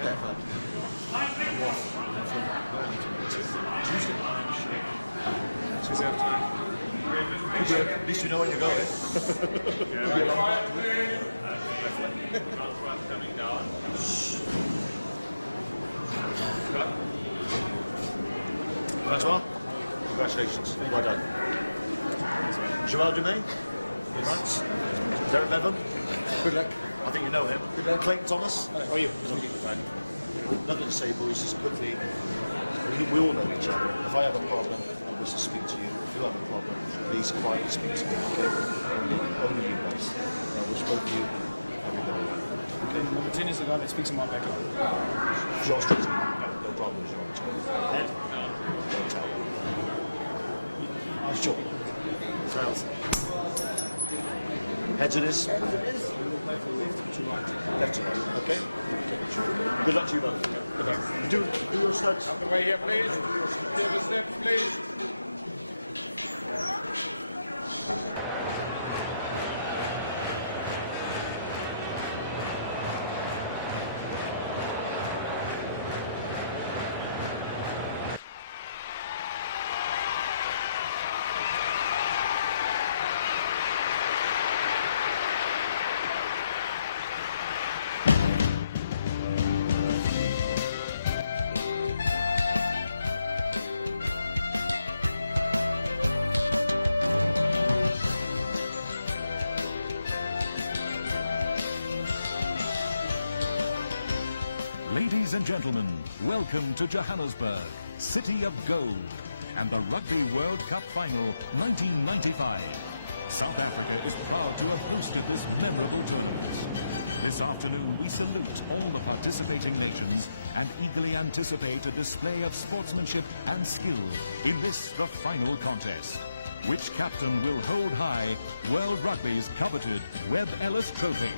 At least you know when you're going. Coming down. Francois, congratulations. Well done. Joel Dumais, France. Derek Bevan. Good luck. I think you know him. Good luck. Clayton Thomas. How are you? Nothing to say, boys. Just quickly, we all know each other. If I have a problem, I wish to speak to you. If you have a problem, please quietly speak to me, okay? Only you guys. I wish both of you everybody well. Okay? Number 10 is the guy that speaks in my backyard. John Street's no problem, John. Head? Don't tell him. Sure. Tails. Heads it is. We'll play from left to right. Left to right. Okay? Good luck to you both. Good luck. Do your starts. Out the way here, please. Give a step, please. Ladies and gentlemen, welcome to Johannesburg, City of Gold, and the Rugby World Cup Final 1995. South Africa is proud to have hosted this memorable tournament. This afternoon, we salute all the participating nations and eagerly anticipate a display of sportsmanship and skill in this, the final contest. Which captain will hold high World Rugby's coveted Webb Ellis Trophy?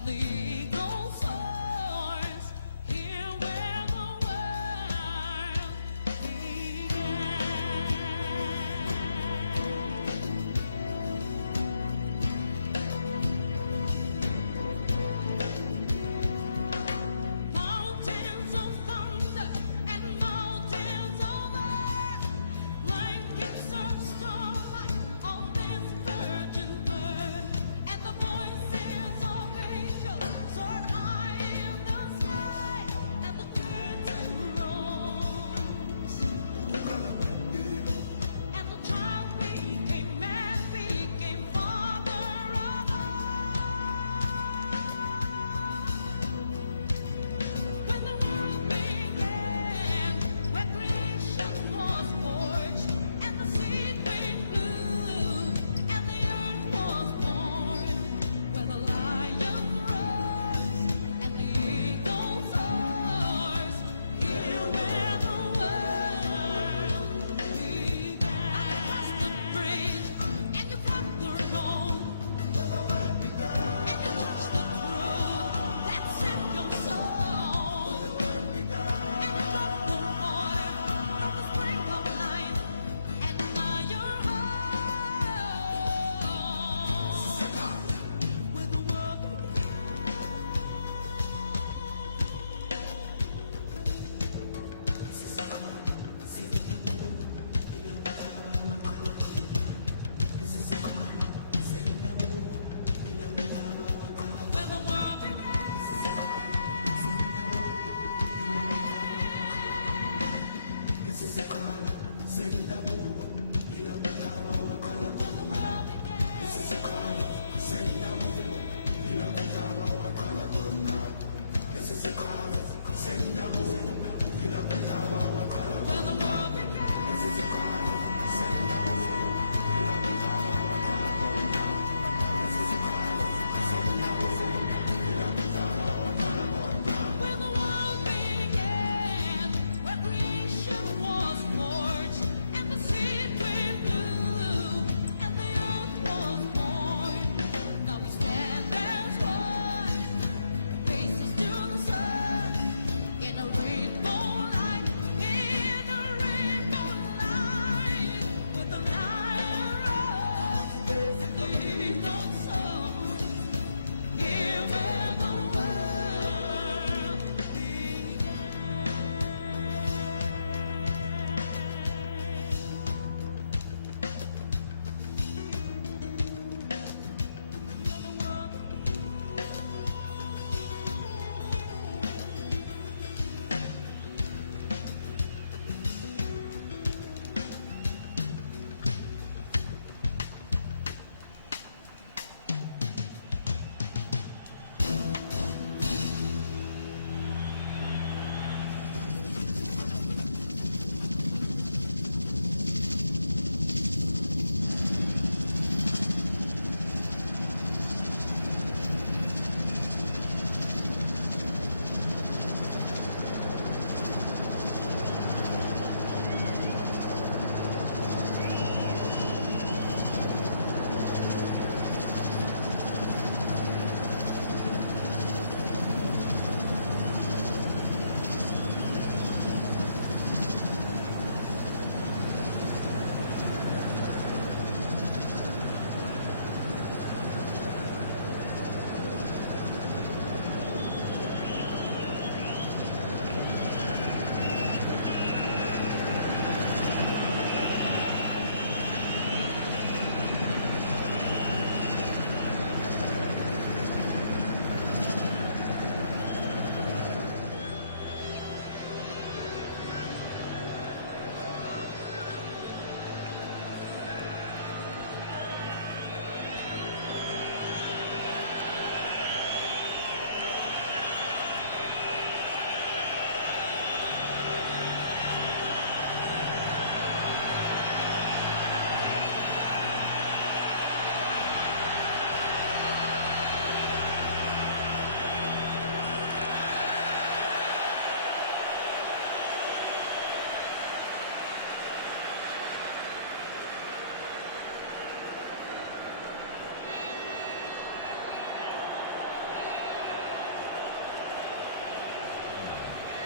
and the eagle soars here where the world began. Mountains of thunder and mountains of earth, blankets of starlight on this virgin bird, and the voices of angels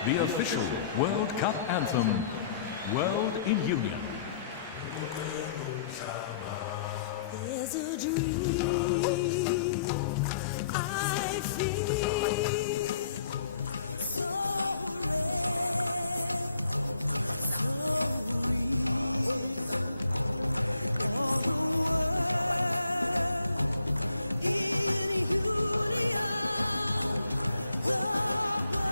the official World Cup anthem, World in Union. There's a dream I feel so red, so real. All the world in union, the world as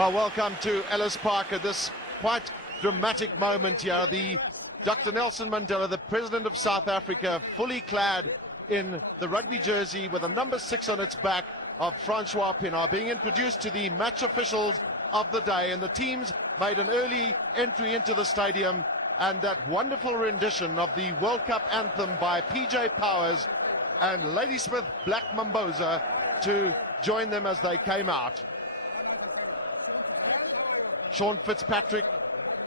Well, welcome to Ellis Park at this quite dramatic moment here. Dr. Nelson Mandela, the President of South Africa, fully clad in the rugby jersey with a number 6 on its back of Francois Pienaar, being introduced to the match officials of the day, and the teams made an early entry into the stadium, and that wonderful rendition of the World Cup anthem by PJ Powers and Ladysmith Black Mambosa to join them as they came out. Sean Fitzpatrick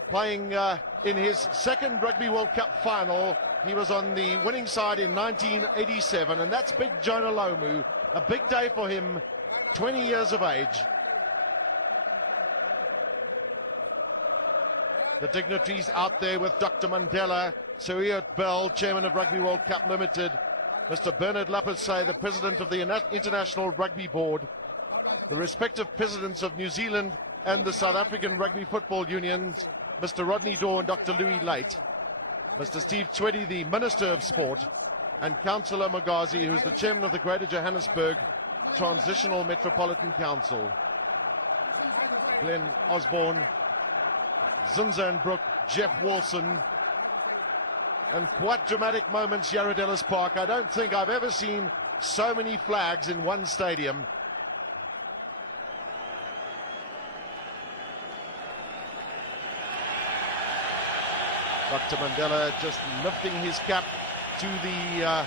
playing in his second Rugby World Cup final. He was on the winning side in 1987, and that's big Jonah Lomu. A big day for him, 20 years of age. The dignitaries out there with Dr. Mandela, Sir Bell, Chairman of Rugby World Cup Limited, Mr. Bernard Lapidse, the President of the International Rugby Board, the respective presidents of New Zealand and the South African Rugby Football Union, Mr. Roger Shaw and Dr. Louis Late, Mr. Steve Tweddy, the Minister of Sport, and Councillor Magazi, who is the Chair of the Greater Johannesburg Transitional Metropolitan Council. Glenn Osborne, Zinzan Brook, Jeff Wilson. And what dramatic moments here at Ellis Park. I don't think I've ever seen so many flags in one stadium. Dr. Mandela just lifting his cap to the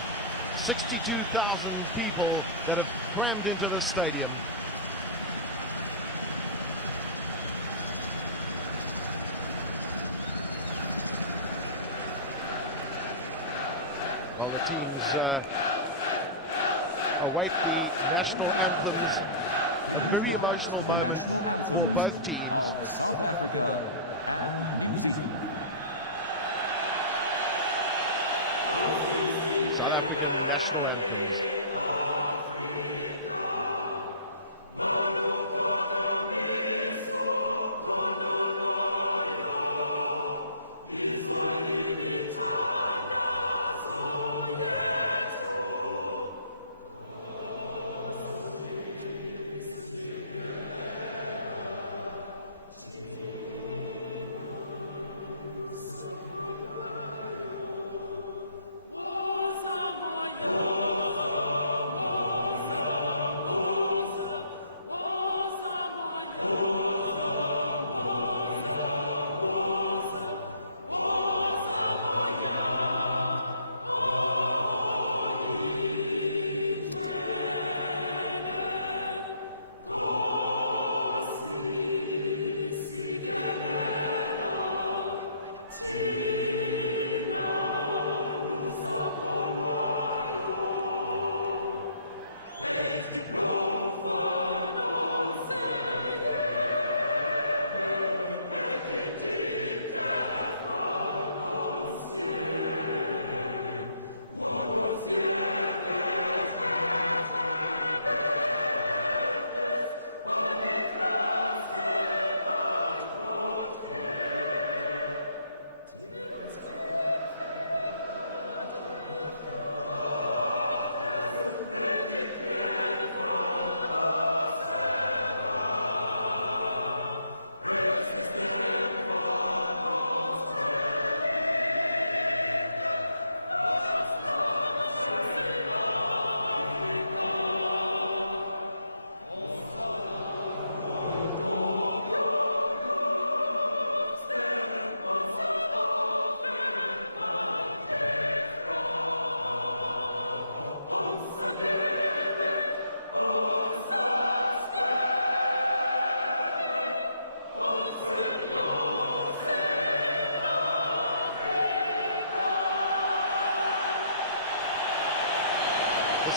62,000 people that have crammed into the stadium. While the teams await the national anthems, a very emotional The moment national for anthems both teams. of South Africa and New Zealand. South African national anthems.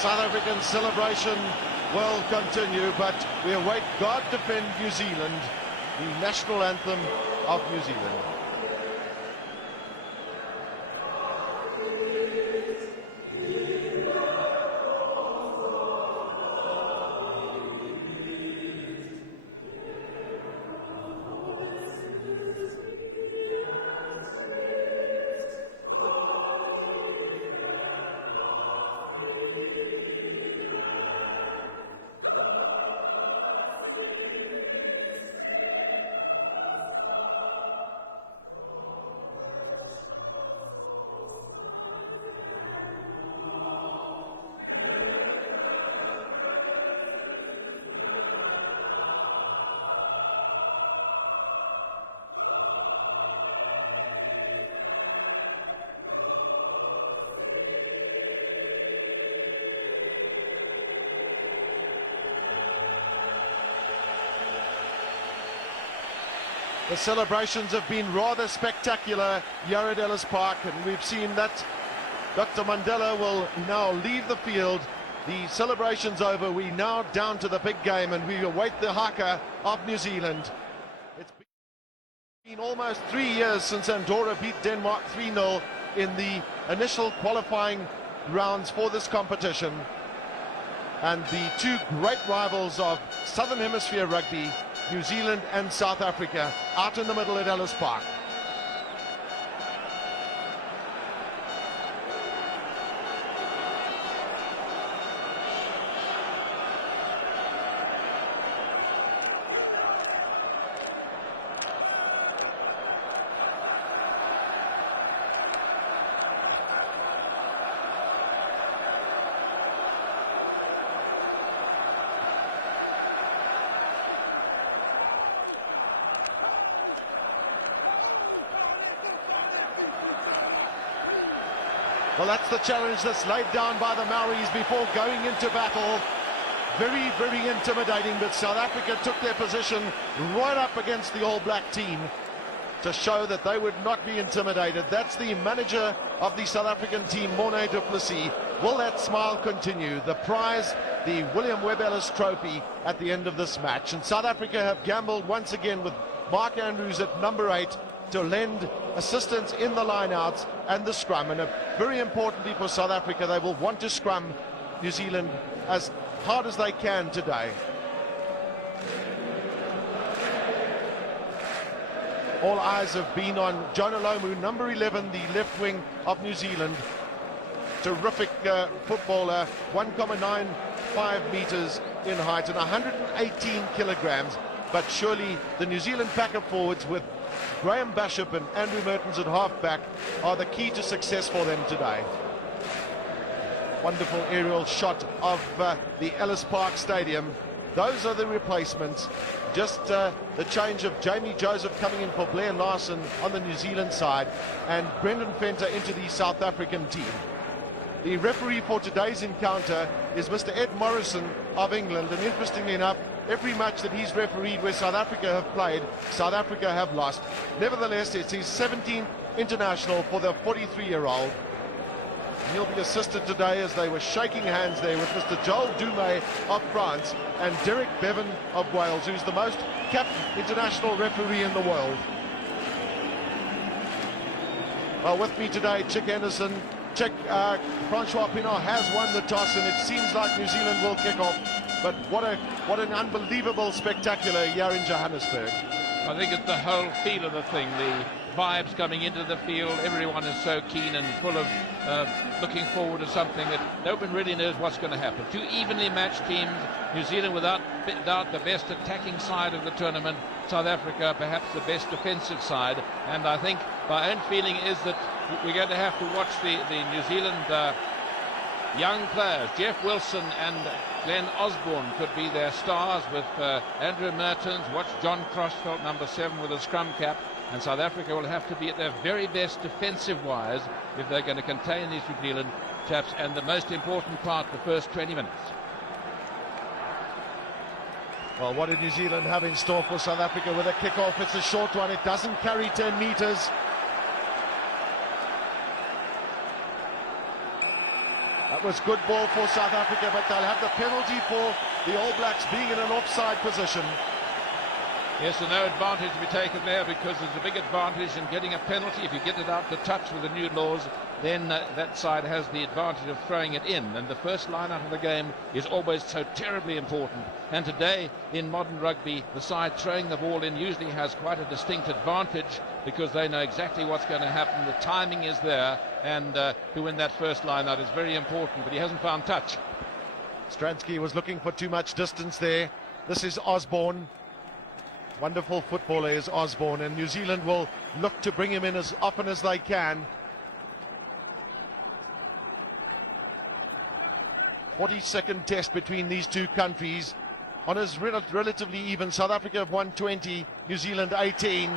South African celebration will continue, but we await God Defend New Zealand, the national anthem of New Zealand. The celebrations have been rather spectacular here at Ellis Park, and we've seen that Dr. Mandela will now leave the field. The celebration's over. We're now down to the big game, and we await the haka of New Zealand. It's been almost 3 years since Andorra beat Denmark 3-0 in the initial qualifying rounds for this competition. and the two great rivals of Southern Hemisphere rugby, New Zealand and South Africa, out in the middle at Ellis Park. Well, that's the challenge that's laid down by the Maoris before going into battle. Very, very intimidating, but South Africa took their position right up against the All Black team to show that they would not be intimidated. That's the manager of the South African team, Morne du Plessis. Will that smile continue? The prize, the William Webb Ellis Trophy at the end of this match. And South Africa have gambled once again with Mark Andrews at number 8 to lend assistance in the lineouts and the scrum. And very importantly for South Africa, they will want to scrum New Zealand as hard as they can today. All eyes have been on Jonah Lomu, number 11, the left wing of New Zealand. Terrific footballer, 1.95 meters in height and 118 kilograms. But surely the New Zealand packer forwards with Graham Bishop and Andrew Mertens at halfback are the key to success for them today. Wonderful aerial shot of the Ellis Park Stadium. Those are the replacements. Just the change of Jamie Joseph coming in for Blair Larson on the New Zealand side and Brendan Fenter into the South African team. The referee for today's encounter is Mr. Ed Morrison of England, and interestingly enough, every match that he's refereed where South Africa have played, South Africa have lost. Nevertheless, it's his 17th international for the 43-year-old. He'll be assisted today as they were shaking hands there with Mr. Joel Dumais of France and Derek Bevan of Wales, who's the most capped international referee in the world. Well, with me today, Chick Henderson. Chick, Francois Pienaar has won the toss, and it seems like New Zealand will kick off. But what an unbelievable spectacular here in Johannesburg. I think it's the whole feel of the thing, the vibes coming into the field. Everyone is so keen and full of looking forward to something that nobody really knows what's going to happen. Two evenly matched teams, New Zealand without doubt the best attacking side of the tournament, South Africa perhaps the best defensive side. And I think my own feeling is that we're going to have to watch the New Zealand young players. Jeff Wilson and Glenn Osborne could be their stars with Andrew Mertens. Watch John Crossfeld, number 7, with a scrum cap. And South Africa will have to be at their very best defensive-wise if they're going to contain these New Zealand chaps. And the most important part, the first 20 minutes. Well, what did New Zealand have in store for South Africa with a kick-off? It's a short one. It doesn't carry 10 meters. That was good ball for South Africa, but they'll have the penalty for the All Blacks being in an offside position. Yes, so no advantage to be taken there because there's a big advantage in getting a penalty. If you get it out to touch with the new laws, then that side has the advantage of throwing it in. And the first line out of the game is always so terribly important. And today, in modern rugby, the side throwing the ball in usually has quite a distinct advantage because they know exactly what's going to happen. The timing is there, and to win that first line out is very important, but he hasn't found touch. Stransky was looking for too much distance there. This is Osborne. Wonderful footballer is Osborne, and New Zealand will look to bring him in as often as they can. 42nd test between these two countries. On his relatively even, South Africa have won 20, New Zealand 18.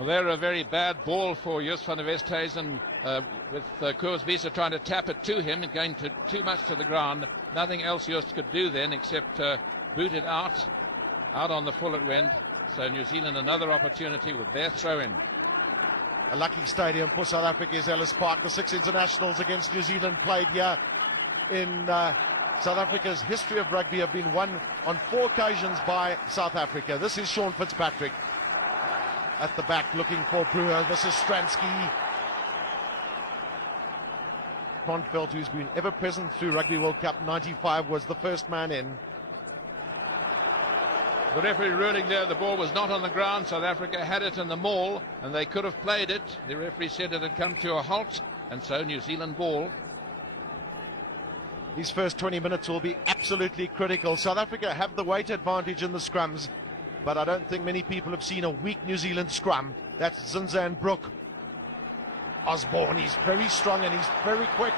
Well, they're a very bad ball for Jus van der Westhuizen with Koos Wiese trying to tap it to him and going too much to the ground. Nothing else Jus could do then except boot it out on the full length. So New Zealand another opportunity with their throwing. Lucky stadium for South Africa is Ellis Park. The 6 internationals against New Zealand played here in South Africa's history of rugby have been won on 4 occasions by South Africa. This is Sean Fitzpatrick at the back looking for Boer. This is Stransky. Montfeld, who's been ever present through Rugby World Cup 95, was the first man in. The referee ruling there the ball was not on the ground. South Africa had it in the maul and they could have played it. The referee said it had come to a halt, and so New Zealand ball. These first 20 minutes will be absolutely critical. South Africa have the weight advantage in the scrums, but I don't think many people have seen a weak New Zealand scrum. That's Zinzan Brook. Osborne, he's really strong and he's very quick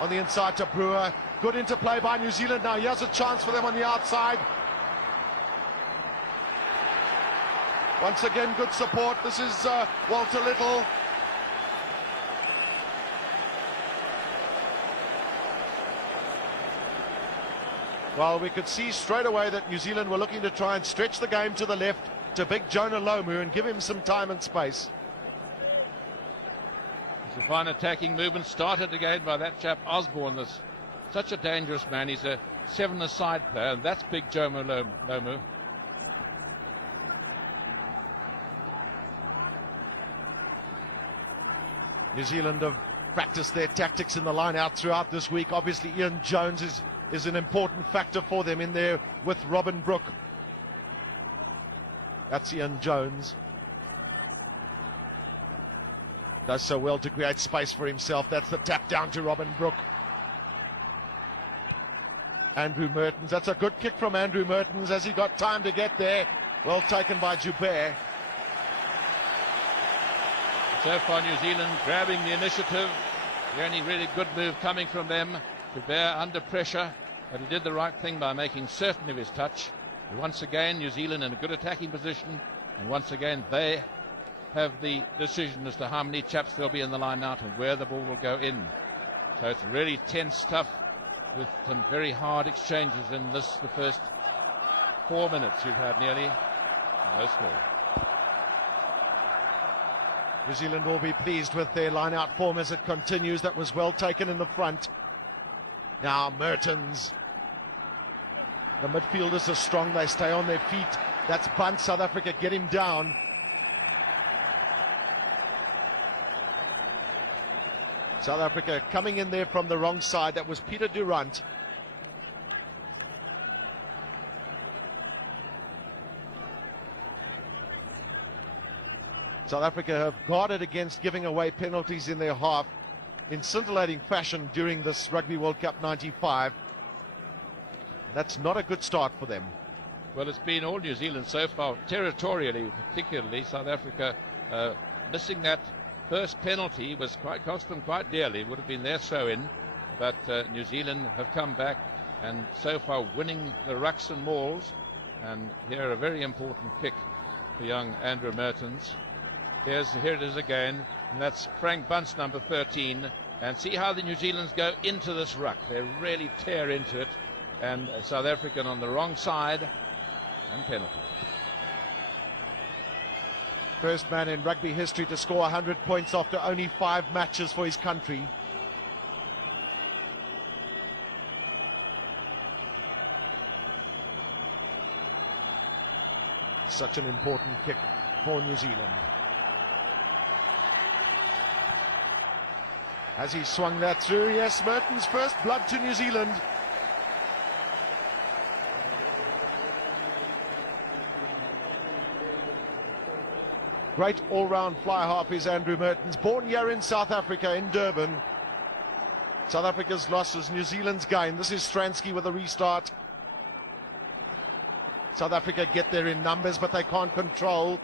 on the inside to Brewer. Good interplay by New Zealand now. Here's a chance for them on the outside. Once again, good support. This is Walter Little. Well, we could see straight away that New Zealand were looking to try and stretch the game to the left to big Jonah Lomu and give him some time and space. The fine attacking movement started again by that chap Osborne. Is such a dangerous man. He's a 7-a-side player, and that's big Jonah Lomu. New Zealand have practiced their tactics in the line out throughout this week. Obviously, Ian Jones is an important factor for them in there with Robin Brook. That's Ian Jones. Does so well to create space for himself. That's the tap down to Robin Brook. Andrew Mertens. That's a good kick from Andrew Mertens. Has he got time to get there? Well taken by Joubert. So far New Zealand grabbing the initiative. The only really good move coming from them. Joubert under pressure, but he did the right thing by making certain of his touch. And once again, New Zealand in a good attacking position. And once again, they have the decision as to how many chaps will be in the line out and where the ball will go in. So it's really tense stuff with some very hard exchanges in the first 4 minutes. We've had nearly this one. New Zealand will be pleased with their line-out form as it continues. That was well taken in the front. Now Mertens. The midfielders are strong. They stay on their feet. That's Bunt. South Africa get him down. South Africa coming in there from the wrong side. That was Peter Durant. South Africa have guarded against giving away penalties in their half in scintillating fashion during this Rugby World Cup 95. That's not a good start for them. Well, it's been all New Zealand so far, territorially, particularly. South Africa missing that first penalty was quite cost them quite dearly. Would have been their throw-in, but New Zealand have come back and so far winning the rucks and mauls. And here a very important pick for young Andrew Mertens. Here it is again, and that's Frank Bunt's number 13. And see how the New Zealanders go into this ruck. They really tear into it, and South African on the wrong side. First man in rugby history to score 100 points after only 5 matches for his country. Such an important pick for New Zealand. As he swung that through, yes, Mertens' first blood to New Zealand. Great all-round fly half is Andrew Mertens, born here in South Africa, in Durban. South Africa's loss is New Zealand's gain. This is Stransky with a restart. South Africa get there in numbers, but they can't control.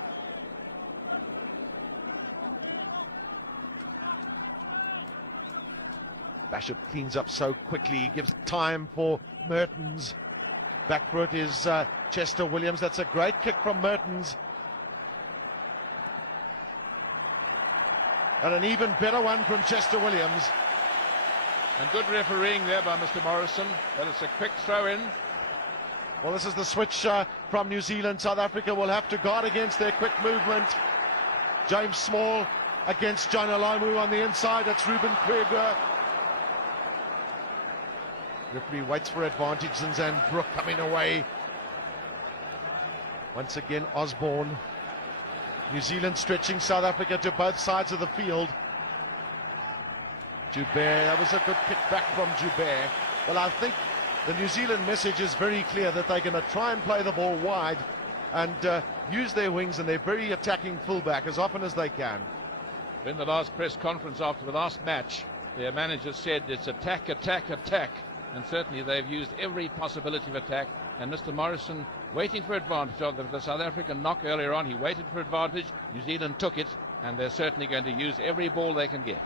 Bashir cleans up so quickly, gives time for Mertens. Backfoot is Chester Williams. That's a great kick from Mertens. And an even better one from Chester Williams. And good refereeing there by Mr. Morrison, but it's a quick throw-in. Well, this is the switch from New Zealand. South Africa will have to guard against their quick movement. James Small against Jonah Lomu on the inside. That's Ruben Korger. Rugby waits for advantage. Zinzan Brook coming away. Once again, Osborne. New Zealand stretching South Africa to both sides of the field. Joubert, that was a good pick back from Joubert. Well, I think the New Zealand message is very clear that they're going to try and play the ball wide and use their wings and their very attacking fullback as often as they can. In the last press conference after the last match, their manager said it's attack, attack, attack. And certainly they've used every possibility of attack. And Mr. Morrison waiting for advantage of the South African knock earlier on. He waited for advantage. New Zealand took it, and they're certainly going to use every ball they can get.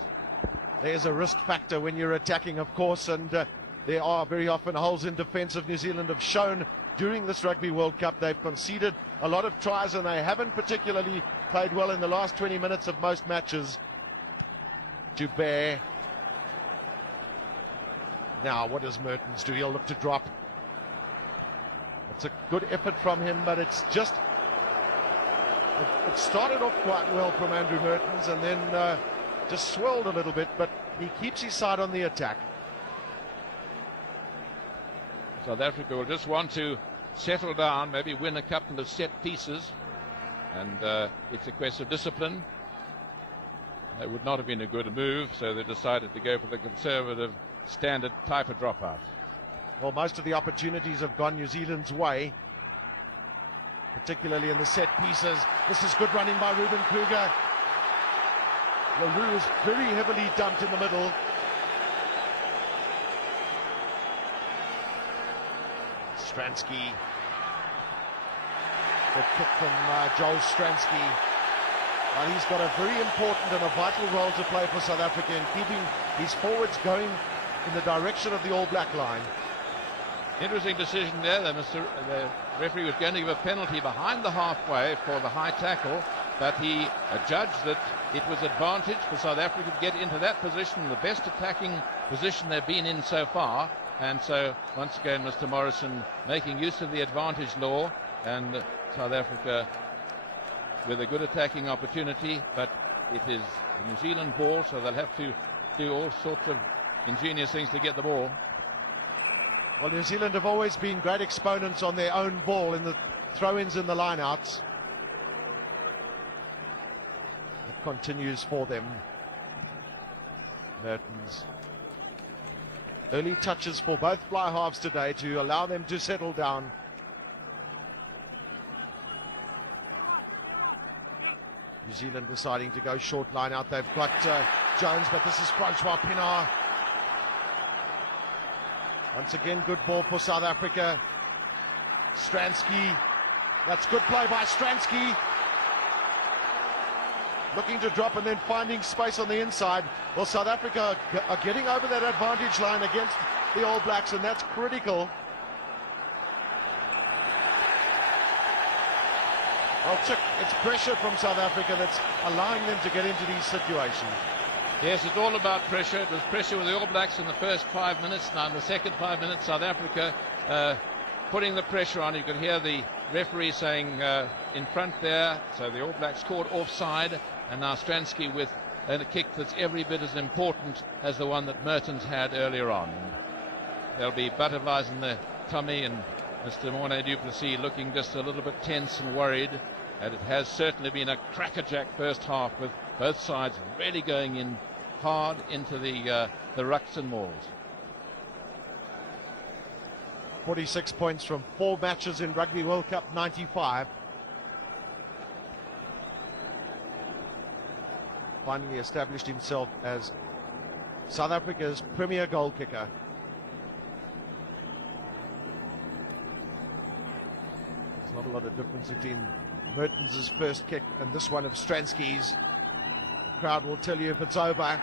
There's a risk factor when you're attacking, of course, and there are very often holes in defence of New Zealand have shown during this Rugby World Cup. They've conceded a lot of tries, and they haven't particularly played well in the last 20 minutes of most matches. Joubert. Now, what does Mertens do? He'll look to drop. It's a good effort from him, but it's just... It started off quite well from Andrew Mertens, and then just swelled a little bit, but he keeps his side on the attack. South Africa will just want to settle down, maybe win a couple of set pieces, and it's a question of discipline. It would not have been a good move, so they decided to go for the conservative standard tighter dropout. Well, most of the opportunities have gone New Zealand's way, particularly in the set pieces. This is good running by Ruben Kruger. Leroux was very heavily dumped in the middle. Stransky. Good kick from Joe Stransky. He's got a very important and a vital role to play for South Africa in keeping his forwards going in the direction of the All Black line. Interesting decision there. The referee was going to give a penalty behind the halfway for the high tackle, but he judged that it was advantage for South Africa to get into that position, the best attacking position they've been in so far. And so, once again, Mr. Morrison making use of the advantage law, and South Africa with a good attacking opportunity, but it is a New Zealand ball, so they'll have to do all sorts of ingenious things to get the ball. Well, New Zealand have always been great exponents on their own ball in the throw-ins and the line-outs. It continues for them. Mertens. Early touches for both fly halves today to allow them to settle down. New Zealand deciding to go short line out. They've got Jones, but this is Francois Pienaar. Once again, good ball for South Africa. Stransky. That's good play by Stransky. Looking to drop and then finding space on the inside. Well, South Africa are getting over that advantage line against the All Blacks, and that's critical. It's pressure from South Africa that's allowing them to get into these situations. Yes, it's all about pressure. There's pressure on the All Blacks in the first 5 minutes. Now, in the second 5 minutes, South Africa putting the pressure on. You can hear the referee saying in front there, so the All Blacks scored offside, and now Stransky with a kick that's every bit as important as the one that Mertens had earlier on. There'll be butterflies in the tummy, and Mr. Morné du Plessis looking just a little bit tense and worried. And it has certainly been a crackerjack first half, with both sides really going in hard into the rucks and mauls. 46 points from 4 matches in Rugby World Cup 95. Finally established himself as South Africa's premier goal kicker. Not a lot of difference between Mertens' first kick and this one at Stransky's. Crowd will tell you if it's over.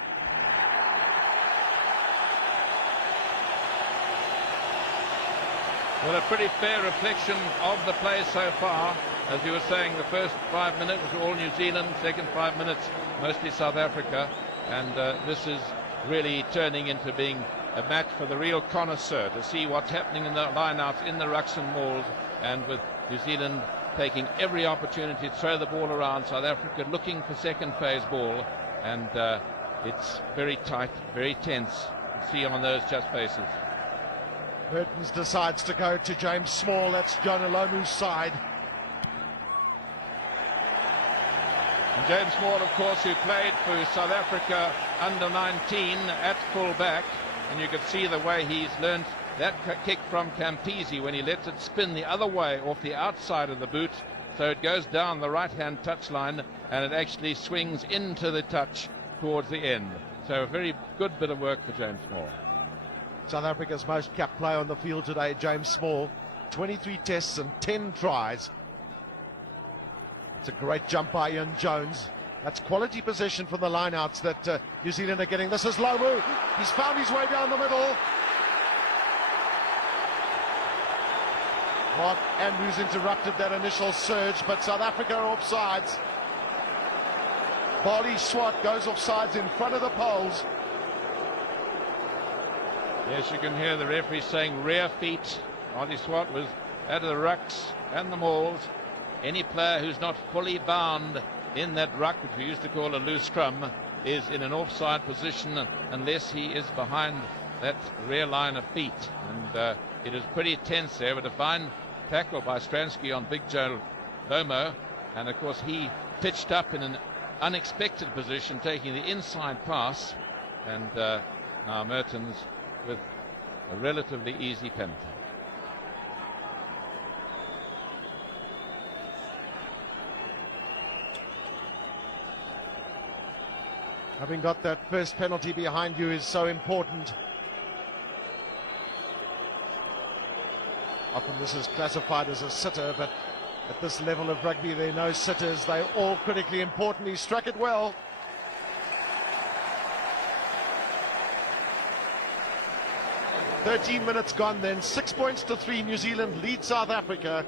Well, a pretty fair reflection of the play so far. As you were saying, the first 5 minutes were all New Zealand, second 5 minutes mostly South Africa, and this is really turning into being a match for the real connoisseur to see what's happening in the line-outs, in the rucks and mauls, and with New Zealand taking every opportunity to throw the ball around. South Africa looking for second phase ball, and it's very tight, very tense. You see on those just faces. Mertens decides to go to James Small. That's John Olomu's side. James Small, of course, who played for South Africa under 19 at full-back, and you can see the way he's learned that kick from Campese when he lets it spin the other way off the outside of the boot, so it goes down the right-hand touchline and it actually swings into the touch towards the end. So a very good bit of work for James Small. South Africa's most capped player on the field today, James Small. 23 tests and 10 tries. It's a great jump by Ian Jones. That's quality possession for the lineouts that New Zealand are getting. This is Lomu. He's found his way down the middle. Mark Andrews interrupted that initial surge, but South Africa are offsides. Body Swart goes offsides in front of the poles. Yes, you can hear the referee saying rear feet. Body Swart was out of the rucks and the mauls. Any player who's not fully bound in that ruck, we used to call a loose scrum, is in an offside position unless he is behind that rear line of feet. And it is pretty tense there with a fine tackle by Stransky on Big Joe Lomo. And of course he pitched up in an unexpected position, taking the inside pass. And now Mertens with a relatively easy penalty. Having got that first penalty behind you is so important. Often this is classified as a sitter, but at this level of rugby there are no sitters. They're all critically important. He struck it well. "13 minutes gone then, 6 points to 3. New Zealand lead South Africa.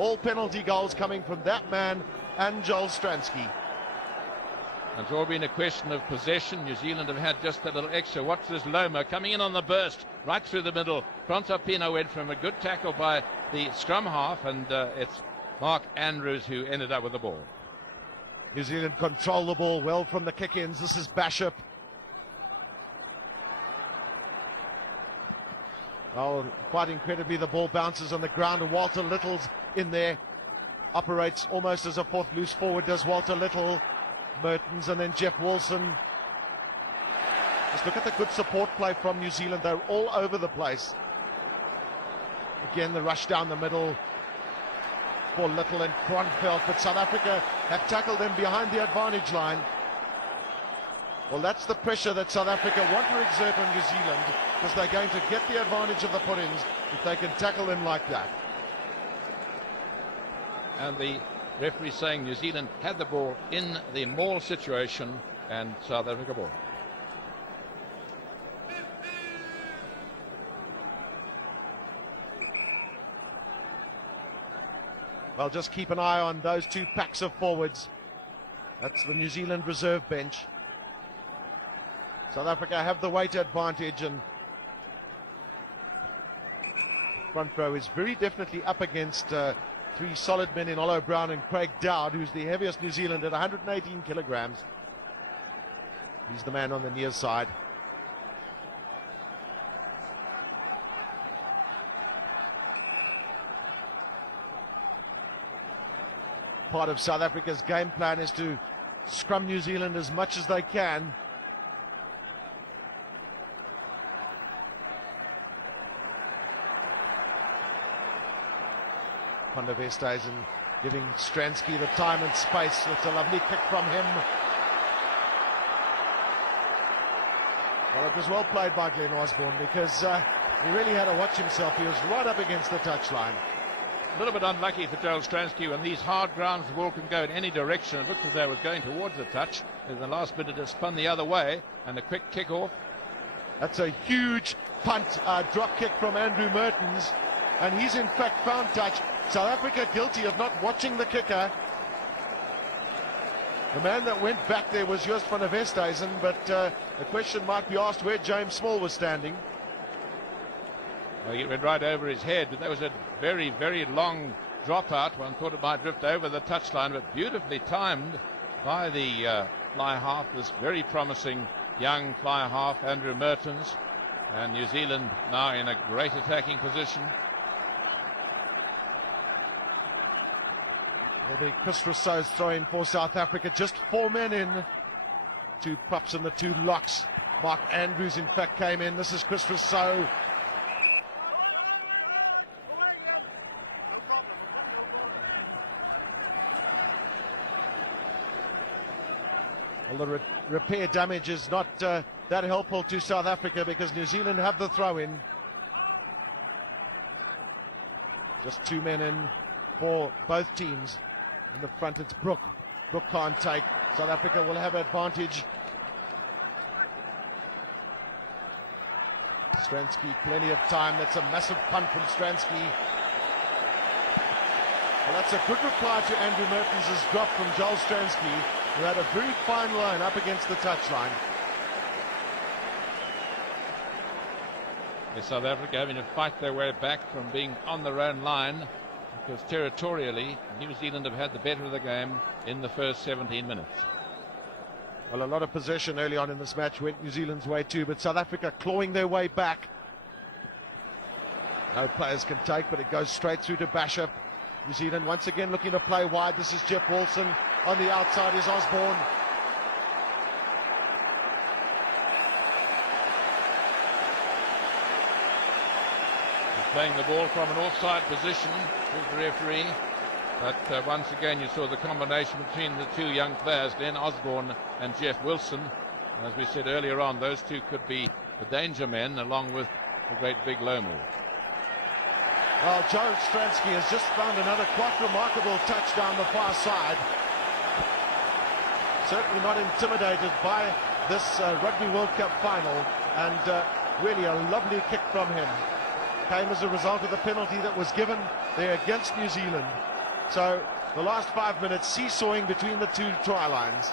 All penalty goals coming from that man and Joel Stransky. It's all been a question of possession. New Zealand have had just a little extra. Watch this Lomo coming in on the burst, right through the middle. Prontopino went from a good tackle by the scrum half, and it's Mark Andrews who ended up with the ball. New Zealand control the ball well from the kick-ins. This is Bashop. Oh, quite incredibly, the ball bounces on the ground, and Walter Little's in there. Operates almost as a fourth loose forward, does Walter Little. Mertens and then Jeff Wilson. Just look at the good support play from New Zealand. They're all over the place. Again, the rush down the middle for Little and Kronfeld, but South Africa have tackled them behind the advantage line. Well, that's the pressure that South Africa want to exert on New Zealand, because they're going to get the advantage of the puddings if they can tackle them like that. And the referee saying New Zealand had the ball in the maul situation and South Africa ball. Well, just keep an eye on those two packs of forwards. That's the New Zealand reserve bench. South Africa have the weight advantage, and front row is very definitely up against three solid men in Ollo Brown and Craig Dowd, who's the heaviest New Zealand at 118 kilograms. He's the man on the near side. Part of South Africa's game plan is to scrum New Zealand as much as they can. Vestaisen giving Stransky the time and space. It's a lovely pick from him. Well, it was well played by Glenn Osborne, because he really had to watch himself. He was right up against the touchline. A little bit unlucky for Joel Stransky when these hard grounds, the ball can go in any direction. It looked as though it was going towards the touch. In the last minute, it spun the other way, and a quick kick off. That's a huge punt, drop kick from Andrew Mertens, and he's in fact found touch. South Africa guilty of not watching the kicker. The man that went back there was Joost van der Westhuizen, but the question might be asked where James Small was standing. Well, he went right over his head, but that was a very, very long dropout. One thought it might drift over the touchline, but beautifully timed by the fly half, this very promising young fly half, Andrew Mertens. And New Zealand now in a great attacking position. Chris Rousseau's throwing for South Africa. Just 4 men in. 2 props and the 2 locks. Mark Andrews, in fact, came in. This is Chris Rousseau. No problem, okay? No problem. Well, the repair damage is not that helpful to South Africa because New Zealand have the throw-in. Just 2 men in for both teams. In the front, it's Brook. Brook can't take. South Africa will have advantage. Stransky, plenty of time. That's a massive punt from Stransky. That's a quick reply to Andrew Mertens' drop from Joel Stransky, who had a very fine line up against the touchline. South Africa having to fight their way back from being on their own line, because territorially New Zealand have had the better of the game in the first 17 minutes. Well, a lot of possession early on in this match went New Zealand's way too, but South Africa clawing their way back. No players can take, but it goes straight through to Basham. New Zealand once again looking to play wide. This is Jeff Wilson. On the outside is Osborne. Playing the ball from an offside position with the referee. But once again you saw the combination between the 2 young players, Glenn Osborne and Jeff Wilson. As we said earlier on, those 2 could be the danger men along with the great big loner. George Stransky has just found another quite remarkable touch down the far side. Certainly not intimidated by this Rugby World Cup final, and really a lovely kick from him. Came as a result of the penalty that was given there against New Zealand. So the last 5 minutes seesawing between the 2 try lines.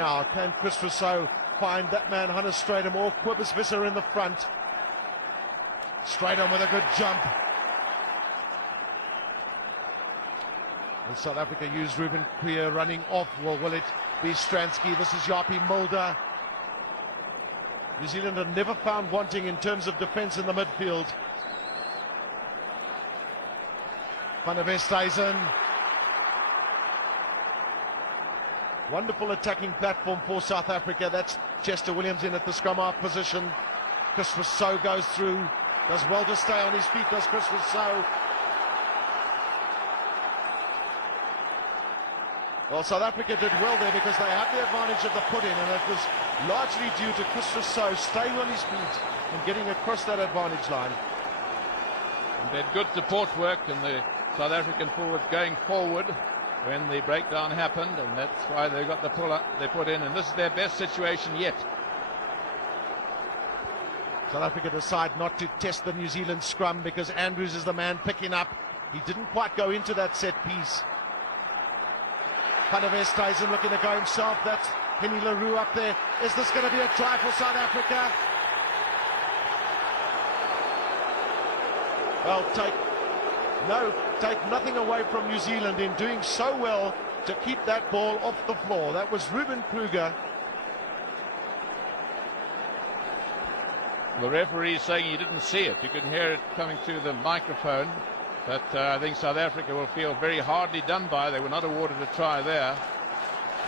Now can Chris Rousseau find that man Hunter Strydom or Cobus Visser in the front? Strydom with a good jump. And South Africa use Ruben Krier running off. Well, will it be Stransky? This is Yapi Mulder. New Zealand have never found wanting in terms of defence in the midfield. Van der Westhuizen. Wonderful attacking platform for South Africa. That's Chester Williams in at the scrum half position. Chris Rousseau goes through. As well to stay on his feet as Chris Rousseau. Well, South Africa did well there because they had the advantage of the pudding, and it was largely due to Chris Rousseau staying on his feet and getting across that advantage line. And then good support work in the South African forward going forward when the breakdown happened, and that's why they got the pull up they put in, and this is their best situation yet. South Africa decide not to test the New Zealand scrum because Andrews is the man picking up. He didn't quite go into that set piece. Van der Westhuizen looking to go himself. That's Henny LaRue up there. Is this going to be a try for South Africa? Well, take nothing away from New Zealand in doing so well to keep that ball off the floor. That was Ruben Kruger. The referee is saying he didn't see it. You can hear it coming through the microphone. But I think South Africa will feel very hardly done by. They were not awarded a try there.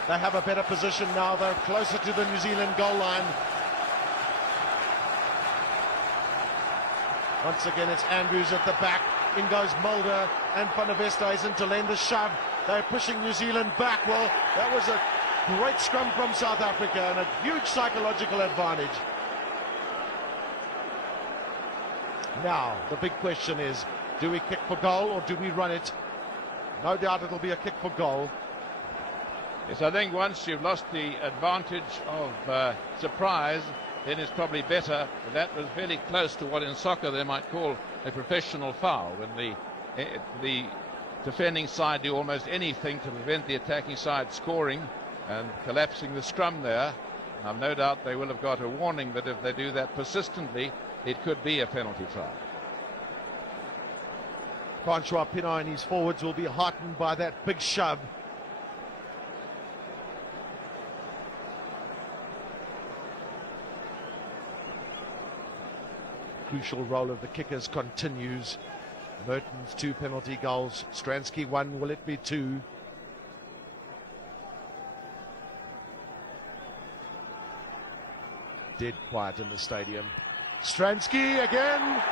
They have a better position now. They're closer to the New Zealand goal line. Once again, it's Andrews at the back. In goes Mulder and Van der Westhuizen to lend a shove. They're pushing New Zealand back. Well, that was a great scrum from South Africa and a huge psychological advantage. Now, the big question is, do we kick for goal or do we run it? No doubt it'll be a kick for goal. Yes, I think once you've lost the advantage of surprise, then it's probably better. That was very close to what in soccer they might call a professional foul, when the defending side do almost anything to prevent the attacking side scoring and collapsing the scrum there. No doubt they will have got a warning, but if they do that persistently, it could be a penalty try. Francois Pienaar and his forwards will be heartened by that big shove. Crucial role of the kickers continues. Burton's 2 penalty goals. Stransky 1. Will it be 2? Dead quiet in the stadium. Stransky again.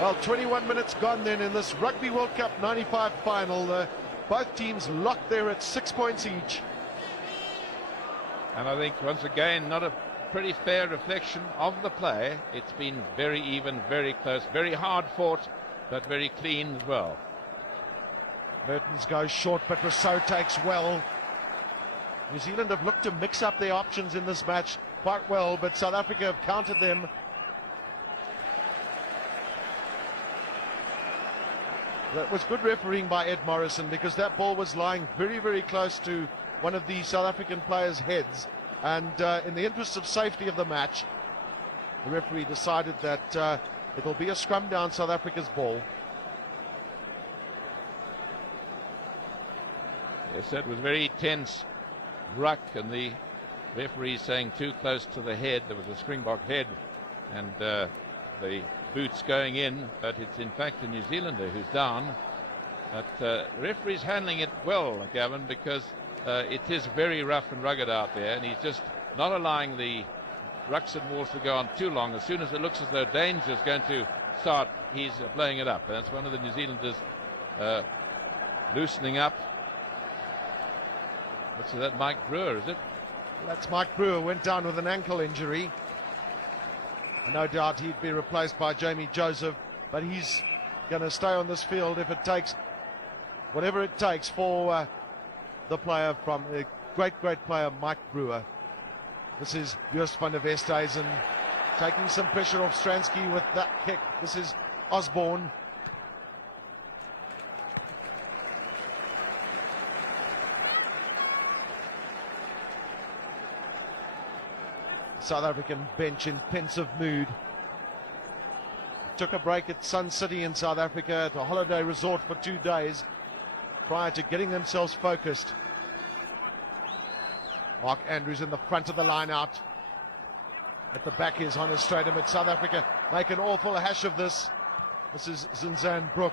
Well, 21 minutes gone then in this Rugby World Cup 95 final. Both teams locked there at 6 points each. And I think, once again, not a pretty fair reflection of the play. It's been very even, very close, very hard fought, but very clean as well. Mortons goes short, but Rousseau takes well. New Zealand have looked to mix up their options in this match quite well, but South Africa have countered them. It was good refereeing by Ed Morrison, because that ball was lying very, very close to one of the South African players' heads. And in the interest of safety of the match, the referee decided that it will be a scrum down South Africa's ball. Yes, that was very tense ruck, and the referee saying too close to the head. There was a Springbok head, and the boots going in, but it's in fact the New Zealander who's down. But the referee's handling it well, Gavin, because it is very rough and rugged out there, and he's just not allowing the rucks and balls to go on too long. As soon as it looks as though danger is going to start, he's playing it up. And it's one of the New Zealanders loosening up. So that Mike Brewer, is it? That's Mike Brewer, went down with an ankle injury. No doubt he'll be replaced by Jamie Joseph, but he's going to stay on this field if it takes whatever it takes for the player from the great player Mike Brewer. This is Joost van der Westhuizen taking some pressure off Stransky with that kick. This is Osborne. South African bench in pensive mood. Took a break at Sun City in South Africa, the holiday resort, for 2 days prior to getting themselves focused. Mark Andrews in the front of the line out. At the back is on the straight, but South Africa make an awful hash of this. This is Zinzan Brook.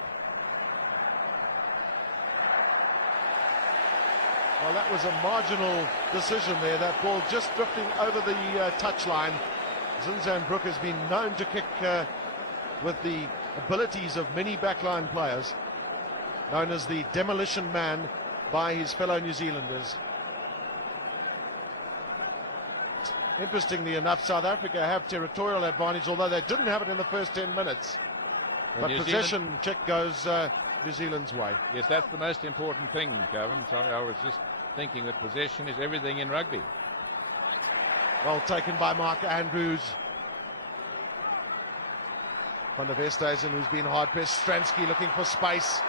That was a marginal decision there. That ball just drifting over the touchline. Zinzan Brook has been known to kick with the abilities of many backline players, known as the demolition man by his fellow New Zealanders. Interestingly enough, South Africa have territorial advantage, although they didn't have it in the first 10 minutes. But possession check goes New Zealand's way. Yes, that's the most important thing, Gavin. I was just thinking that possession is everything in rugby. Well taken by Mark Andrews. Van der Westhuizen, who's been hard-pressed. Stransky looking for space.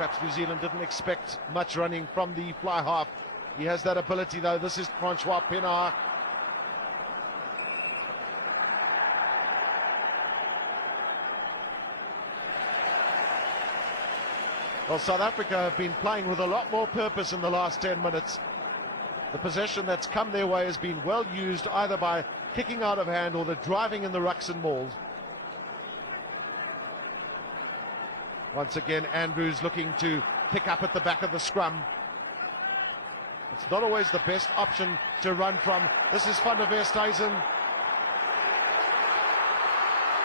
Perhaps New Zealand didn't expect much running from the fly half. He has that ability, though. This is Francois Pienaar. Well, South Africa have been playing with a lot more purpose in the last 10 minutes. The possession that's come their way has been well used, either by kicking out of hand or the driving in the rucks and mauls. Once again, Andrews looking to pick up at the back of the scrum. It's not always the best option to run from. This is Van der Westhuizen.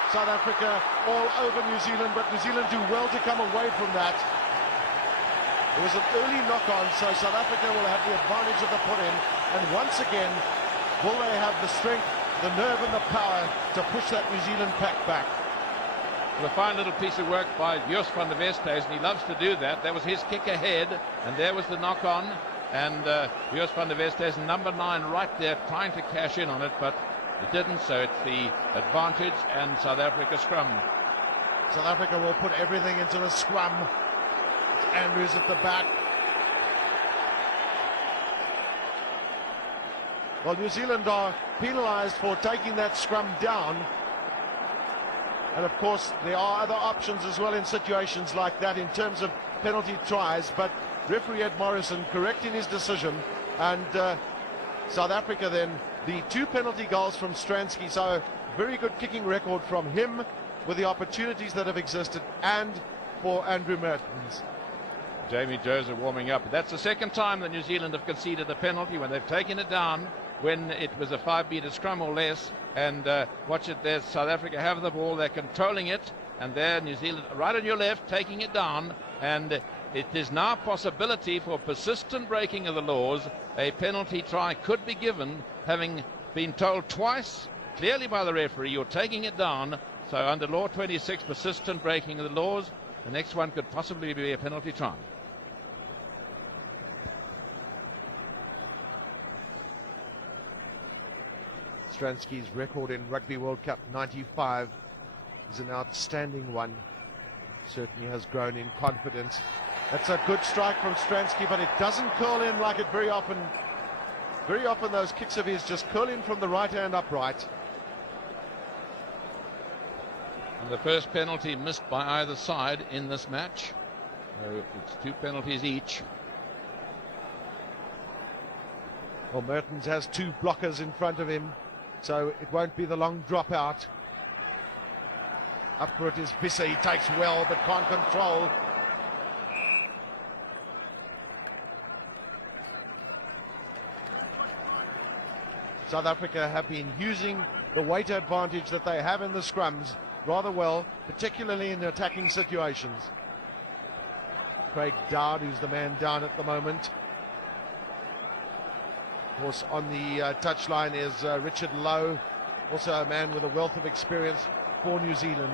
South Africa all over New Zealand, but New Zealand do well to come away from that. There was an early knock-on, so South Africa will have the advantage of the pull-in. And once again, will they have the strength, the nerve and the power to push that New Zealand pack back? A fine little piece of work by Joost van der Westhuizen. He loves to do that. That was his kick ahead, and there was the knock-on. And Joost van der Westhuizen, number 9, right there, trying to cash in on it, but it didn't, so it's the advantage and South Africa scrum. South Africa will put everything into the scrum. Andrews at the back. Well, New Zealand are penalised for taking that scrum down. And of course, there are other options as well in situations like that in terms of penalty tries, but referee Ed Morrison correcting his decision, and South Africa then the 2 penalty goals from Stransky, so a very good kicking record from him with the opportunities that have existed, and for Andrew Mertens. Jamie Joseph warming up. That's the second time that New Zealand have conceded the penalty when they've taken it down when it was a 5-meter scrum or less. And watch it there, South Africa have the ball, they're controlling it, and there New Zealand right on your left taking it down, and it is now a possibility for persistent breaking of the laws. A penalty try could be given, having been told twice clearly by the referee you're taking it down. So under law 26, persistent breaking of the laws, the next one could possibly be a penalty try. Stransky's record in Rugby World Cup 95 is an outstanding one. Certainly has grown in confidence. That's a good strike from Stransky, but it doesn't curl in like it very often. Very often those kicks of his just curl in from the right hand upright. The first penalty missed by either side in this match. It's 2 penalties each. Well, Mertens has 2 blockers in front of him, so it won't be the long drop out. Upward is Visser, he takes well but can't control. South Africa have been using the weight advantage that they have in the scrums rather well, particularly in attacking situations. Craig Dowd is the man down at the moment. Of course, on the touchline is Richard Lowe, also a man with a wealth of experience for New Zealand.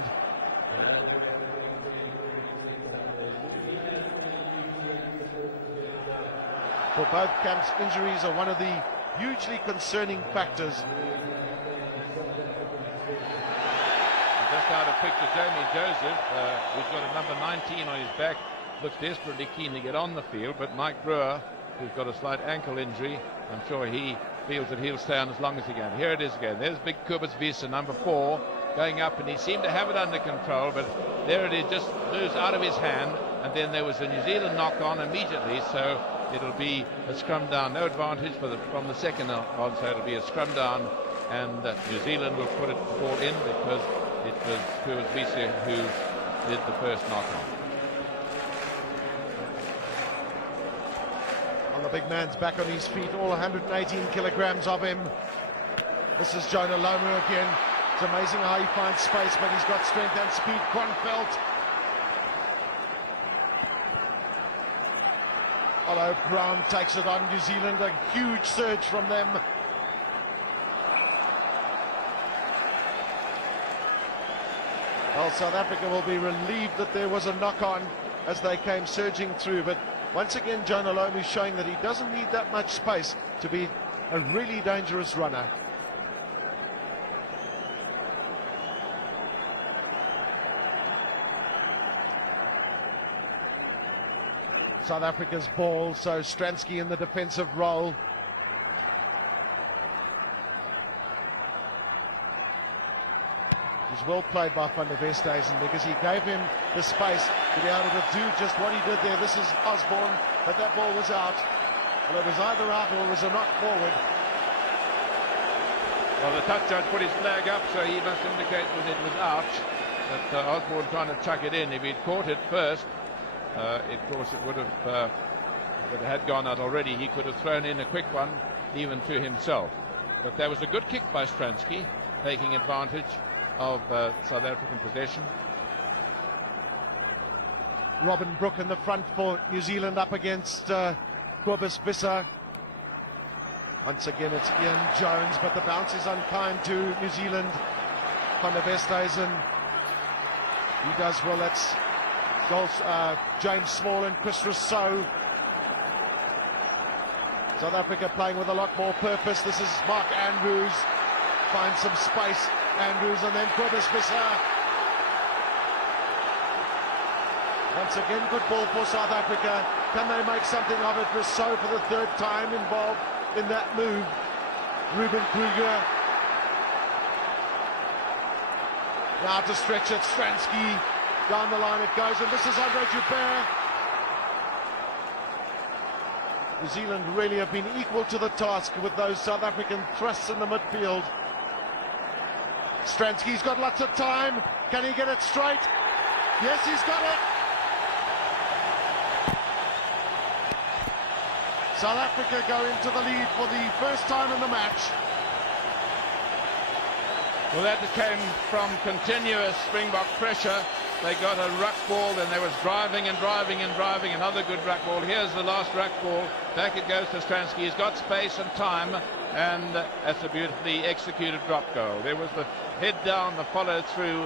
For both camps, injuries are one of the hugely concerning factors. He's got a number 19 on his back, looks desperately keen to get on the field, but Mike Brewer, who's got a slight ankle injury, I'm sure he feels that he'll stay on as long as he can. Here it is again. There's big Kubus Visa, number 4, going up, and he seemed to have it under control, but there it is, just moves out of his hand, and then there was a New Zealand knock on immediately, so it'll be a scrum down. No advantage from the second on, so it'll be a scrum down, and New Zealand will put it ball in because it was Kubus Visa who did the first knock on. Big man's back on his feet, all 118 kilograms of him. This is Jonah Lomu again. It's amazing how he finds space, but he's got strength and speed. Kronfeldt. Oh, Brown takes it on. New Zealand, a huge surge from them. Well, South Africa will be relieved that there was a knock-on as they came surging through, but once again, Jonah Lomu showing that he doesn't need that much space to be a really dangerous runner. South Africa's ball, so Stransky in the defensive role. It was well played by Van der Westhuizen because he gave him the space to be able to do just what he did there. This is Osborne, but that ball was out. It was either out or it was a knock forward. Well, the touchdown put his flag up, so he must indicate that it was out. But Osborne trying to chuck it in. If he'd caught it first, of course it would have had gone out already. He could have thrown in a quick one, even to himself. But there was a good kick by Stransky, taking advantage of South African possession. Robin Brook in the front for New Zealand up against Kubus Visser. Once again it's Ian Jones, but the bounce is unkind to New Zealand. Van der Westhuizen, he does relax. James Small and Chris Rousseau. South Africa playing with a lot more purpose. This is Mark Andrews, finds some space. Andrews and then Kubus Visser. Once again, good ball for South Africa. Can they make something of it? Rousseau for the 3rd time involved in that move. Ruben Kruger. Now to stretch it, Stransky. Down the line it goes, and this is Andre Joubert. New Zealand really have been equal to the task with those South African thrusts in the midfield. Stransky's got lots of time. Can he get it straight? Yes, he's got it. South Africa go into the lead for the first time in the match. Well, that came from continuous Springbok pressure. They got a ruck ball, and they was driving and driving and driving. Another good ruck ball. Here's the last ruck ball. Back it goes to Stransky. He's got space and time, and that's a beautifully executed drop goal. There was the head down, the follow through,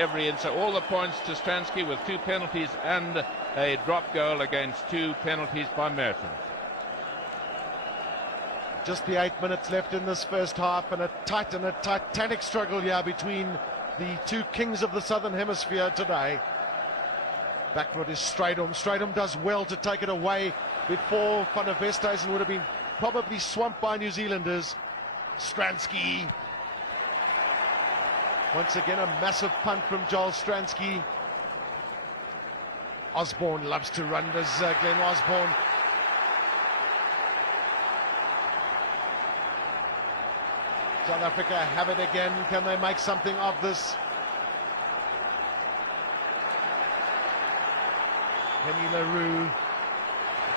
every inch. So all the points to Stransky with 2 penalties and a drop goal against 2 penalties by Merton. Just the 8 minutes left in this first half, and a titanic struggle here between the 2 kings of the Southern Hemisphere today. Backward is Strydom. Strydom does well to take it away before Van der Westhuizen would have been probably swamped by New Zealanders. Stransky. Once again, a massive punt from Joel Stransky. Osborne loves to run this, Glenn Osborne. South Africa have it again. Can they make something of this? Henry LaRue.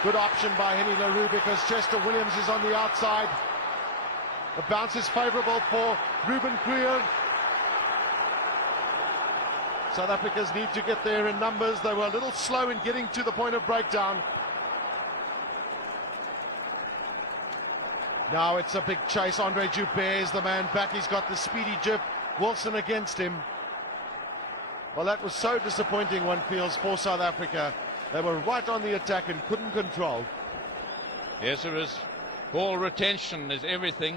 Good option by Henry LaRue because Chester Williams is on the outside. The bounce is favourable for Ruben Kriel. South Africa's need to get there in numbers. They were a little slow in getting to the point of breakdown. Now it's a big chase. Andre Joubert is the man back. He's got the speedy jib. Wilson against him. Well, that was so disappointing, one feels, for South Africa. They were right on the attack and couldn't control. Yes, there is. Ball retention is everything.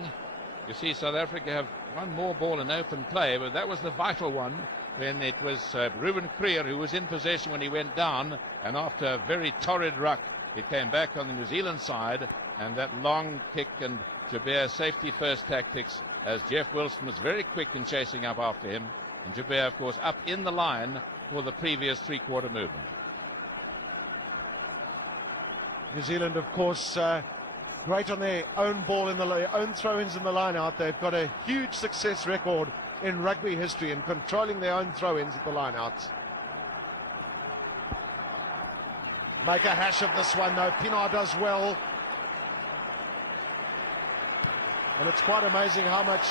You see, South Africa have one more ball in open play, but that was the vital one. Then it was Ruben Kriel who was in possession when he went down, and after a very torrid ruck, he came back on the New Zealand side, and that long kick and Joubert safety first tactics, as Jeff Wilson was very quick in chasing up after him. And Joubert, of course, up in the line for the previous three-quarter move. New Zealand, of course, great on their own ball in their own throw-ins in the line-out. They've got a huge success record in rugby history in controlling their own throw-ins in the line-outs. Make a hash of this one, though. Pienaar does well. And it's quite amazing how much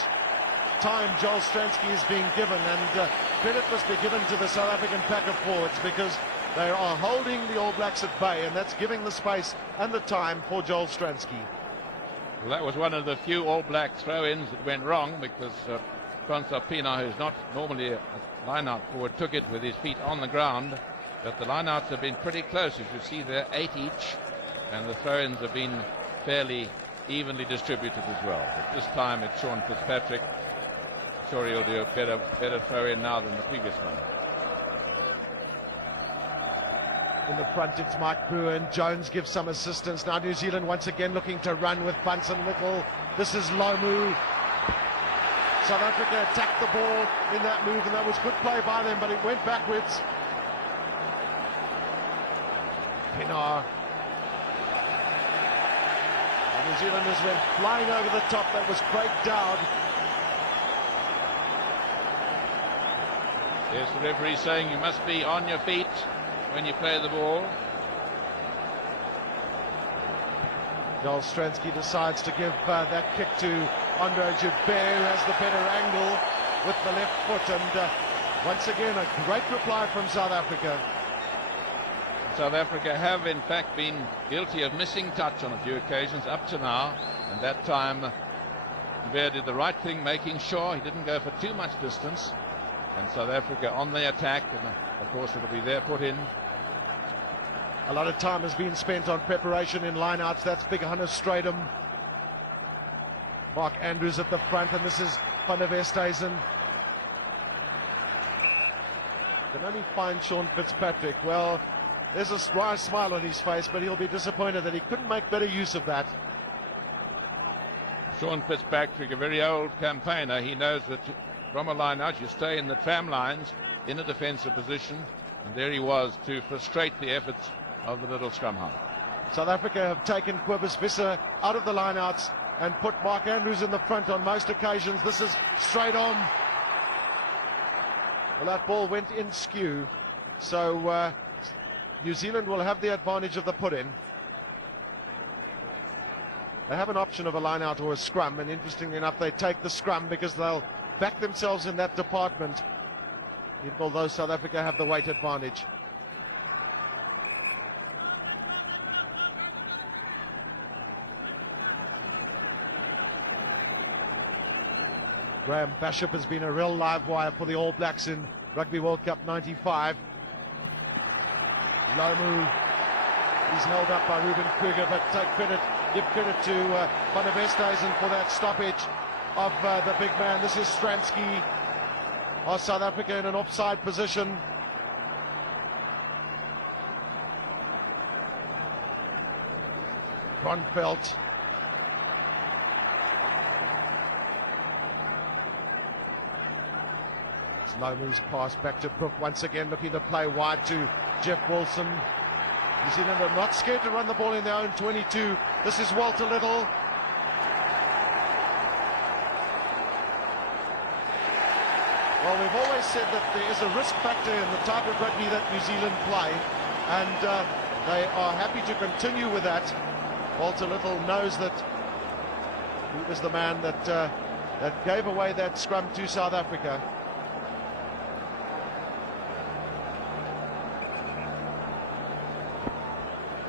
time Joel Stransky is being given, and credit must be given to the South African pack of forwards because they are holding the All Blacks at bay, and that's giving the space and the time for Joel Stransky. Well, that was one of the few All Black throw-ins that went wrong because Francois Pienaar, who's not normally a line-out forward, took it with his feet on the ground. But the line-outs have been pretty close. As you see, they're 8 each, and the throw-ins have been fairly evenly distributed as well. This time it's Sean Fitzpatrick. I'm sure he'll do a better throw-in now than previously. In the front, it's Mike Brewer. Jones gives some assistance. Now New Zealand once again looking to run with Bunce and Whittle. This is Manu. South Africa attacked the ball in that move, and that was good play by them, but it went backwards. New Zealand was flying over the top. That was great down. Yes, the referee saying you must be on your feet when you play the ball. Joel Stransky decides to give that kick to Andre Joubert. He has the better angle with the left foot, and once again a great reply from South Africa. South Africa have in fact been guilty of missing touch on a few occasions up to now. And that time Bear did the right thing, making sure he didn't go for too much distance. And South Africa on the attack, and of course it'll be their foot in. A lot of time has been spent on preparation in lineouts. That's Big Hammer Strydom. Mark Andrews at the front, and this is Van der Westhuizen. Only find Sean Fitzpatrick. Well, there's a wry smile on his face, but he'll be disappointed that he couldn't make better use of that. Sean Fitzpatrick, a very old campaigner, he knows that from a line-out you stay in the tram lines in a defensive position, and there he was to frustrate the efforts of the little scrum line. South Africa have taken Cobus Visser out of the lineouts and put Mark Andrews in the front on most occasions. This is straight on. Well, that ball went in skew, so New Zealand will have the advantage of the put-in. They have an option of a line-out or a scrum, and interestingly enough, they take the scrum because they'll back themselves in that department, although South Africa have the weight advantage. Graham Bishop has been a real live wire for the All Blacks in Rugby World Cup 95. Lomu is held up by Ruben Kruger, but give credit to one of Esterhuizen for that stoppage of the big man. This is Stransky of South Africa in an offside position. Ron Felt. Lomu's pass back to Brook, once again looking to play wide to Jeff Wilson. New Zealand are not scared to run the ball in their own 22. This is Walter Little. Well, we've always said that there is a risk factor in the type of rugby that New Zealand play, and they are happy to continue with that. Walter Little knows that he was the man that gave away that scrum to South Africa.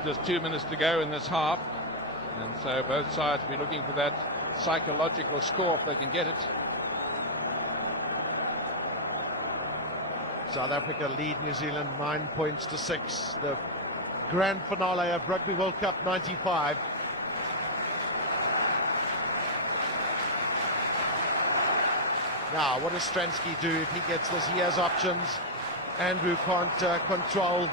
Just 2 minutes to go in this half, and so both sides will be looking for that psychological score if they can get it. South Africa lead New Zealand 9 points to 6. The grand finale of Rugby World Cup 95. Now, what does Stransky do if he gets this? He has options. Andrew can't control.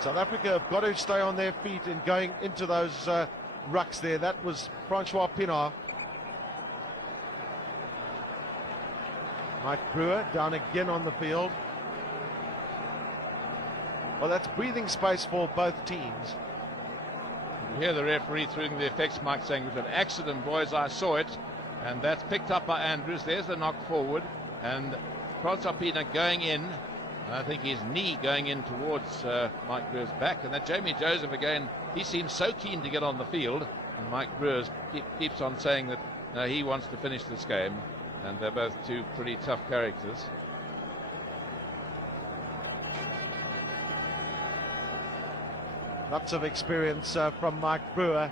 South Africa have got to stay on their feet and going into those rucks there. That was Francois Pienaar. Mike Brewer down again on the field. Well, that's breathing space for both teams. Here the referee threw in the effects mark saying it was an accident, boys, I saw it. And that's picked up by Andrews. There's the knock forward. And Francois Pienaar going in. I think his knee going in towards Mike Brewer's back. And then Jamie Joseph again, he seems so keen to get on the field. And Mike Brewer keeps on saying that he wants to finish this game. And they're both two pretty tough characters. Lots of experience from Mike Brewer.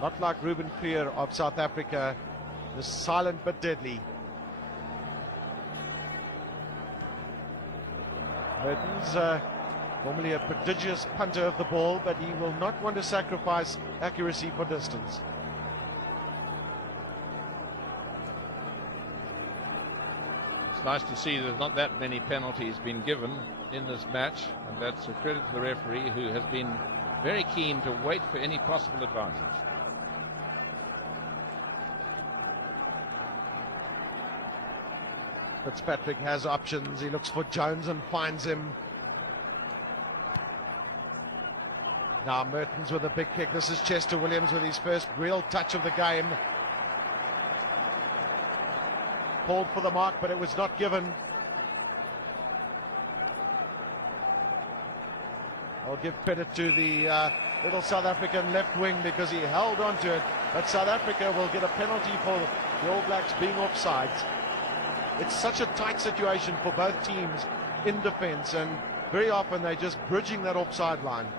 Not like Ruben Fear of South Africa, was silent but deadly. He's normally a prodigious punter of the ball, but he will not want to sacrifice accuracy for distance. It's nice to see there's not that many penalties being given in this match. And that's a credit to the referee, who has been very keen to wait for any possible advantage. Fitzpatrick has options. He looks for Jones and finds him. Now Mertens with a big kick. This is Chester Williams with his first real touch of the game. Called for the mark, but it was not given. I'll give credit to the little South African left wing because he held on to it. But South Africa will get a penalty for the All Blacks being offsides. It's such a tight situation for both teams in defence, and very often they're just bridging that offside line.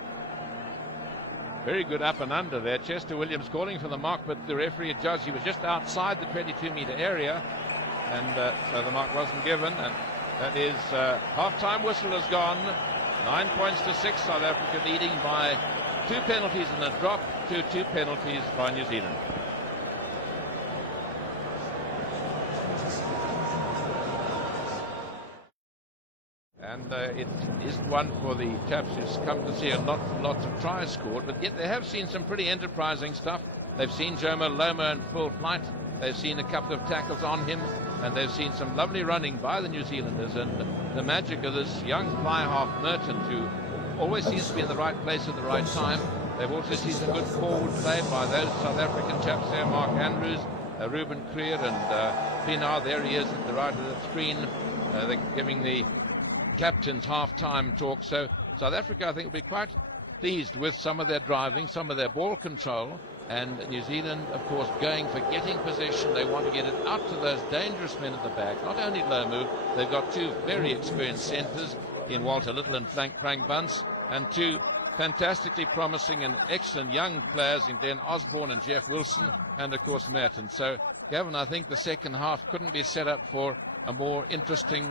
Very good up and under there. Chester Williams calling for the mark, but the referee adjusts. He was just outside the 22-metre area, and the mark wasn't given. And that is half-time whistle has gone. 9 points to 6. South Africa leading by 2 penalties and a drop to 2 penalties by New Zealand. It is one for the chaps who's come to see lots of tries scored, but yet they have seen some pretty enterprising stuff. They've seen Jomo Loma in full flight. They've seen a couple of tackles on him, and they've seen some lovely running by the New Zealanders, and the magic of this young fly half Merton, who always seems to be in the right place at the right time. They've also seen some good forward play by those South African chaps there, Mark Andrews, Ruben Creer, and Pinar. There he is, divided the screen. They're giving the captain's half-time talk. So South Africa, I think, will be quite pleased with some of their driving, some of their ball control. And New Zealand, of course, going for getting possession. They want to get it out to those dangerous men at the back. Not only Lomu, they've got two very experienced centres in Walter Little and Frank Bunce, and two fantastically promising and excellent young players in Glenn Osborne and Jeff Wilson, and of course Merton. So, Gavin, I think the second half couldn't be set up for a more interesting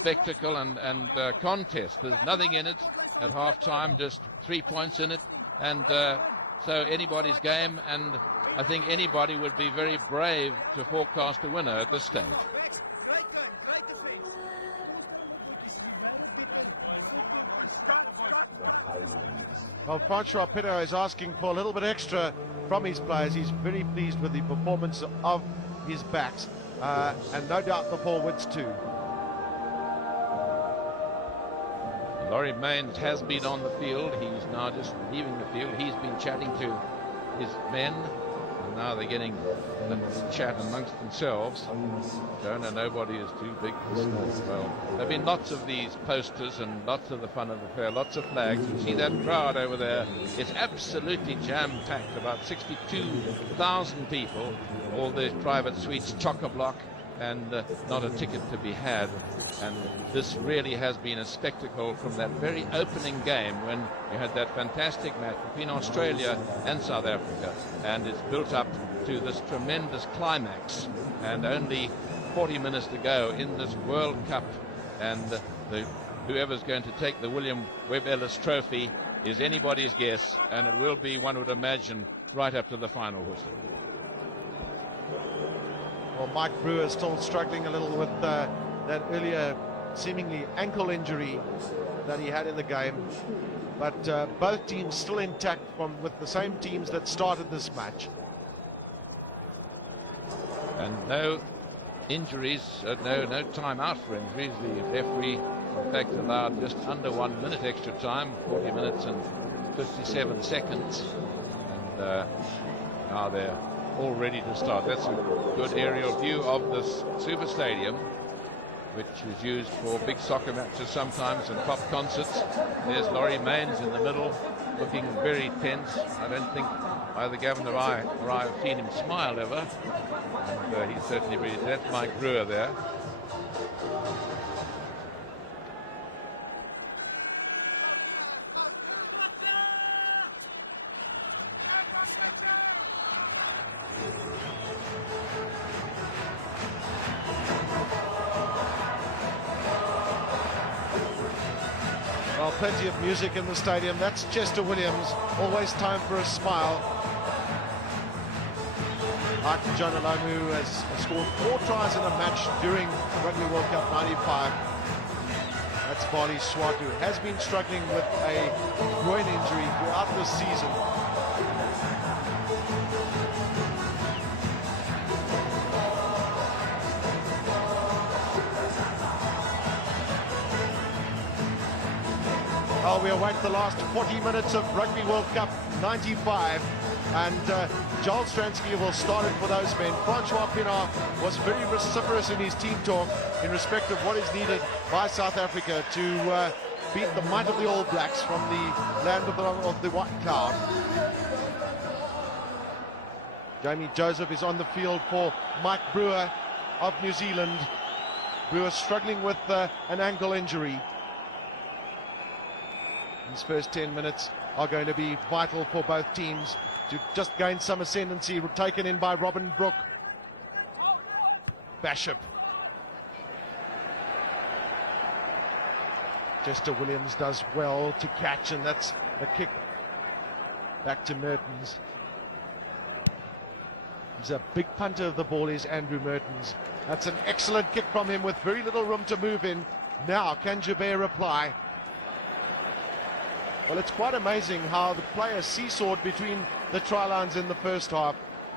spectacle and contest. There's nothing in it. At half-time, just 3 points in it, and so anybody's game, and I think anybody would be very brave to forecast a winner at this level. Bex, great game, great defence. Kom ons stel hom op, boetjies. Dis die wêreldbeker. Well, Francois Pinot is asking for a little bit extra from his players. He's very pleased with the performance of his backs, and no doubt the forwards too. Laurie Mains has been on the field. He's now just leaving the field. He's been chatting to his men. Now they're getting a chat amongst themselves. Nobody is too big for this. Well, there have been lots of these posters and lots of the fun of the fair, lots of flags. You see that crowd over there? It's absolutely jam-packed. About 62,000 people. All the private suites chock-a-block, and not a ticket to be had. And this really has been a spectacle from that very opening game when we had that fantastic match between Australia and South Africa, and it's built up to this tremendous climax, and only 40 minutes to go in this World Cup, and whoever's going to take the William Webb Ellis Trophy is anybody's guess, and will be, one would imagine, right up to the finals. Well, Mike Brewer is still struggling a little with that earlier seemingly ankle injury that he had in the game, but both teams still intact with the same teams that started this match. And no injuries, no time out for injuries. The referee, in fact, allowed just under 1 minute extra time, 40 minutes and 57 seconds. Now they're all ready to start. That's a good aerial view of this super stadium, which is used for big soccer matches sometimes and pop concerts. There's Laurie Mains in the middle, looking very tense. I don't think either Gavin or I have seen him smile ever. And, he's certainly really, that's Mike Brewer there. Plenty of music in the stadium. That's Chester Williams, always time for a smile. Like John Alomu has scored 4 tries in a match during the Rugby World Cup 95. That's Barney Swart, who has been struggling with a groin injury throughout this season. Well, we await the last 40 minutes of Rugby World Cup 95, and Joel Stransky will start it for those men. Francois Pinard was very vociferous in his team talk in respect of what is needed by South Africa to beat the might of the All Blacks from the land of the White Cloud. Jamie Joseph is on the field for Mike Brewer of New Zealand. Brewer struggling with an ankle injury. These first 10 minutes are going to be vital for both teams to just gain some ascendancy. Taken in by Robin Brook. Basham. Chester Williams does well to catch, and that's the kick back to Mertens. He's a big punter of the ball, is Andrew Mertens. That's an excellent kick from him with very little room to move in. Now, can Jabir reply? Well, it's quite amazing how the players seesawed between the try lines in the first half.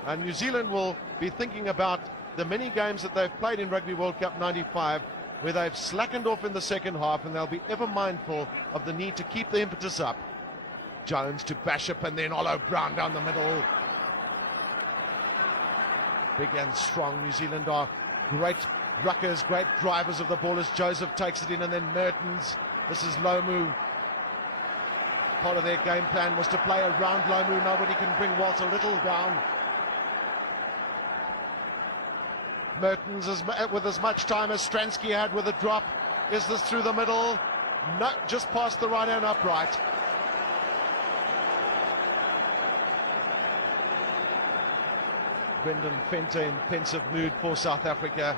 And New Zealand will be thinking about the many games that they've played in Rugby World Cup 95, where they've slackened off in the second half, and they'll be ever mindful of the need to keep the impetus up. Jones to Bishop, and then Olive Brown down the middle. Big and strong. New Zealand are great ruckers, great drivers of the ball as Joseph takes it in, and then Mertens. This is Lomu. Part of their game plan was to play around Lomu. Nobody can bring Walter Little down. Mertens with as much time as Stransky had with a drop. Is this through the middle? No, just past the right hand upright. Defensive move for South Africa.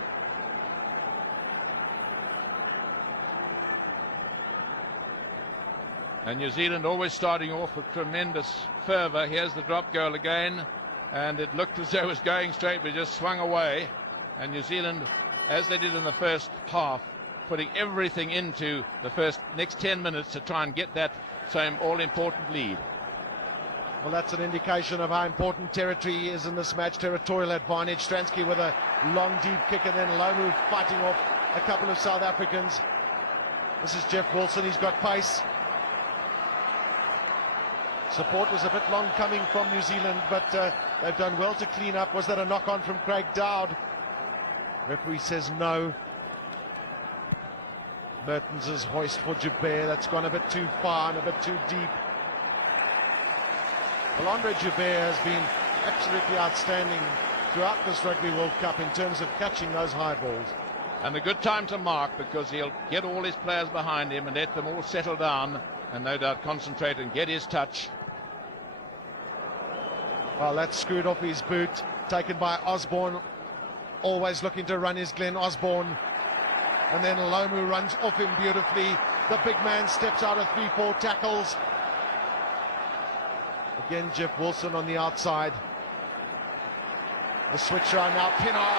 And New Zealand always starting off with tremendous fervour. Here's the drop goal again, and it looked as though it was going straight, but just swung away. And New Zealand, as they did in the first half, putting everything into the next 10 minutes to try and get that same all-important lead. Well, that's an indication of how important territory is in this match. Territorial advantage. Stransky with a long deep kick, and then Lomu fighting off a couple of South Africans. This is Jeff Wilson. He's got pace. Support was a bit long coming from New Zealand, but they've done well to clean up. Was that a knock-on from Craig Dowd? Referee says no. Mertens is hoist for Joubert. That's gone a bit too far and a bit too deep. Alonso Joubert has been absolutely outstanding throughout this Rugby World Cup in terms of catching those high balls. And a good time to mark, because he'll get all his players behind him and let them all settle down and no doubt concentrate and get his touch. Well, that's screwed off his boot, taken by Osborne. Always looking to run his Glenn Osborne. And then Lomu runs off him beautifully. The big man steps out of 3-4 tackles. Again, Jeff Wilson on the outside. The switch right now. Pinner.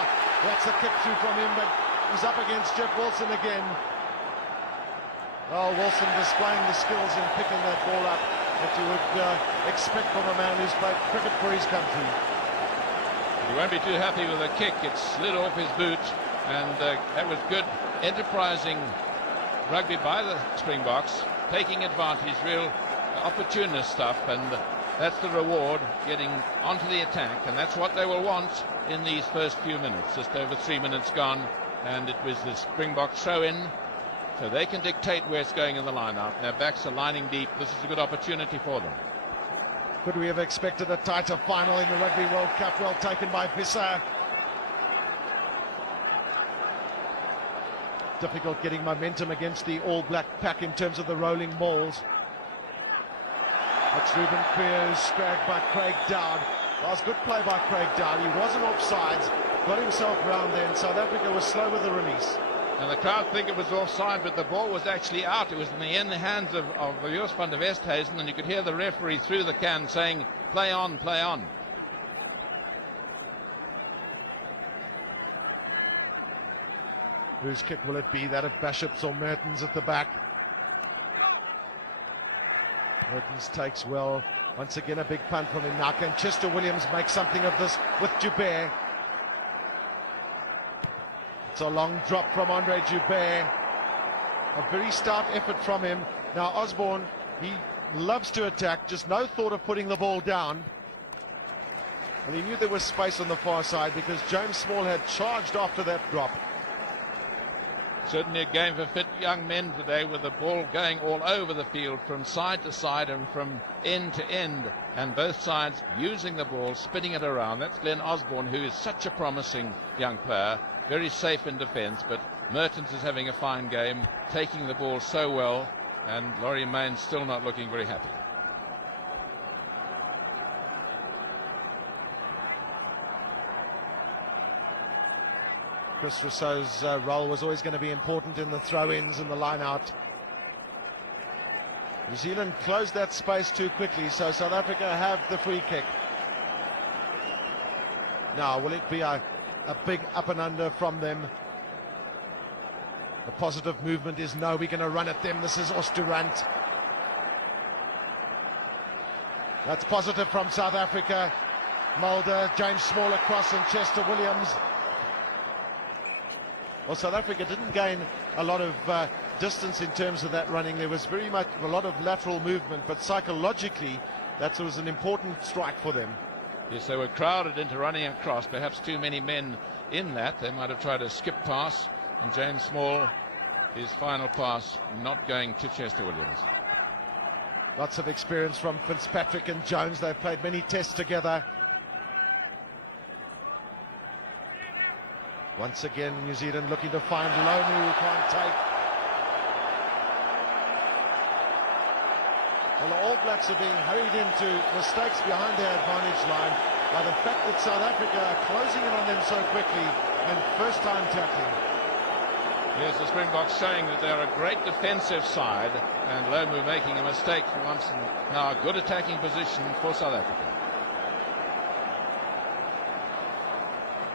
That's a kick through from him, but he's up against Jeff Wilson again. Oh, Wilson displaying the skills in picking that ball up that you would expect from a man who's played cricket for his country. He won't be too happy with a kick. It slid off his boot, and that was good, enterprising rugby by the Springboks, taking advantage, real opportunist stuff, and that's the reward, getting onto the attack, and that's what they will want in these first few minutes. Just over 3 minutes gone, and it was the Springboks throw-in, so they can dictate where it's going in the line-out. Their backs are lining deep. This is a good opportunity for them. Could we have expected a tighter final in the Rugby World Cup? Well taken by Visser. Difficult getting momentum against the All Black pack in terms of the rolling balls. Ruben Creel is squared by Craig Dowd. That was good play by Craig Dowd. He wasn't offside, got himself round there, and South Africa was slow with the release. Now the crowd think it was offside, but the ball was actually out. It was in the hands of Joos van der Westhuizen, and you could hear the referee through the can saying, play on, play on. Whose kick will it be? That of Bishop's or Mertens at the back? Mertens takes well. Once again, a big punt from him. Now can Chester Williams make something of this with Joubert? It's a long drop from Andre Joubert. A very stout effort from him. Now Osborne, he loves to attack, just no thought of putting the ball down. And he knew there was space on the far side because James Small had charged after that drop. Certainly a game for fit young men today, with the ball going all over the field from side to side and from end to end, and both sides using the ball, spinning it around. That's Glenn Osborne, who is such a promising young player, very safe in defence, but Mertens is having a fine game, taking the ball so well, and Laurie Main still not looking very happy. Chris Rousseau's role was always going to be important in the throw-ins and the line-out. New Zealand closed that space too quickly, so South Africa have the free kick. Now, will it be a big up and under from them? The positive movement is no, we're going to run at them. This is Oosterrand. That's positive from South Africa. Mulder, James Small across, and Chester Williams. Well, South Africa didn't gain a lot of distance in terms of that running. There was very much a lot of lateral movement, but psychologically, that was an important strike for them. Yes, they were crowded into running across. Perhaps too many men in that. They might have tried a skip pass. And James Small, his final pass, not going to Chester Williams. Lots of experience from Fitzpatrick and Jones. They've played many tests together. Once again, New Zealand looking to find Loney who can take. And the All Blacks are being held into mistakes behind their advantage line by the fact that South Africa are closing in on them so quickly and first time tackling. Yes, the Springboks saying that they're a great defensive side and Rugby making a mistake. Now a good attacking position for South Africa.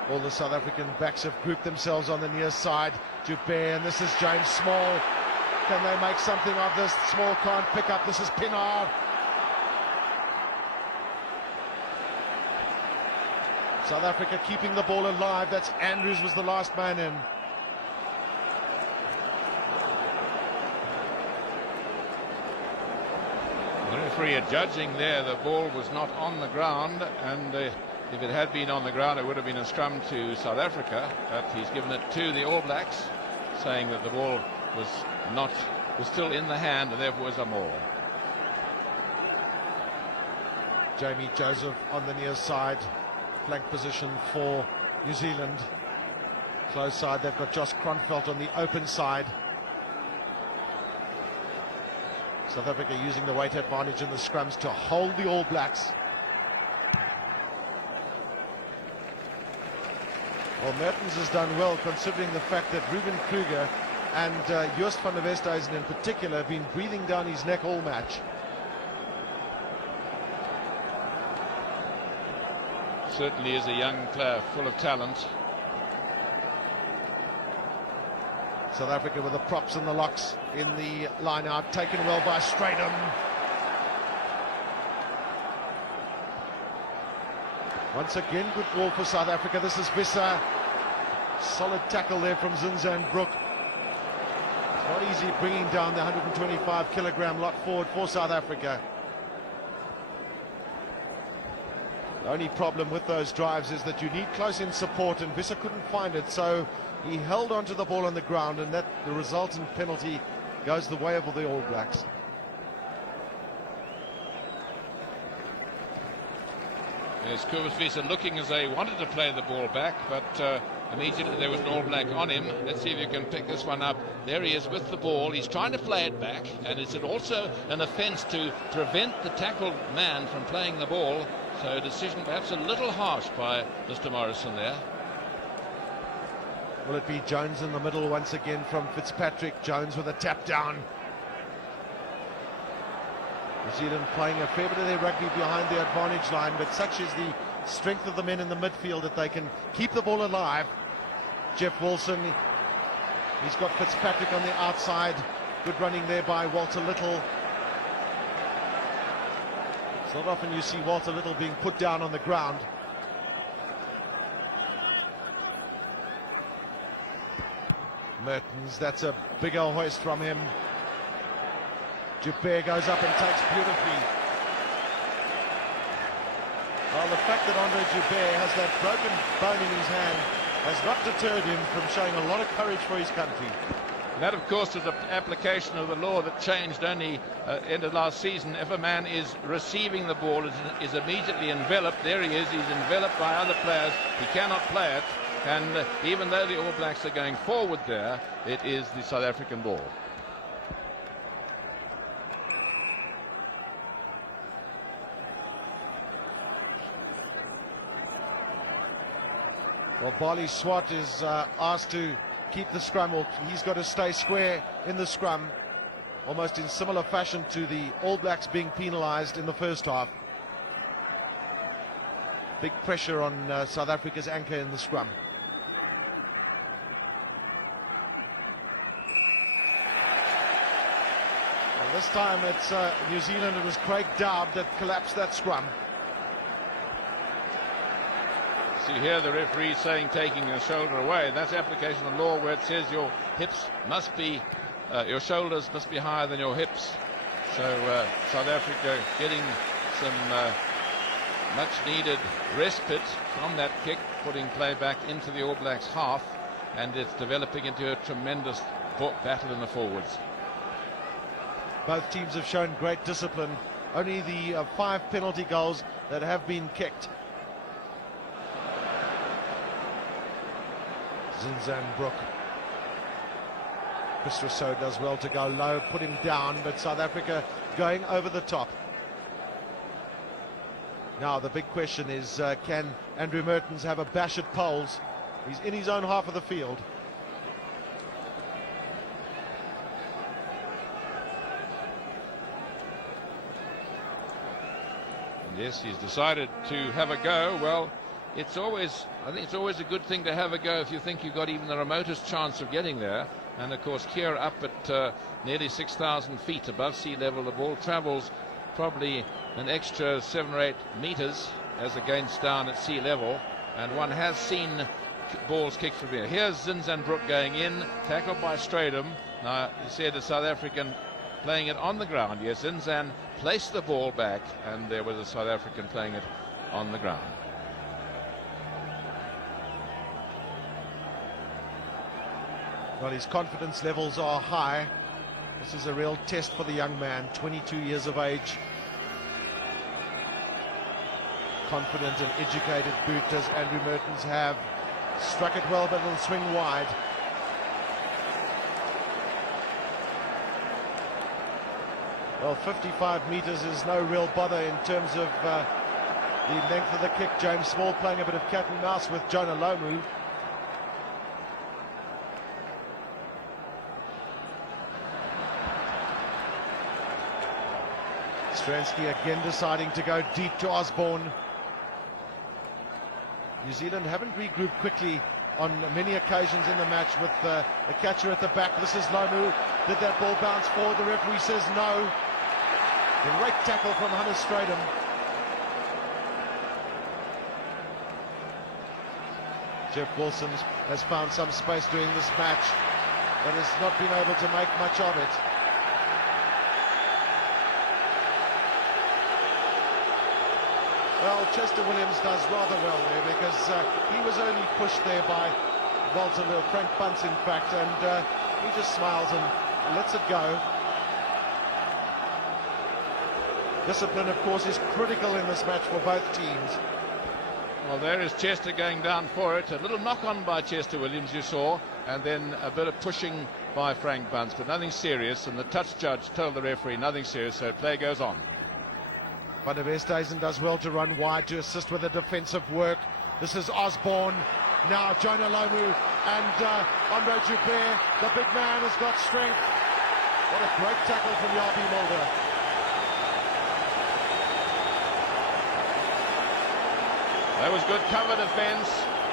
All the South African backs have grouped themselves on the near side. Joubert, and this is James Small. Can they make something of this? Small can't pick up. This is Pinar. South Africa keeping the ball alive. That's Andrews was the last man in. The referee judging there, the ball was not on the ground, and if it had been on the ground, it would have been a scrum to South Africa, but he's given it to the All Blacks, saying that the ball was still in the hand, and therefore was a ball. Jamie Joseph on the near side, flank position for New Zealand. Close side, they've got Josh Kronfeld on the open side. South Africa using the weight advantage in the scrums to hold the All Blacks. Well, Mertens has done well considering the fact that Ruben Kruger and Joost van der Westhuizen in particular have been breathing down his neck all match. Certainly is a young player full of talent. South Africa with the props and the locks in the line-out, taken well by Strahan. Once again, good ball for South Africa. This is Visser. Solid tackle there from Zinzan Brook. Not easy bringing down the 125-kilogram lot forward for South Africa. The only problem with those drives is that you need close-in support, and Visser couldn't find it, so he held onto the ball on the ground, and that the resultant penalty goes the way of the All Blacks. Visser looking as they wanted to play the ball back, but immediately there was an All Black on him. Let's see if you can pick this one up. There he is with the ball. He's trying to play it back, and it's also an offence to prevent the tackled man from playing the ball. So a decision perhaps a little harsh by Mr. Morrison there. Will it be Jones in the middle once again from Fitzpatrick? Jones with a tap down. New Zealand playing a fair bit of their rugby behind the advantage line, but such is the strength of the men in the midfield that they can keep the ball alive. Jeff Wilson, he's got Fitzpatrick on the outside. Good running there by Walter Little. So often you see Walter Little being put down on the ground. Mertens, that's a big old hoist from him. Joubert goes up and takes beautifully. Well, the fact that Andre Joubert has that broken bone in his hand has not deterred him from showing a lot of courage for his country. That, of course, is an application of the law that changed only end of last season. If a man is receiving the ball, is immediately enveloped, there he is, he's enveloped by other players, he cannot play it, and even though the All Blacks are going forward there, it is the South African ball. Barney Swart is asked to keep the scrum, or he's got to stay square in the scrum, almost in similar fashion to the All Blacks being penalised in the first half. Big pressure on South Africa's anchor in the scrum. This time it's New Zealand. It was Craig Dowd that collapsed that scrum. you hear the referee saying taking your shoulder away. That's application of law where it says your hips must be, your shoulders must be higher than your hips. So South Africa getting some much needed respite from that kick, putting play back into the All Blacks half, and it's developing into a tremendous battle in the forwards. Both teams have shown great discipline. Only the 5 penalty goals that have been kicked. Zinzan Brook. Chris Rousseau does well to go low, put him down, but South Africa going over the top. Now the big question is, can Andrew Mertens have a bash at poles? He's in his own half of the field. Yes, he's decided to have a go. Well, I think it's always a good thing to have a go if you think you've got even the remotest chance of getting there. And of course, here up at nearly 6,000 feet above sea level, the ball travels probably an extra 7 or 8 meters as against down at sea level. And one has seen balls kicked from here. Here's Zinzan Brook going in, tackled by Stradom. Now, you see the South African playing it on the ground. Yes, Zinzan placed the ball back, and there was a South African playing it on the ground. Well, his confidence levels are high. This is a real test for the young man, 22 years of age. Confident and educated boot does Andrew Mertens have. Struck it well, but will swing wide. Well, 55 metres is no real bother in terms of the length of the kick. James Small playing a bit of cat and mouse with Jonah Lomu. Stransky again deciding to go deep to Osborne. New Zealand haven't regrouped quickly on many occasions in the match with a catcher at the back. This is Lomu. Did that ball bounce forward? The referee says no. Great tackle from Hannes Stradom. Jeff Wilson has found some space during this match and has not been able to make much of it. Well, Chester Williams does rather well because he was only pushed there by Baltimore, Frank Bunce in fact, and he just smiles and lets it go. Discipline, of course, is critical in this match for both teams. Well, there is Chester going down for it. A little knock-on by Chester Williams, you saw, and then a bit of pushing by Frank Bunce, but nothing serious. And the touch judge told the referee nothing serious, so play goes on. Van der Westhuizen does well to run wide to assist with the defensive work. This is Osborne. Now Jonah Lomu and Andre Dupre. The big man has got strength. What a great tackle from Robbie Mulder. There was good cover defence,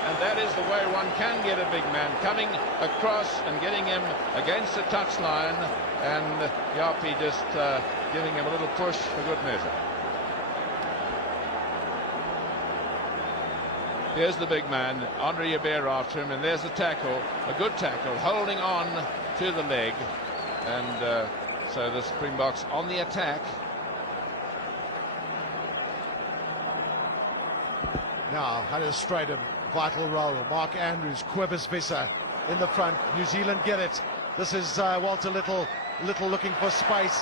and that is the way one can get a big man, coming across and getting him against the touchline, and Yapi just giving him a little push for good measure. Here's the big man, Henri Hebert after him, and there's the tackle, a good tackle, holding on to the leg, and so the Springboks on the attack. Stradom, Michael Rowe, Mark Andrews, Quibus Visser in the front. New Zealand get it. This is Walter Little looking for space.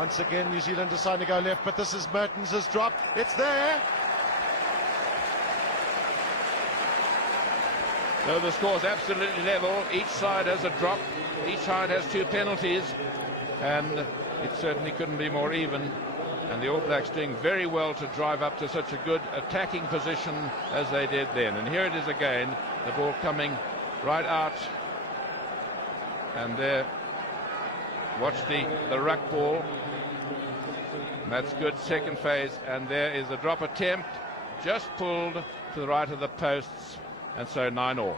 Once again, New Zealand decide to go left, but this is Mertens' drop. It's there. So the score's absolutely level. Each side has a drop. Each side has 2 penalties, and it certainly couldn't be more even. And the All Blacks doing very well to drive up to such a good attacking position as they did then. And here it is again, the ball coming right out. And there, watch the ruck ball. That's good, second phase. And there is a drop attempt, just pulled to the right of the posts. And so 9-all.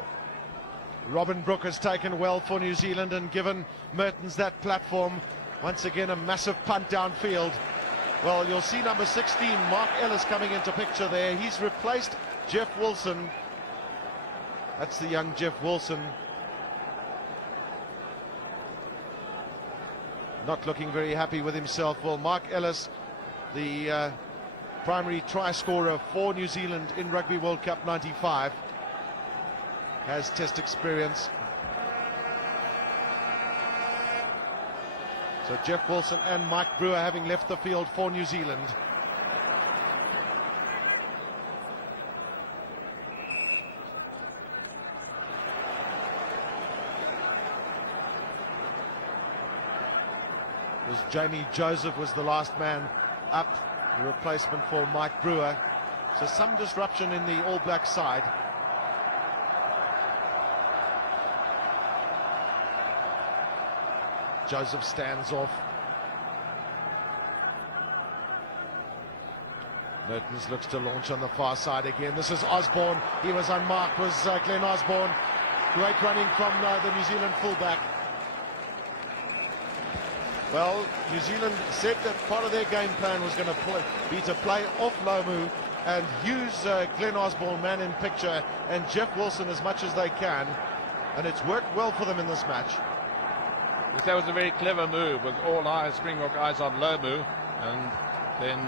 Robin Brook has taken well for New Zealand and given Mertens that platform. Once again, a massive punt downfield. Well, you'll see number 16, Mark Ellis, coming into picture there. He's replaced Jeff Wilson. That's the young Jeff Wilson. Not looking very happy with himself. Well, Mark Ellis, the primary try scorer for New Zealand in Rugby World Cup 95, has test experience. So Jeff Wilson and Mike Brewer having left the field for New Zealand. Jamie Joseph was the last man up, the replacement for Mike Brewer. So some disruption in the All Black side. Joseph stands off. Mertens looks to launch on the far side again. This is Osborne. He was unmarked, was Glenn Osborne. Great running from the New Zealand fullback. Well, New Zealand said that part of their game plan was going to be to play off Lomu and use Glenn Osborne, man in picture, and Jeff Wilson as much as they can. And it's worked well for them in this match. That was a very clever move with all eyes, Springbok eyes on Lomu. And then,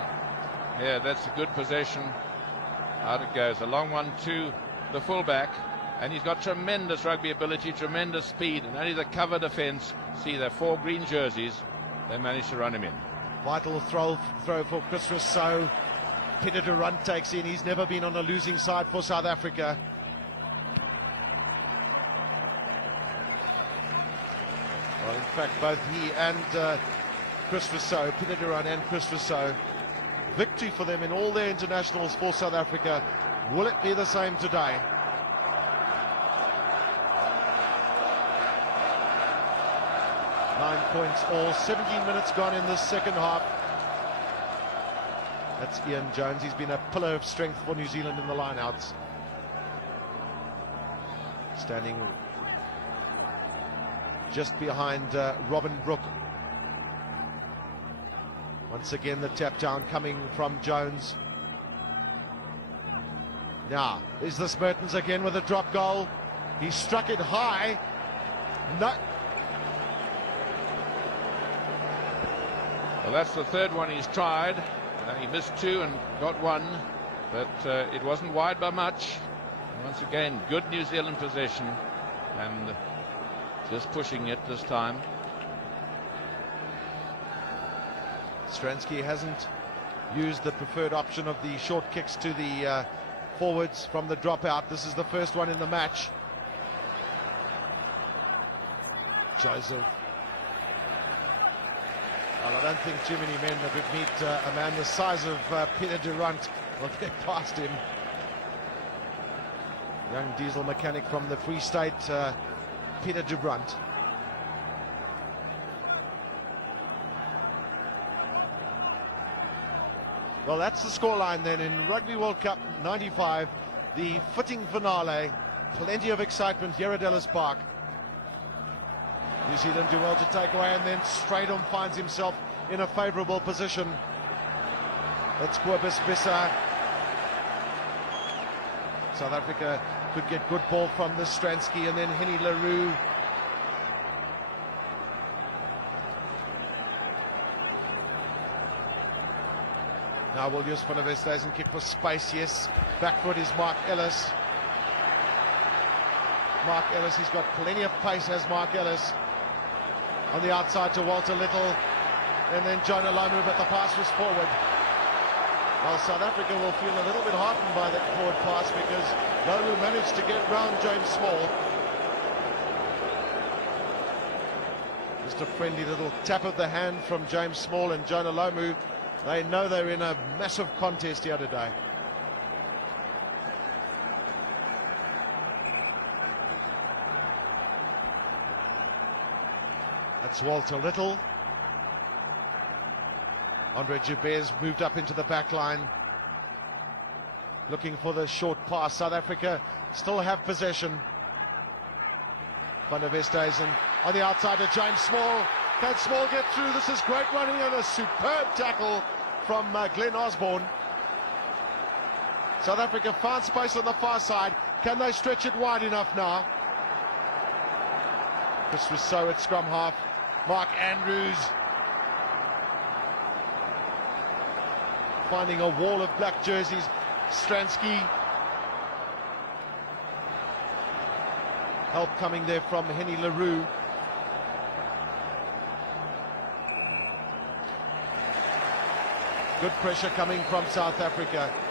yeah, that's a good possession. Out it goes. A long one to the fullback. And he's got tremendous rugby ability, tremendous speed. And only the cover defence, see the 4 green jerseys, they managed to run him in. Vital throw for Chris Rousseau. Peter Durant takes in. He's never been on a losing side for South Africa. Well, in fact, both he and Chris Rousseau, Peter Durant and Chris Rousseau, victory for them in all their internationals for South Africa. Will it be the same today? All 17 minutes gone in this second half. That's Ian Jones. He's been a pillar of strength for New Zealand in the lineouts. Standing just behind Robin Brooke. Once again, the tap down coming from Jones. Now, is this Mertens again with a drop goal? He struck it high. No. That's the third one he's tried. He missed 2 and got 1, but it wasn't wide by much. Once again, good New Zealand possession, and just pushing it this time. Stransky hasn't used the preferred option of the short kicks to the forwards from the dropout. This is the first one in the match. Joseph. I don't think Jimmy men would meet a man the size of Peter Durant. Look, they passed him. Young diesel mechanic from the Free State, Peter Durant. Well, that's the scoreline then in Rugby World Cup 95, the fitting finale, plenty of excitement here at Ellis Park. New Zealand do well to take away, and then Straydon finds himself in a favourable position. It's Kobus Bissa. South Africa could get good ball from Stransky, and then Henny LaRue. Now Williams Funavesle's kick for space, yes. Backfoot is Mark Ellis. Mark Ellis has got plenty of pace as Mark Ellis. On the outside to Walter Little, and then Jonah Lamu, but the pass was forward. Well, South Africa will feel a little bit heartened by that forward pass because Lamu managed to get round James Small. Just a friendly little tap of the hand from James Small and Jonah Lamu. They know they're in a massive contest here today. Walter Little. Andre Jabez moved up into the back line, looking for the short pass. South Africa still have possession. Funavesle's on the outside to James Small. Can Small get through? This is great running and a superb tackle from Glenn Osborne. South Africa found space on the far side. Can they stretch it wide enough now? This was so at scrum half. Mark Andrews finding a wall of black jerseys. Stransky. Help coming there from Henny LaRue. Good pressure coming from South Africa.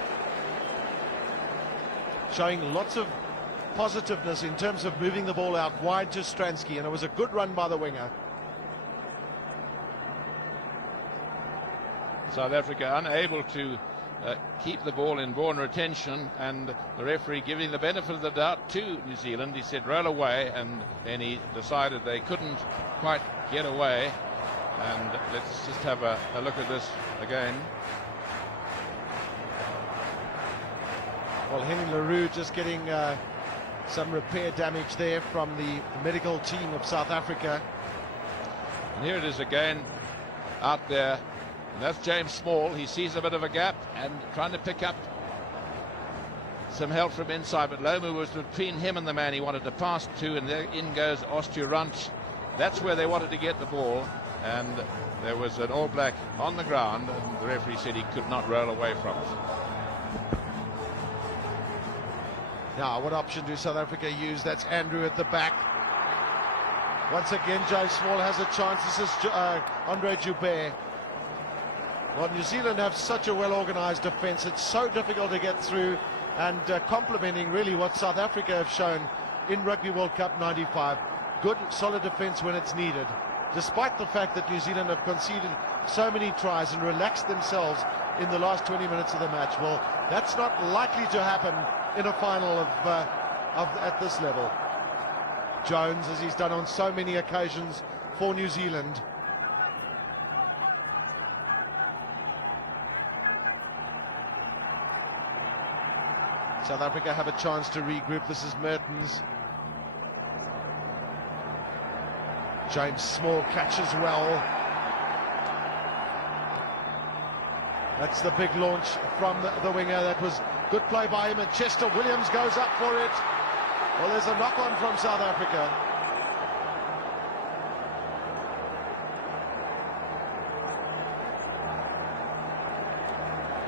Showing lots of positiveness in terms of moving the ball out wide to Stransky, and it was a good run by the winger. South Africa unable to keep the ball in born retention, and the referee giving the benefit of the doubt to New Zealand. He said roll away, and he decided they couldn't quite get away. And let's just have a look at this again. Well, Henny LaRue just getting some repair damage there from the medical team of South Africa. And here it is again out there. That's James Small. He sees a bit of a gap and trying to pick up some help from inside, but Lomu was between him and the man he wanted to pass to, and there in goes Osterrand. That's where they wanted to get the ball, and there was an All Black on the ground. The referee said he could not roll away from it. Now, what option do South Africa use? That's Andrew at the back. Once again, James Small has a chance. This is Andre Joubert. Well, New Zealand have such a well-organised defence. It's so difficult to get through, and complementing really what South Africa have shown in Rugby World Cup 95. Good, solid defence when it's needed. Despite the fact that New Zealand have conceded so many tries and relaxed themselves in the last 20 minutes of the match. Well, that's not likely to happen in a final at this level. Jones, as he's done on so many occasions for New Zealand. South Africa have a chance to regroup. This is Mertens. James Small catches well. That's the big launch from the winger. That was good play by him, and Chester Williams goes up for it. Well, there's a knock-on from South Africa.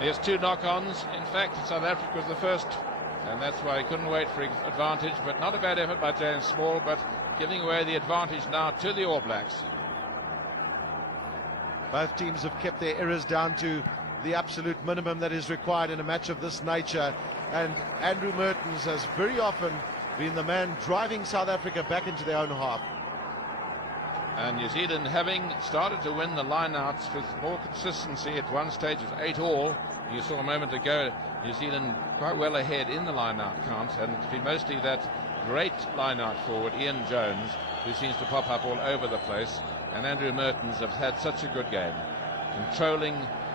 There's two knock-ons. In fact, South Africa was the first, and that's why he couldn't wait for advantage. But not a bad effort by James Small, but giving away the advantage now to the All Blacks. Both teams have kept their errors down to the absolute minimum that is required in a match of this nature. And Andrew Mertens has very often been the man driving South Africa back into their own half. And New Zealand, having started to win the line-outs with more consistency at one stage of 8-all, you saw a moment ago New Zealand quite well ahead in the line-out count, and it's been mostly that great line-out forward, Ian Jones, who seems to pop up all over the place, and Andrew Mertens have had such a good game, controlling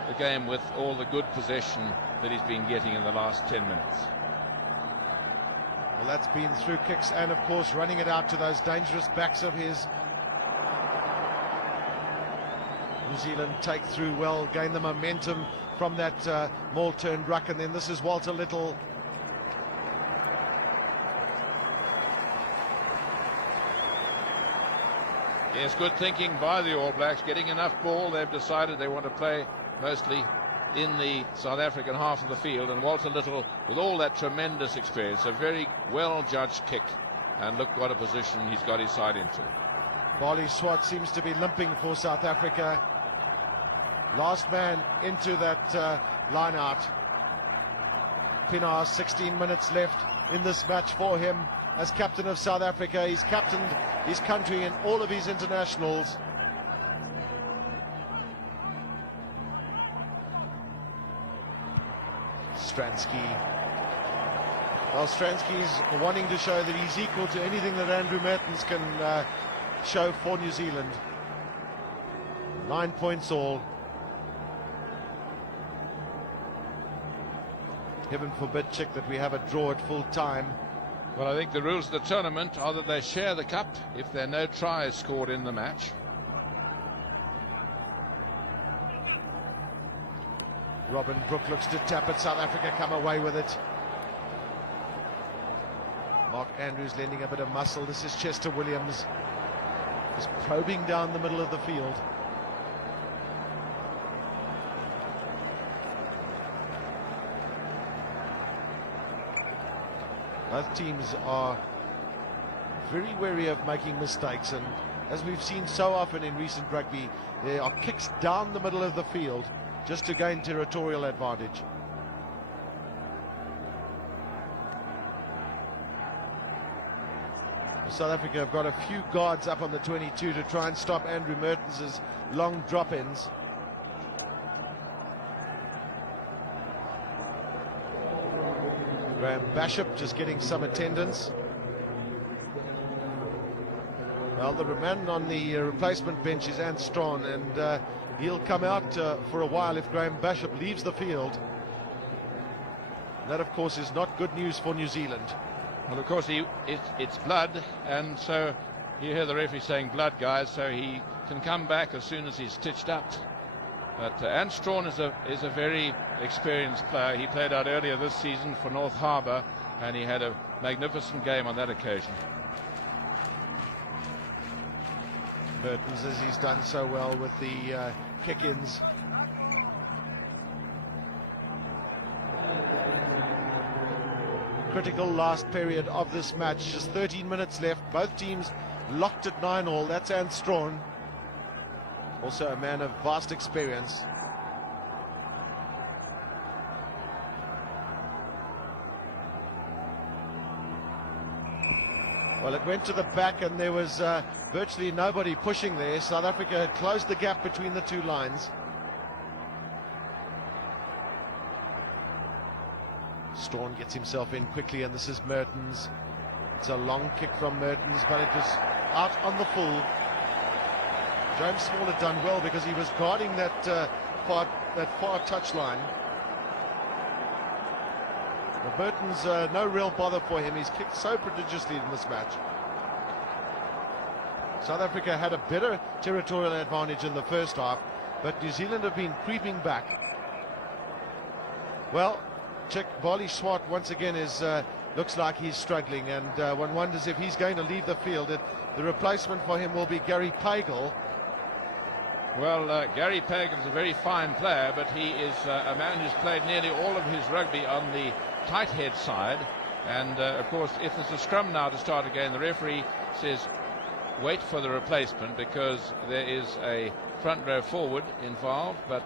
the game with all the good possession that he's been getting in the last 10 minutes. That's been through kicks and, of course, running it out to those dangerous backs of his. New Zealand take through well, gain the momentum from that ball turned ruck, and then this is Walter Little. There's good thinking by the All Blacks, getting enough ball. They've decided they want to play mostly in the South African half of the field, and Walter Little, with all that tremendous experience, a very well-judged kick, and look what a position he's got his side into. Bali Swart seems to be limping for South Africa. Last man into that line-out. Pienaar, 16 minutes left in this match for him as captain of South Africa. He's captained his country in all of his internationals. Stransky. Well, Stransky is wanting to show that he's equal to anything that Andrew Mertens can show for New Zealand. 9 points all. Heaven forbid, Chick, that we have a draw at full time. Well, I think the rules of the tournament are that they share the cup if there are no tries scored in the match. problem. Brook looks to tap it. South Africa come away with it. Mark Andrews lending a bit of muscle. This is Chester Williams. He's probing down the middle of the field. Both teams are very wary of making mistakes, and as we've seen so often in recent rugby, there are kicks down the middle of the field just to gain territorial advantage. South Africa have got a few guards up on the 22 to try and stop Andrew Mertens' long drop-ins. Graham Basham just getting some attendance. Well, the man on the replacement bench is Ant Strawn, and he'll come out for a while if Graham Basham leaves the field. That, of course, is not good news for New Zealand. And of course, it's blood, and so you hear the referee saying blood, guys, so he can come back as soon as he's stitched up. But Ant Strawn is a very experienced player. He played out earlier this season for North Harbour, and he had a magnificent game on that occasion. Mertens, as he's done so well with the kick-ins. Critical last period of this match. Just 13 minutes left. Both teams locked at 9-all. That's Ant Strawn. Also a man of vast experience. Well, it went to the back and there was virtually nobody pushing there. South Africa had closed the gap between the two lines. Strawn gets himself in quickly, and this is Mertens. It's a long kick from Mertens, but it was out on the full. Graham Small had done well because he was guarding that far touchline. Mertens, no real bother for him. He's kicked so prodigiously in this match. South Africa had a better territorial advantage in the first half, but New Zealand have been creeping back. Well, Chick Bali Swart once again looks like he's struggling, and one wonders if he's going to leave the field. And the replacement for him will be Gary Pagel. Well, Gary Pagel is a very fine player, but he is a man who's played nearly all of his rugby on the tight head side. And of course, if it's a scrum now to start again, the referee says wait for the replacement because there is a front row forward involved, but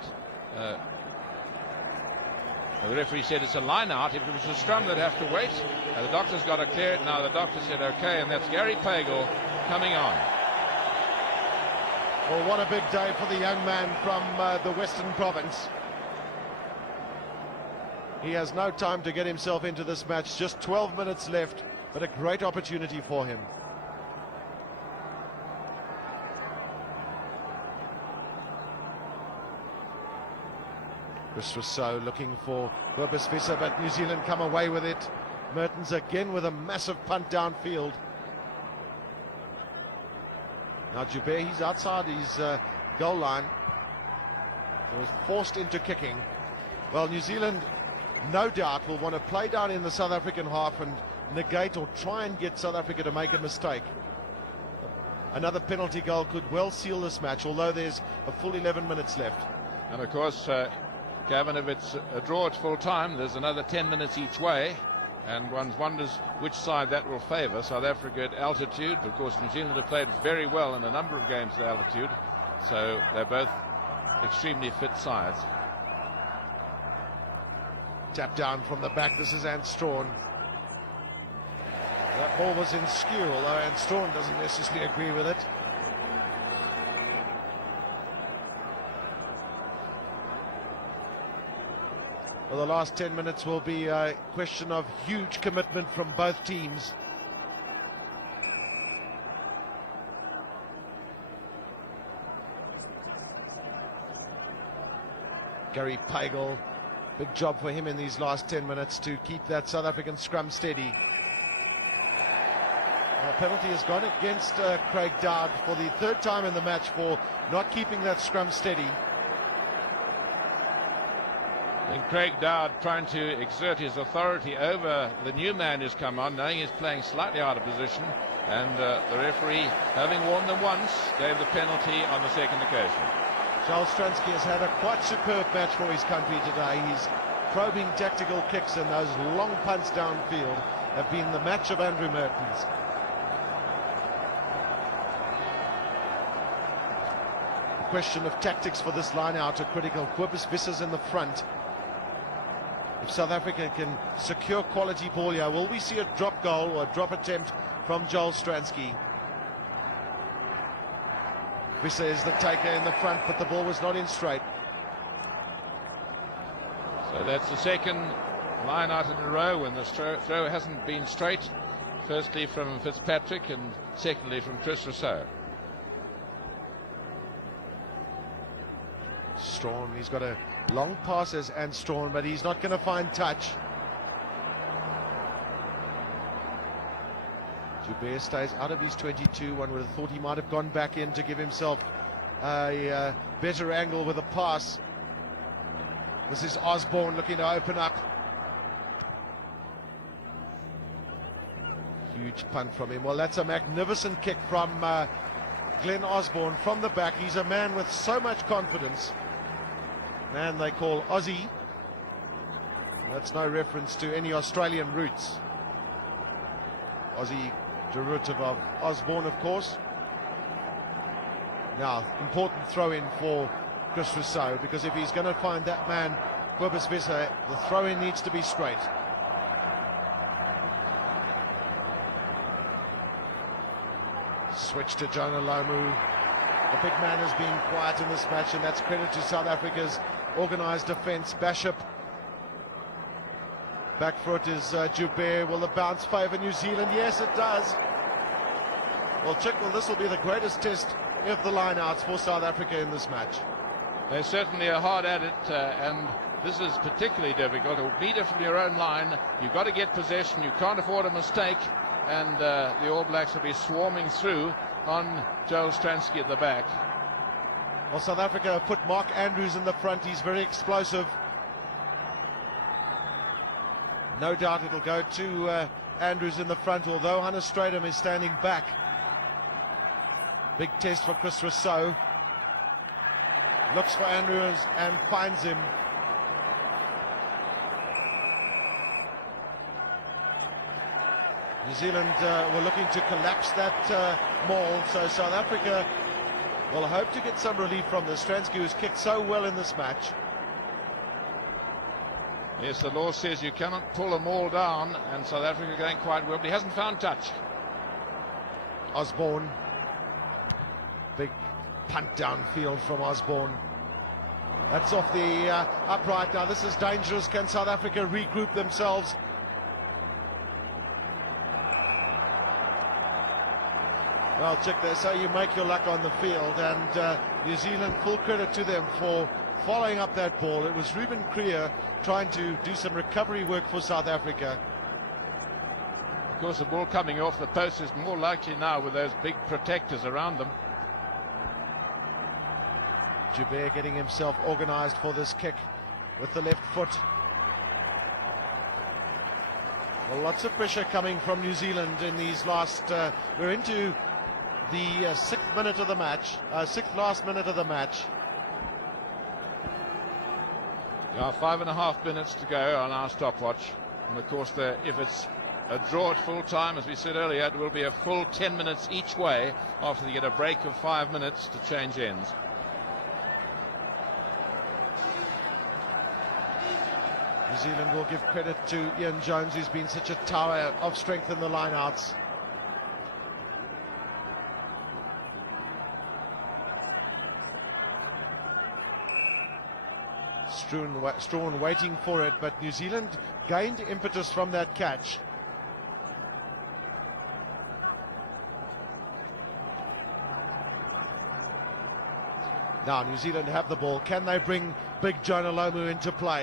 the referee said it's a line out. If it was a scrum, they'd have to wait. The doctor's got to clear it now. The doctor said okay, and that's Gary Pagel coming on. Well, what a big day for the young man from the Western Province. He has no time to get himself into this match. Just 12 minutes left, but a great opportunity for him. This was so looking for Roberts Visser, but New Zealand come away with it. Mertens again with a massive punt downfield. Now Joubert, he's outside his goal line. Forced into kicking. Well, New Zealand, no doubt, will want to play down in the South African half and negate or try and get South Africa to make a mistake. Another penalty goal could well seal this match, although there's a full 11 minutes left. And of course, Gavin, if it's a draw at full time, there's another 10 minutes each way, and one wonders which side that will favour. South Africa at altitude, of course, New Zealand have played very well in a number of games at altitude, so they're both extremely fit sides. Tap down from the back. This is Ant Strawn. That ball was in school. Ant Strawn doesn't necessarily agree with it. Well, the last 10 minutes will be a question of huge commitment from both teams. Gary Pagel, good job for him in these last 10 minutes to keep that South African scrum steady. And the penalty has gone against Craig Dowd for the third time in the match for not keeping that scrum steady. Craig Dowd trying to exert his authority over the new man who's come on, knowing he's playing slightly out of position, and the referee, having warned them once, gave the penalty on the second occasion. Joel Stransky has had a quite superb match for his country today. He's probing tactical kicks and those long punts downfield have been the match of Andrew Mertens. Question of tactics for this line out are critical. Cobus Visser's in the front. If South Africa can secure quality ball here, will we see a drop goal or drop attempt from Joel Stransky? Visser is the taker in the front, but the ball was not in straight. So that's the second line out in a row, and the throw hasn't been straight. Firstly from Fitzpatrick, and secondly from Chris Rousseau. Storm, he's got a long passes and Storm, but he's not going to find touch. Joubert stays out of his 22. One would have thought he might have gone back in to give himself a better angle with a pass. This is Osborne looking to open up. Huge punt from him. Well, that's a magnificent kick from Glenn Osborne from the back. He's a man with so much confidence. And they call Aussie. That's no reference to any Australian roots. Aussie derivative of Osborne, of course. Now, important throw-in for Chris Rousseau, because if he's going to find that man, Cobus Visser, the throw-in needs to be straight. Switch to John Olomu. The big man has been quiet in this match, and that's credit to South Africa's organised defence. Bishop. Back foot is Joubert. Will the bounce favour New Zealand? Yes, it does. Well, Chicknell, this will be the greatest test with the lineouts for South Africa in this match. They certainly are hard at it, and this is particularly difficult. With leader from your own line, you've got to get possession. You can't afford a mistake, and the All Blacks will be swarming through on Joel Stransky at the back. Well, South Africa have put Mark Andrews in the front. He's very explosive. No doubt it'll go to Andrews in the front, although Hannes Strydom is standing back. Big test for Chris Rousseau. Looks for Andrews and finds him. New Zealand were looking to collapse that maul, so South Africa will hope to get some relief from this. Stransky, who's kicked so well in this match. Yes, the law says you cannot pull them all down, and South Africa going quite well. He hasn't found touch. Osborne. Big punt downfield from Osborne. That's off the upright. Now this is dangerous. Can South Africa regroup themselves? Oh, check there. So you make your luck on the field, and New Zealand, full credit to them for following up that ball. It was Ruben Creer trying to do some recovery work for South Africa. Of course, the ball coming off the post is more likely now with those big protectors around them. Joubert getting himself organised for this kick with the left foot. Lots of pressure coming from New Zealand in these last... we're into the sixth minute of the match, sixth last minute of the match. Now 5.5 minutes to go on our stopwatch. And of course, if it's a draw at full time, as we said earlier, it will be a full 10 minutes each way after you get a break of 5 minutes to change ends. New Zealand will give credit to Ian Jones, who's been such a tower of strength in the lineouts. Strawn waiting for it, but New Zealand gained impetus from that catch. Now New Zealand have the ball. Can they bring big Jonah Lomu into play?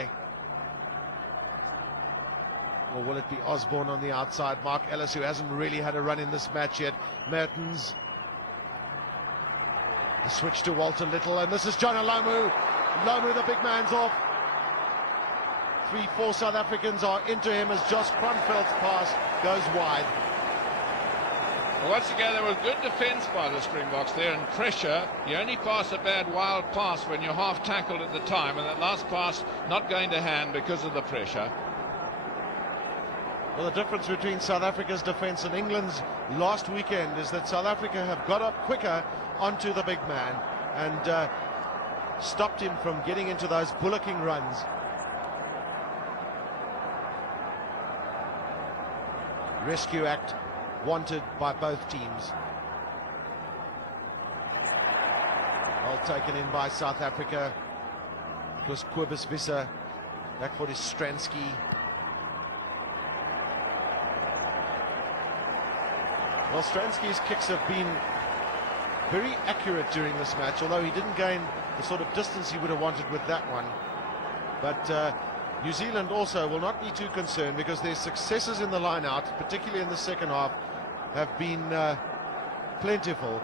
Or will it be Osborne on the outside? Mark Ellis, who hasn't really had a run in this match yet. Mertens. Switch to Walter Little, and this is Jonah Lomu. Lomu, the big man's off. 4 South Africans are into him as Josh Cronfeld's pass goes wide. Once again, there was good defence by the Springboks there, and pressure. You only pass a bad wild pass when you're half tackled at the time, and that last pass not going to hand because of the pressure. Well, the difference between South Africa's defence and England's last weekend is that South Africa have got up quicker onto the big man and stopped him from getting into those bullocking runs. Rescue act wanted by both teams. Well taken in by South Africa. This Kobus Visser, back for his Stransky. Well, Stransky's kicks have been very accurate during this match, although he didn't gain the sort of distance he would have wanted with that one. But New Zealand also will not be too concerned because their successes in the line-out, particularly in the second half, have been plentiful.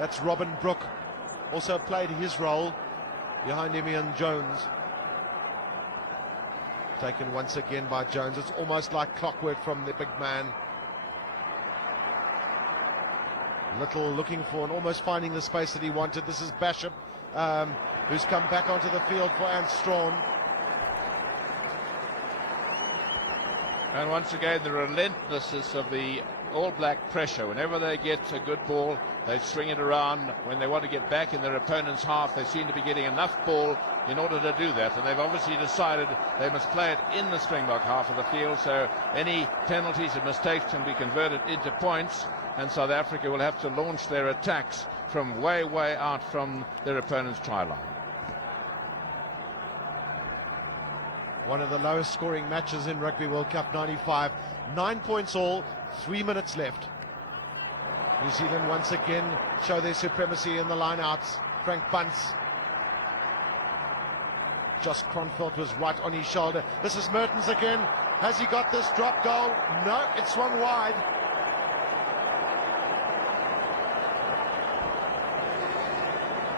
That's Robin Brook, also played his role behind Ian Jones. Taken once again by Jones. It's almost like clockwork from the big man. Little looking for and almost finding the space that he wanted. This is Basham, who's come back onto the field flying strong. And once again, the relentlessness of the All Black pressure. Whenever they get a good ball, they string it around. When they want to get back in their opponent's half, they seem to be getting enough ball in order to do that. And they've obviously decided they must play it in the Springbok half of the field, so any penalties and mistakes can be converted into points, and South Africa will have to launch their attacks from way, way out from their opponent's try line. One of the lowest scoring matches in Rugby World Cup 95. 9 points all, 3 minutes left. New Zealand once again show their supremacy in the line-outs. Frank Bunce. Just Cronfeld was right on his shoulder. This is Mertens again. Has he got this drop goal? No, it's swung wide.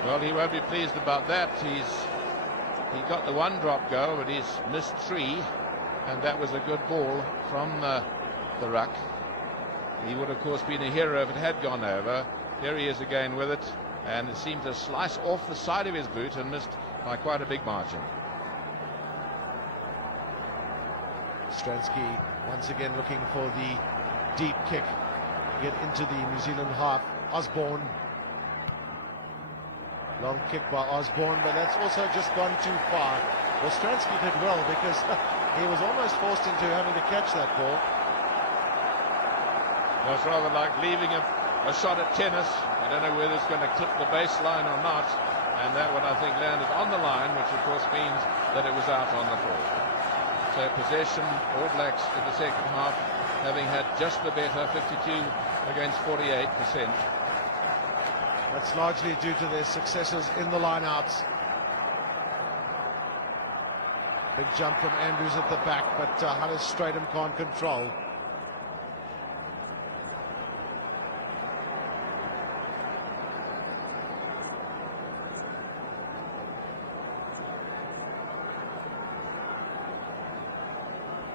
Well, he won't be pleased about that. He's got the one drop goal, but he's missed 3, and that was a good ball from the ruck. He would, of course, been a hero if it had gone over. Here he is again with it, and it seemed to slice off the side of his boot and missed by quite a big margin. Stransky once again looking for the deep kick. Get into the New Zealand half. Osborne. Long kick by Osborne, but that's also just gone too far. Well, Stransky did well because he was almost forced into having to catch that ball. Well, it's rather like leaving a shot at tennis. I don't know whether it's going to clip the baseline or not, and that one I think landed on the line, which of course means that it was out on the court. So possession, All Blacks in the second half, having had just the better, 52 against 48%. It's largely due to their successes in the line-outs. Good jump from Andrews at the back, but Hollis Stratham can't control.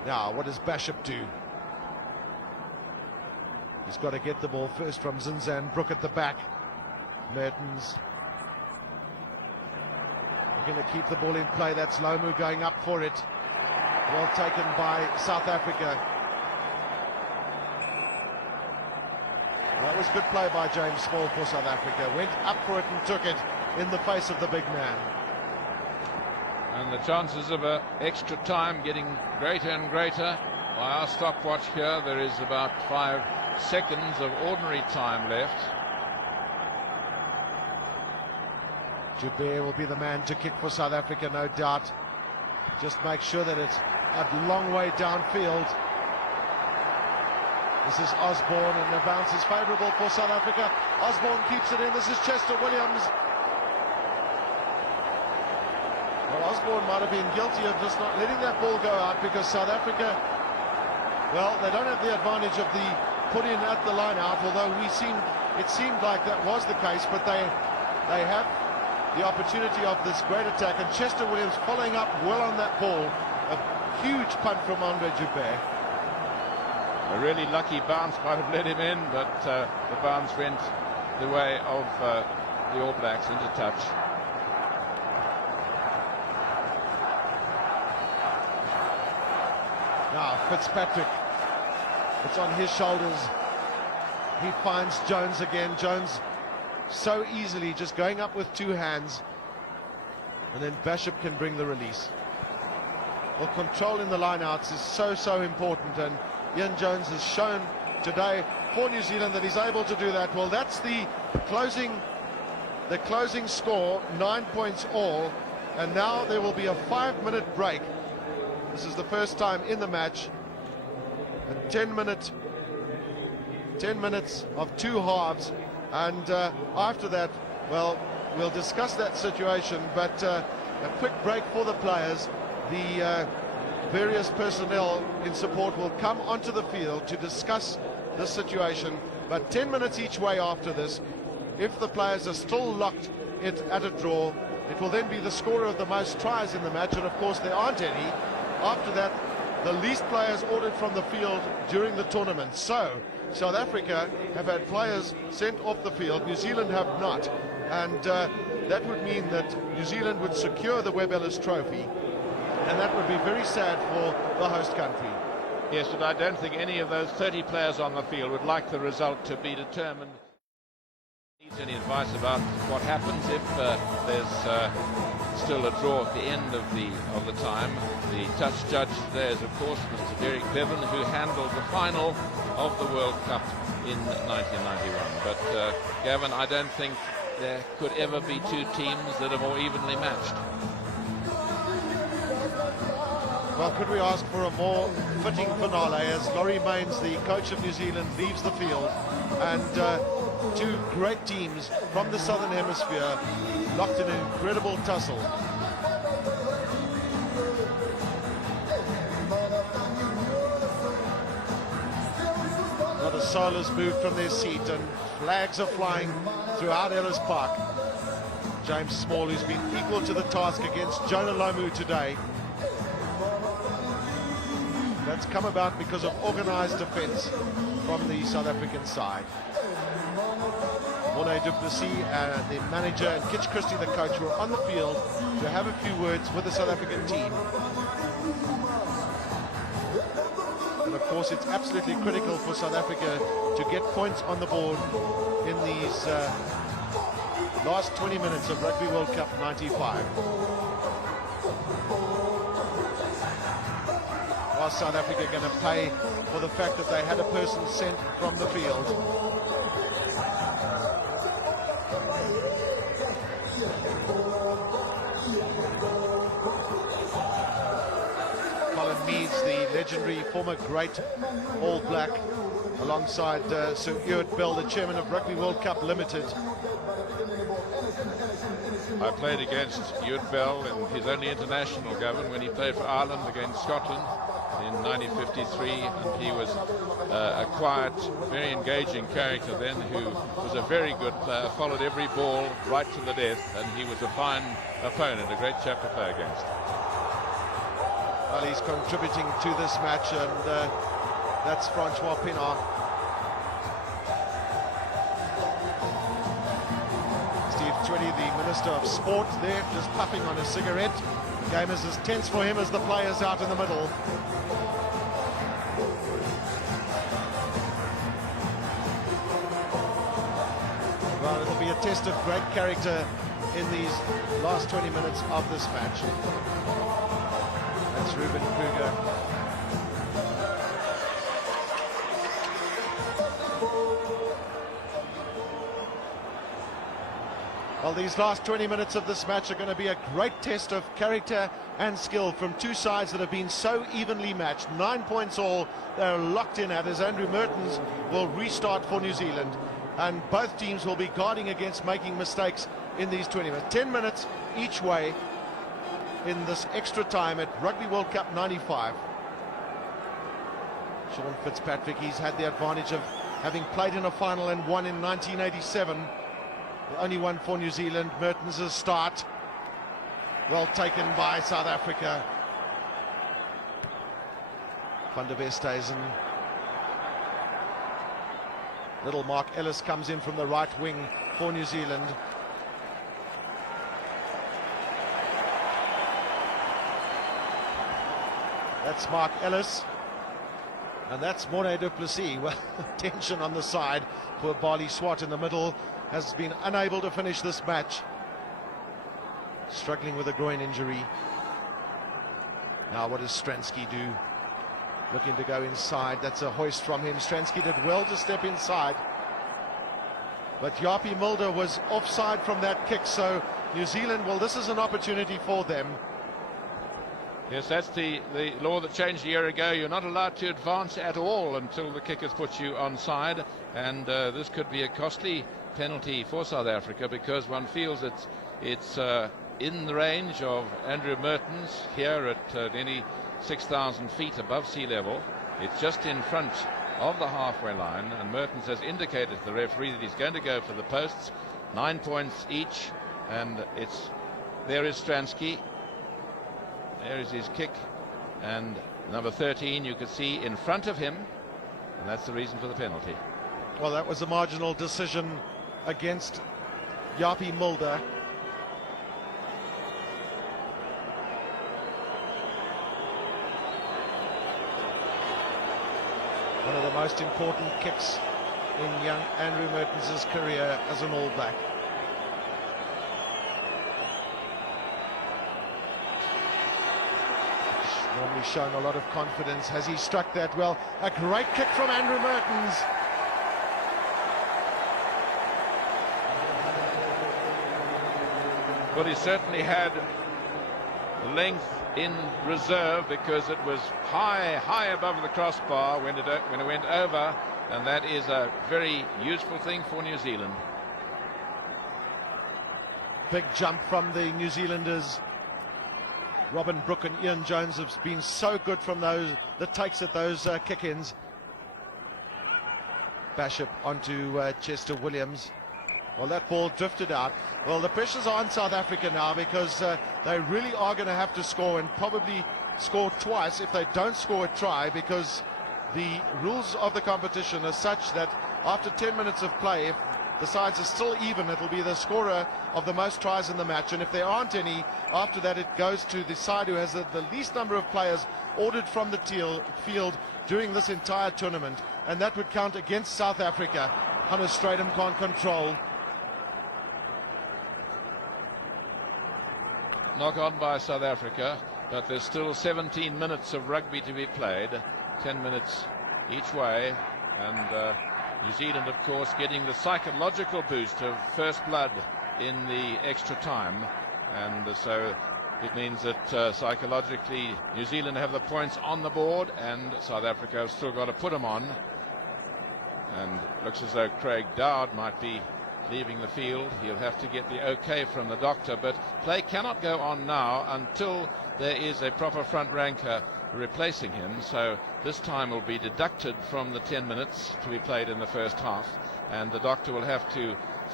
Now, what does Basham do? He's got to get the ball first from Zinzan Brook at the back. Mertens going to keep the ball in play. That's Lomu going up for it. Well taken by South Africa. That was good play by James Small for South Africa. Went up for it and took it in the face of the big man. And the chances of an extra time getting greater and greater. By our stopwatch here, there is about 5 seconds of ordinary time left. Jabir will be the man to kick for South Africa, no doubt. Just make sure that it's a long way downfield. This is Osborne, and the bounce is favourable for South Africa. Osborne keeps it in. This is Chester Williams. Well, Osborne might have been guilty of just not letting that ball go out because South Africa, well, they don't have the advantage of the put-in at the line-out, although it seemed like that was the case, but they have the opportunity of this great attack, and Chester Williams following up well on that ball. A huge punt from Andre Joubert. A really lucky bounce might have let him in, but the bounce went the way of the All Blacks in the touch. Fitzpatrick, it's on his shoulders. He finds Jones again. Jones so easily just going up with two hands, and then Bishop can bring the release. The control in the lineouts is so important, and Ian Jones has shown today for New Zealand that he's able to do that. Well, that's the closing score, 9 points all, and now there will be a 5-minute break. This is the first time in the match. 10 minutes of two halves, and after that, well, we'll discuss that situation, but a quick break for the players. The various personnel in support will come onto the field to discuss the situation, but 10 minutes each way after this. If the players are still locked in at a draw, it will then be the scorer of the most tries in the match, and of course there aren't any. After that, the least players ordered from the field during the tournament. So South Africa have had players sent off the field, New Zealand have not, and that would mean that New Zealand would secure the Webb Ellis Trophy, and that would be very sad for the host country. Yes, but I don't think any of those 30 players on the field would like the result to be determined. Any advice about what happens if there's still a draw at the end of the time? The touch judge there is, of course, Mr. Derek Bevan, who handled the final of the World Cup in 1991. But Gavin, I don't think there could ever be two teams that are more evenly matched. Well, could we ask for a more fitting finale as Laurie Mains, the coach of New Zealand, leaves the field, and two great teams from the Southern Hemisphere locked in an incredible tussle. The sailors moved from their seat and flags are flying throughout Ellis Park. James Small, who's been equal to the task against Jonah Lomu today. That's come about because of organised defence from the South African side. Morné du Plessis and the manager and Kitch Christie, the coach, were on the field to have a few words with the South African team. And of course, it's absolutely critical for South Africa to get points on the board in these last 20 minutes of Rugby World Cup 95. South Africa going to pay for the fact that they had a person sent from the field. Colin Meads, the legendary former great All Black, alongside Sir Ewart Bell, the chairman of Rugby World Cup Limited. I played against Ewart Bell in his only international, Gavin, when he played for Ireland against Scotland in 1953. He was a quiet, very engaging character then, who was a very good player, followed every ball right to the death, and he was a fine opponent, a great chap to play against. Well, he's contributing to this match, and that's Francois Pinard. Steve Twitty, the Minister of Sport, there, just puffing on a cigarette. The game is as tense for him as the players out in the middle. Well, it'll be a test of great character in these last 20 minutes of this match. That's Ruben Kruger. Well, these last 20 minutes of this match are going to be a great test of character and skill from two sides that have been so evenly matched. 9 points all, they're locked in at as Andrew Mertens will restart for New Zealand. And both teams will be guarding against making mistakes in these 20 minutes. 10 minutes each way in this extra time at Rugby World Cup 95. Sean Fitzpatrick, he's had the advantage of having played in a final and won in 1987. Only one for New Zealand. Mertens' start. Well taken by South Africa. Van der Westhuizen. Little Mark Ellis comes in from the right wing for New Zealand. That's Mark Ellis. And that's Morne du Plessis. Well, tension on the side. Poor Barley Swart in the middle has been unable to finish this match. Struggling with a groin injury. Now what does Stransky do? Looking to go inside. That's a hoist from him. Stransky did well to step inside. But Yapi Mulder was offside from that kick, so New Zealand, well, this is an opportunity for them. Yes, that's the law that changed a year ago. You're not allowed to advance at all until the kickers put you onside, and this could be a costly penalty for South Africa, because one feels it's in the range of Andrew Mertens here at nearly 6,000 feet above sea level. It's just in front of the halfway line, and Mertens has indicated to the referee that he's going to go for the posts. 9 points each, and there is Stransky. There is his kick, and number 13 you can see in front of him, and that's the reason for the penalty. Well, that was a marginal decision against Yapi Mulder. One of the most important kicks in young Andrew Mertens' career as an All Black. Showing a lot of confidence. Has he struck that well? A great kick from Andrew Mertens. Well, he certainly had length in reserve, because it was high above the crossbar when it went over, and that is a very useful thing for New Zealand. Big jump from the New Zealanders. Robin Brooke and Ian Jones have been so good from the takes at those kick-ins. Basham onto Chester Williams. Well, that ball drifted out. Well, the pressure's on South Africa now, because they really are going to have to score, and probably score twice if they don't score a try, because the rules of the competition are such that after 10 minutes of play, if the sides are still even, it'll be the scorer of the most tries in the match, and if there aren't any, after that it goes to the side who has the least number of players ordered from the field during this entire tournament, and that would count against South Africa on a straight and con control. Not on by South Africa, but there's still 17 minutes of rugby to be played, 10 minutes each way, and New Zealand, of course, getting the psychological boost of first blood in the extra time, and so it means that psychologically New Zealand have the points on the board, and South Africa have still got to put them on. And looks as though Craig Dowd might be leaving the field. He'll have to get the okay from the doctor, but play cannot go on now until there is a proper front ranker replacing him, so this time will be deducted from the 10 minutes to be played in the first half, and the doctor will have to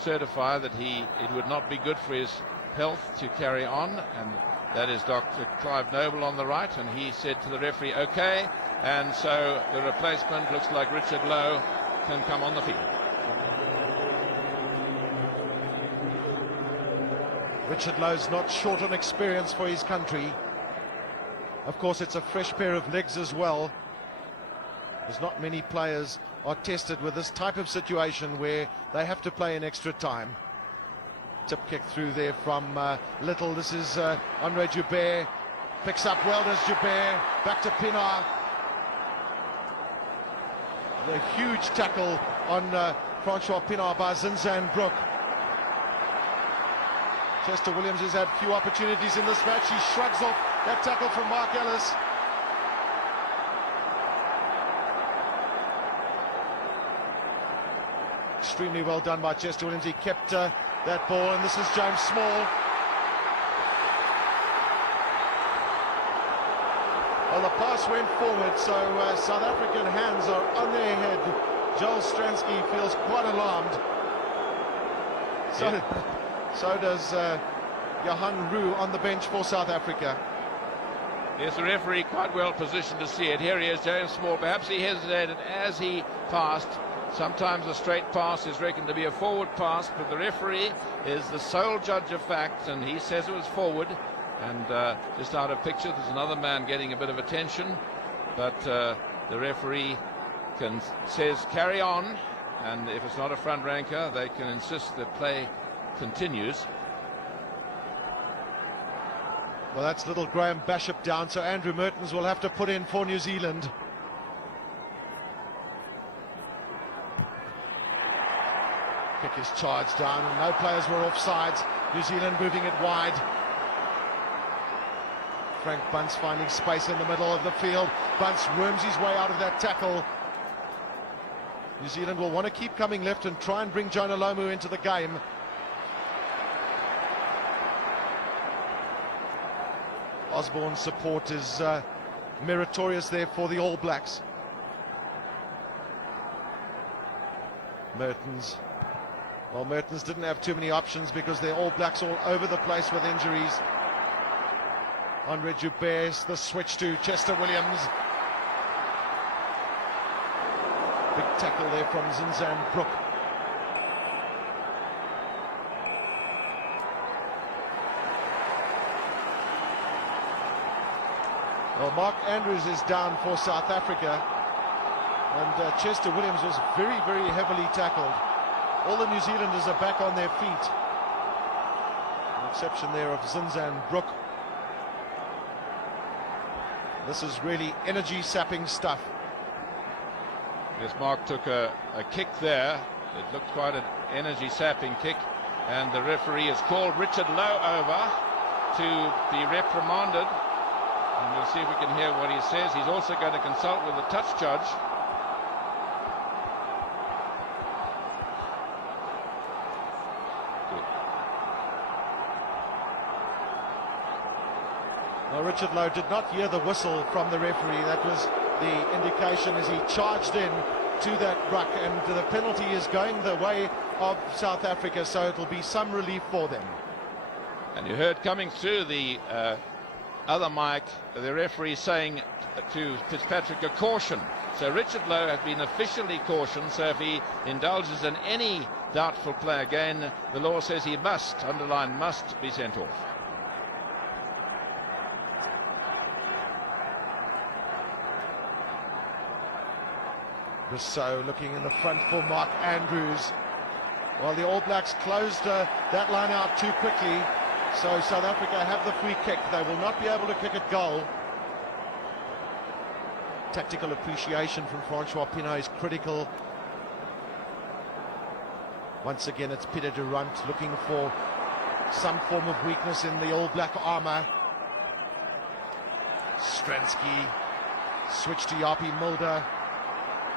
certify that it would not be good for his health to carry on, and that is Dr. Clive Noble on the right, and he said to the referee, okay, and so the replacement looks like Richard Lowe can come on the field. Richard Lowe's not short of experience for his country. Of course, it's a fresh pair of legs as well. There's not many players are tested with this type of situation where they have to play in extra time. Tip kick through there from Little. This is Andre Joubert. Picks up well as Joubert. Back to Pienaar. A huge tackle on Francois Pienaar by Zinzan Brook. Chester Williams has had few opportunities in this match. He shrugs off that tackle from Mark Ellis. Extremely well done by Chester Williams. He kept that ball, and this is James Small. Well, the pass went forward, so South African hands are on their head. Joel Stransky feels quite alarmed. So does Johan Roux on the bench for South Africa. Yes, the referee quite well positioned to see it. Here he is, James Small. Perhaps he hesitated as he passed. Sometimes a straight pass is reckoned to be a forward pass, but the referee is the sole judge of facts, and he says it was forward. And just out of picture, there's another man getting a bit of attention, but the referee says carry on, and if it's not a front ranker, they can insist that play continues. Well, that's little Graham Bishop down, so Andrew Mertens will have to put in for New Zealand. Pick his charge down, and no players were offsides. New Zealand moving it wide. Frank Bunce finding space in the middle of the field. Bunce worms his way out of that tackle. New Zealand will want to keep coming left and try and bring Jonah Lomu into the game. Osborne's support is meritorious there for the All Blacks. Mertens. Well, Mertens didn't have too many options because they're All Blacks all over the place with injuries. Onward Joubert, the switch to Chester Williams. Big tackle there from Zinzan Brook. Well, Mark Andrews is down for South Africa, and Chester Williams was very, very heavily tackled. All the New Zealanders are back on their feet. An exception there of Zinzan Brook. This is really energy-sapping stuff. Yes, Mark took a kick there. It looked quite an energy-sapping kick, and the referee has called Richard Lowe over to be reprimanded. And we'll see if we can hear what he says. He's also going to consult with the touch judge. Well, Richard Lowe did not hear the whistle from the referee. That was the indication as he charged in to that ruck, and the penalty is going the way of South Africa, so it'll be some relief for them. And you heard coming through the other mic, the referee saying to Fitzpatrick a caution. So Richard Lowe has been officially cautioned, so if he indulges in any doubtful play again, the law says he must, underline must, be sent off. So looking in the front for Mark Andrews. Well, the All Blacks closed that line out too quickly. So South Africa have the free kick. They will not be able to kick a goal. Tactical appreciation from Francois Pinault is critical. Once again, it's Peter Durant looking for some form of weakness in the All Black armour. Stransky, switch to Yapi Mulder.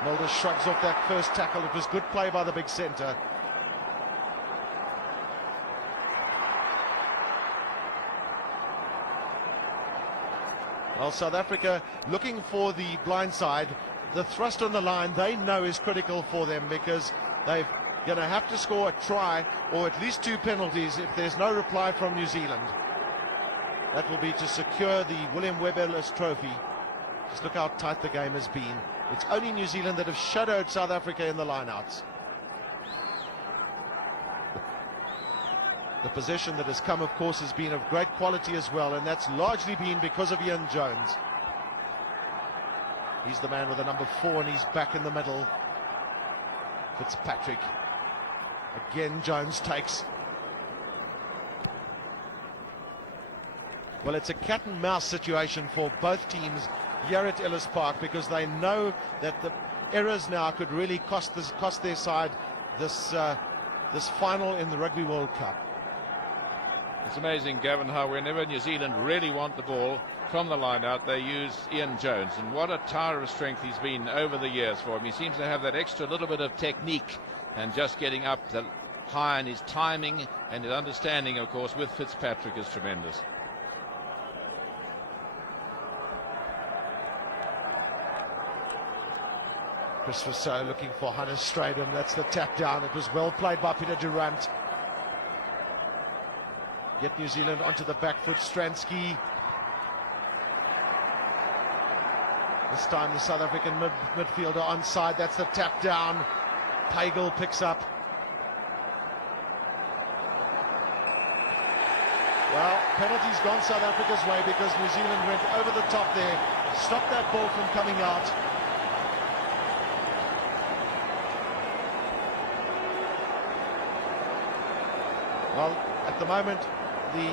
Mulder shrugs off that first tackle. It was good play by the big centre. Well, South Africa looking for the blind side. The thrust on the line they know is critical for them, because they're going to have to score a try or at least 2 penalties if there's no reply from New Zealand. That will be to secure the William Webber Ellis Trophy. Just look how tight the game has been. It's only New Zealand that have shadowed South Africa in the lineouts. The possession that has come, of course, has been of great quality as well, and that's largely been because of Ian Jones. He's the man with the number 4, and he's back in the middle. Fitzpatrick. Again, Jones takes. Well, it's a cat-and-mouse situation for both teams here at Ellis Park, because they know that the errors now could really cost their side this final in the Rugby World Cup. It's amazing, Gavin, how whenever New Zealand really want the ball from the line out, they use Ian Jones, and what a tower of strength he's been over the years for him. He seems to have that extra little bit of technique and just getting up high, and his timing and his understanding, of course, with Fitzpatrick is tremendous. Chris Rousseau looking for Hannes Straden. That's the tap down. It was well played by Peter Durant. Get New Zealand into the back foot. Stransky. This time the South African midfielder onside. That's the tap down. Pagel picks up. Well, penalty's gone South Africa's way because New Zealand went over the top there. Stopped that ball from coming out. Well, at the moment, the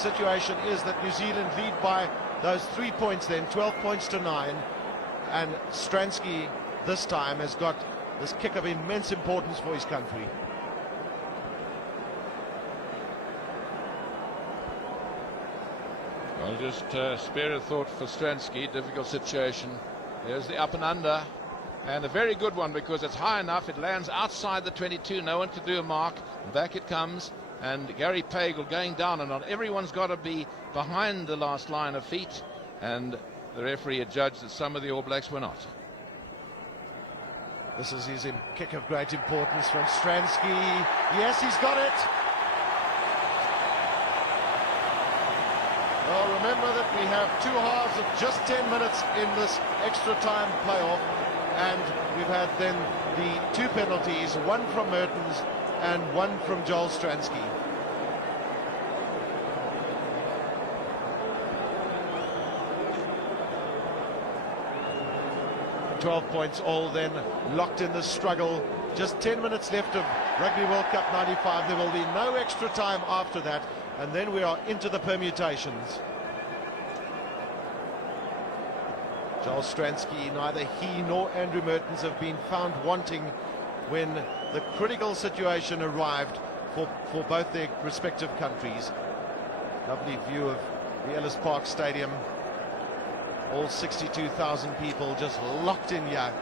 situation is that New Zealand lead by those 3 points then, 12 points to 9. And Stransky this time has got this kick of immense importance for his country. Well, just spare a thought for Stransky, difficult situation. There's the up and under, and a very good one because it's high enough, it lands outside the 22, no one to do a mark, back it comes, and Gary Pagel going down and on. Everyone's got to be behind the last line of feet, and the referee had judged that some of the All Blacks were not. This is his kick of great importance from Stransky. Yes, he's got it. Well, remember that we have 2 halves of just 10 minutes in this extra time playoff, and we've had then the 2 penalties, one from Mertens and one from Joel Stransky. 12 points all then locked in the struggle. Just 10 minutes left of Rugby World Cup 95. There will be no extra time after that, and then we are into the permutations. Joel Stransky, neither he nor Andrew Mertens have been found wanting when the critical situation arrived for both their respective countries. Lovely view of the Ellis Park Stadium. All 62,000 people just locked in here.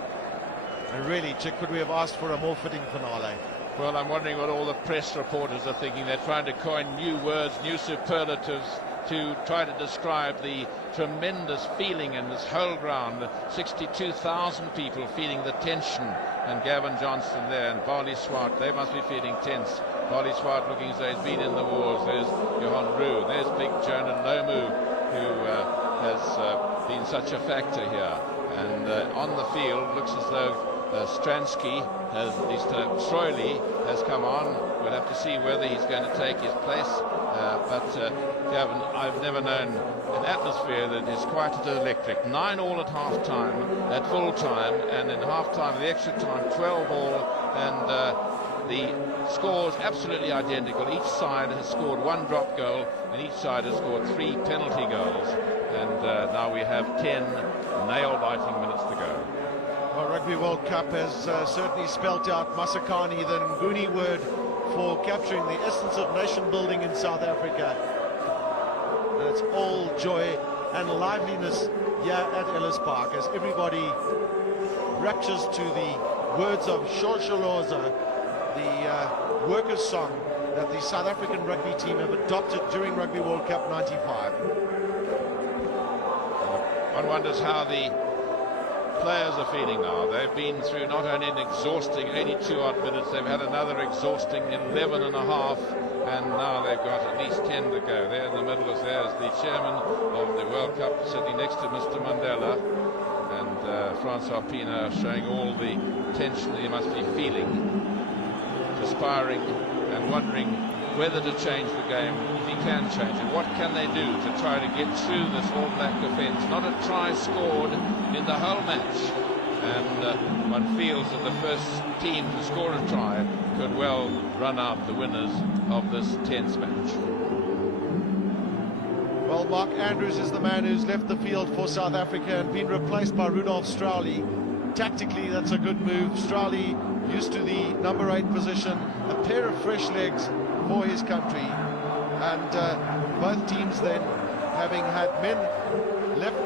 And really, could we have asked for a more fitting finale? Well, I'm wondering what all the press reporters are thinking. They're trying to coin new words, new superlatives to try to describe the tremendous feeling in this whole ground. 62,000 people feeling the tension. And Gavin Johnson there and Paulie Swart, they must be feeling tense. Paulie Swart looking as though he's been in the wars. There's Johan Roux, there's Big Jonah Nomu, who has been such a factor here. And on the field, looks as though Stransky, at least Troily, has come on. We'll have to see whether he's going to take his place. But Gavin, I've never known an atmosphere that is quite as electric. 9 all at half-time, at full-time, and in half-time, the extra time, 12 all, and the scores absolutely identical. Each side has scored 1 drop goal, and each side has scored 3 penalty goals. And now we have 10 nail-biting minutes to go. Rugby World Cup has certainly spelt out Masakani, the Nguni word for capturing the essence of nation building in South Africa. And it's all joy and liveliness here at Ellis Park as everybody raptures to the words of Shosholoza, the workers' song that the South African rugby team have adopted during Rugby World Cup 95. One wonders how the players are feeling now. They've been through not only an exhausting 82-odd minutes, they've had another exhausting 11 and a half, and now they've got at least 10 to go. There in the middle is there's the chairman of the World Cup sitting next to Mr. Mandela, and Francois Pienaar showing all the tension he must be feeling, perspiring and wondering whether to change the game. He can change it. What can they do to try to get through this All Black defence? Not a try scored in the whole match, and one feels that the first team to score a try could well run out the winners of this tense match. Well, Mark Andrews is the man who's left the field for South Africa and been replaced by Rudolf Strauly. Tactically, that's a good move. Strauly used to the number 8 position, a pair of fresh legs for his country, and both teams then having had men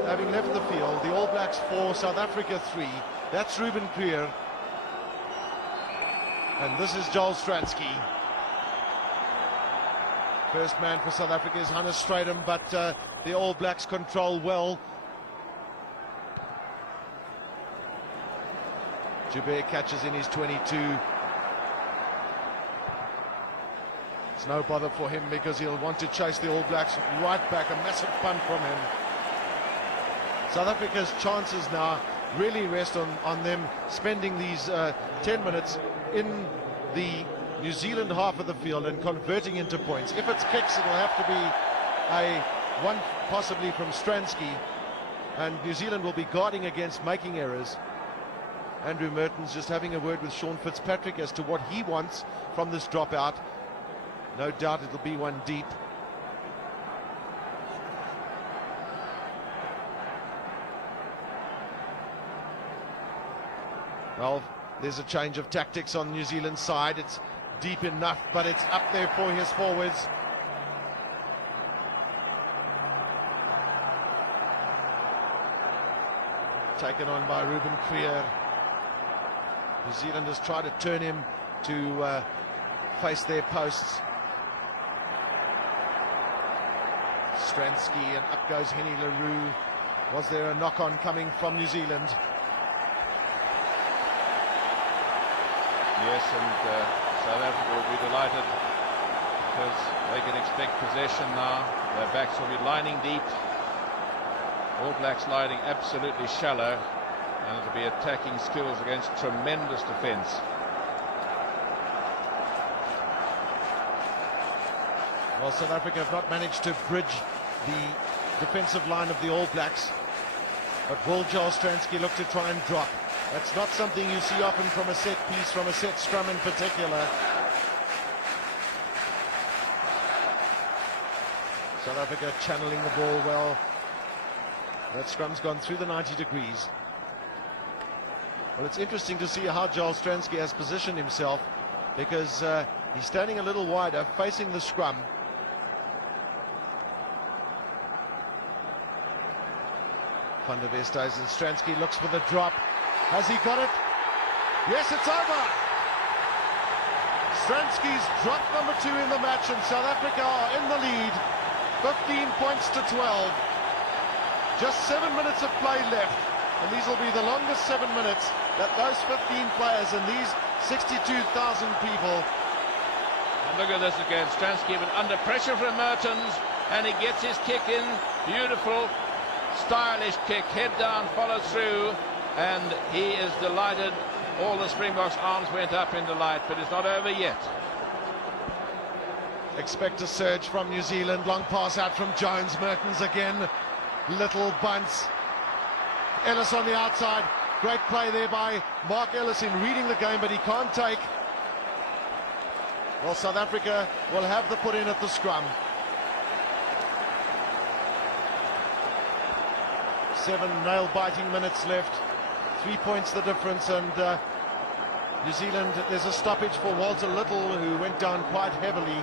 having left the field. The All Blacks 4, South Africa 3. That's Ruben Creer, and this is Joel Stransky. First man for South Africa is Hannes Strydom, but the All Blacks control well. Joubert catches in his 22. It's no bother for him because he'll want to chase the All Blacks right back. A massive punt from him. South Africa's chances now really rest on them spending these 10 minutes in the New Zealand half of the field and converting into points. If it's kicks, it'll have to be one possibly from Stransky, and New Zealand will be guarding against making errors. Andrew Mertens just having a word with Sean Fitzpatrick as to what he wants from this dropout. No doubt it'll be one deep. Well, there's a change of tactics on the New Zealand side. It's deep enough, but it's up there for his forwards. Taken on by Ruben Kriel. New Zealand has tried to turn him to face their posts. Stransky, and up goes Henny LaRue. Was there a knock-on coming from New Zealand? Yes, and South Africa will be delighted because they can expect possession now. Their backs will be lining deep. All Blacks lining absolutely shallow, and it'll be attacking skills against tremendous defence. Well, South Africa have not managed to bridge the defensive line of the All Blacks. But Joel Stransky looked to try and drop. That's not something you see often from a set piece, from a set scrum in particular. South Africa channeling the ball well. That scrum's gone through the 90 degrees. Well, it's interesting to see how Joel Stransky has positioned himself, because he's standing a little wider, facing the scrum. Van der Westhuizen, and Stransky looks for the drop. Has he got it? Yes, it's over. Stransky's dropped number 2 in the match, and South Africa are in the lead. 15 points to 12. Just 7 minutes of play left, and these will be the longest 7 minutes that those 15 players and these 62,000 people. Look at this again. Stransky under pressure from Mertens, and he gets his kick in. Beautiful, stylish kick, head down, follow through, and he is delighted. All the Springboks' arms went up in delight, but it's not over yet. Expect a surge from New Zealand. Long pass out from Jones. Mertens again. Little bunts. Ellis on the outside. Great play there by Mark Ellis in reading the game, but he can't take. Well, South Africa will have to put in at the scrum. 7 nail-biting minutes left. 3 points the difference, and New Zealand, there's a stoppage for Walter Little, who went down quite heavily.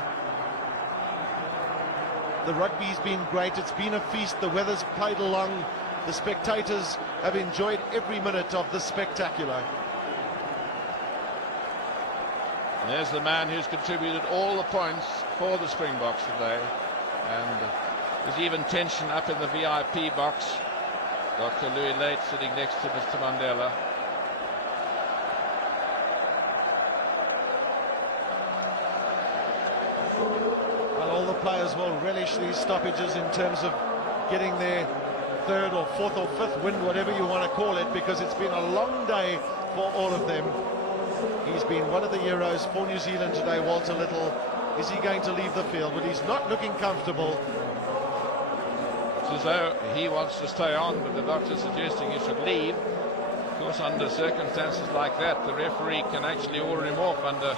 The rugby's been great. It's been a feast. The weather's played along. The spectators have enjoyed every minute of the spectacular. There's the man who's contributed all the points for the Springboks today. And there's even tension up in the VIP box. Dr. Louis Lake sitting next to Mr. Mandela. These stoppages in terms of getting their 3rd or 4th or 5th win, whatever you want to call it, because it's been a long day for all of them. He's been one of the heroes for New Zealand today, Walter Little. Is he going to leave the field? But he's not looking comfortable. It's as though he wants to stay on, but the doctor's suggesting he should leave. Of course, under circumstances like that, the referee can actually order him off under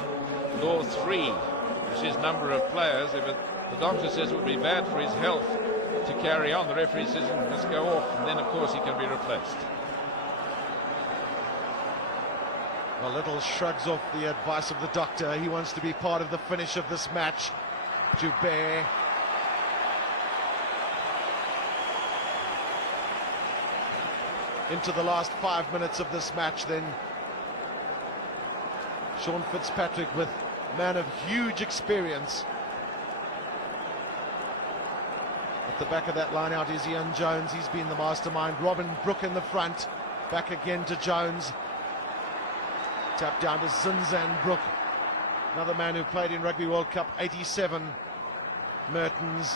Law 3, which is number of players. If the doctor says it would be bad for his health to carry on, the referee says just go off, and then of course he can be replaced. Well, Little shrugs off the advice of the doctor. He wants to be part of the finish of this match. Joubert. Into the last 5 minutes of this match then. Sean Fitzpatrick, with man of huge experience. The back of that line out is Ian Jones. He's been the mastermind. Robin Brook in the front. Back again to Jones. Tap down to Zinzan Brook. Another man who played in Rugby World Cup 87. Mertens.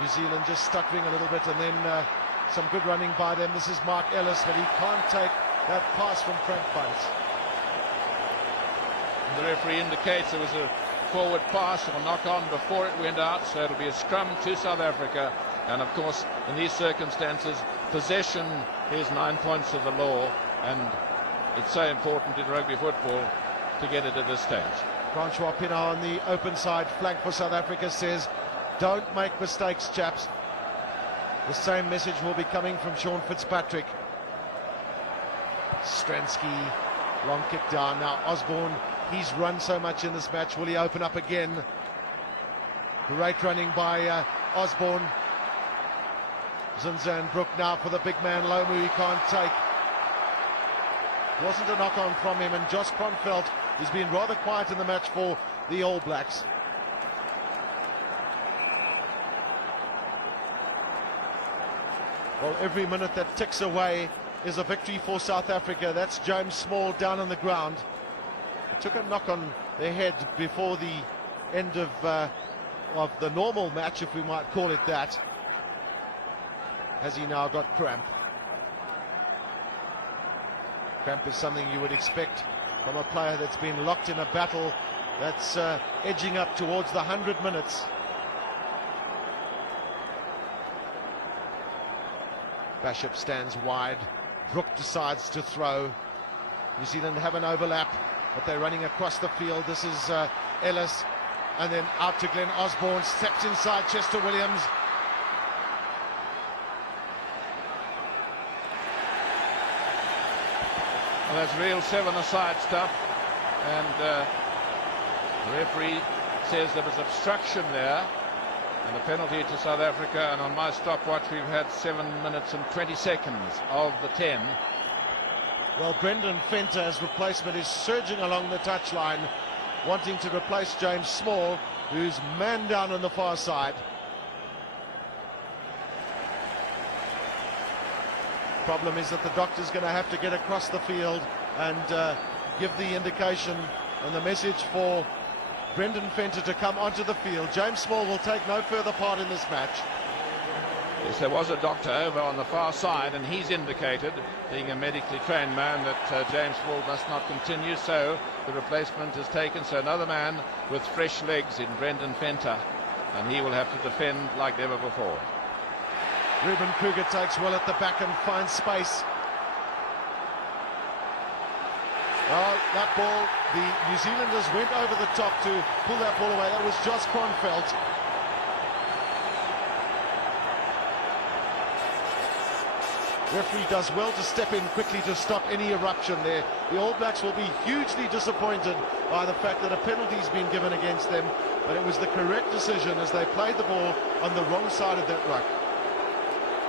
New Zealand just stuttering a little bit, and then Some good running by them. This is Mark Ellis, but he can't take that pass from Frank Bucks. The referee indicates it was a forward pass and a knock-on before it went out, so it'll be a scrum to South Africa. And of course, in these circumstances, possession is 9 points of the law, and it's so important in rugby football to get it at this stage. Francois Pienaar on the open side flank for South Africa says, don't make mistakes, chaps. The same message will be coming from Sean Fitzpatrick. Stransky, long kick down. Now Osborne, he's run so much in this match. Will he open up again? Great running by Osborne. Zinzan Brook now for the big man Lomu, he can't take. Wasn't a knock-on from him, and Josh Kronfeldt, he's been rather quiet in the match for the All Blacks. Well, every minute that ticks away is a victory for South Africa. That's James Small down on the ground. He took a knock on the head before the end of the normal match, if we might call it that, as he now got cramp. Cramp is something you would expect from a player that's been locked in a battle that's edging up towards the 100 minutes. Bishop stands wide. Brook decides to throw. New Zealand have an overlap, but they're running across the field. This is Ellis, and then out to Glenn Osborne. Steps inside Chester Williams. There's real seven-a-side stuff, and the referee says there was obstruction there, and the penalty to South Africa. And on my stopwatch, we've had 7 minutes and 20 seconds of the 10. Well, Brendan Fenter's replacement is surging along the touchline, wanting to replace James Small, who's man down on the far side. Problem is that the doctor's going to have to get across the field and give the indication and the message for Brendan Fenter to come onto the field. James Small will take no further part in this match. Yes, there was a doctor over on the far side, and he's indicated, being a medically trained man, that James Small must not continue, so the replacement is taken. So another man with fresh legs in Brendan Fenter, and he will have to defend like never before. Ruben Kruger takes well at the back and finds space. That ball, the New Zealanders went over the top to pull that ball away. That was Josh Kronfeldt. Referee does well to step in quickly to stop any eruption there. The All Blacks will be hugely disappointed by the fact that a penalty's been given against them, but it was the correct decision as they played the ball on the wrong side of the clock.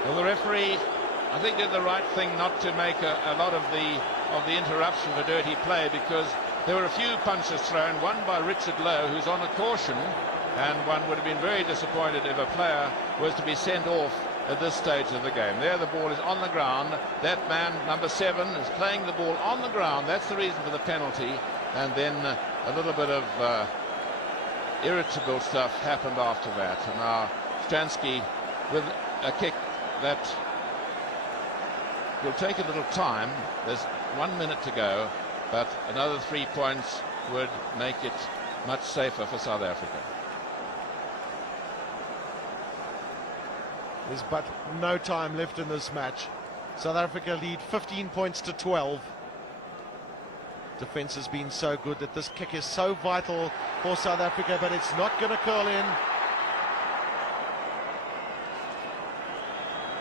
Well, the referee, I think, did the right thing not to make a lot of the interruption, the dirty play, because there were a few punches thrown, one by Richard Lowe, who's on a caution, and one would have been very disappointed if a player was to be sent off at this stage of the game. There the ball is on the ground. That man, number 7, is playing the ball on the ground. That's the reason for the penalty. And then a little bit of irritable stuff happened after that. And now Stransky with a kick that will take a little time. There's 1 minute to go, but another 3 points would make it much safer for South Africa. There's but no time left in this match. South Africa lead 15 points to 12. Defence has been so good that this kick is so vital for South Africa, but it's not going to curl in.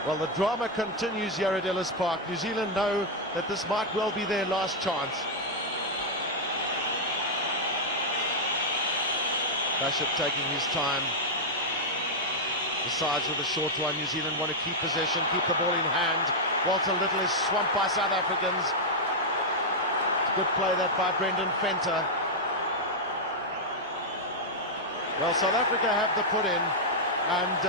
Well, the drama continues here at Ellis Park. New Zealand know that this might well be their last chance. Bishop taking his time. Decides with a short one. New Zealand want to keep possession, keep the ball in hand. Walter Little is swamped by South Africans. Good play that by Brendan Fenter. Well, South Africa have to put in, and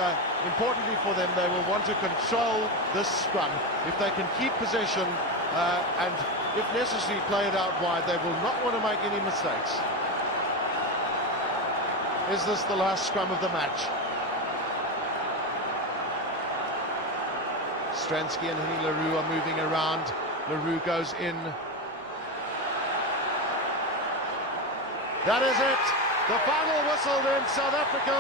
importantly for them, they will want to control this scrum. If they can keep possession and, if necessary, play it out wide, they will not want to make any mistakes. Is this the last scrum of the match? Stransky and Leroux are moving around. Leroux goes in. That is it. The final whistle then. South Africa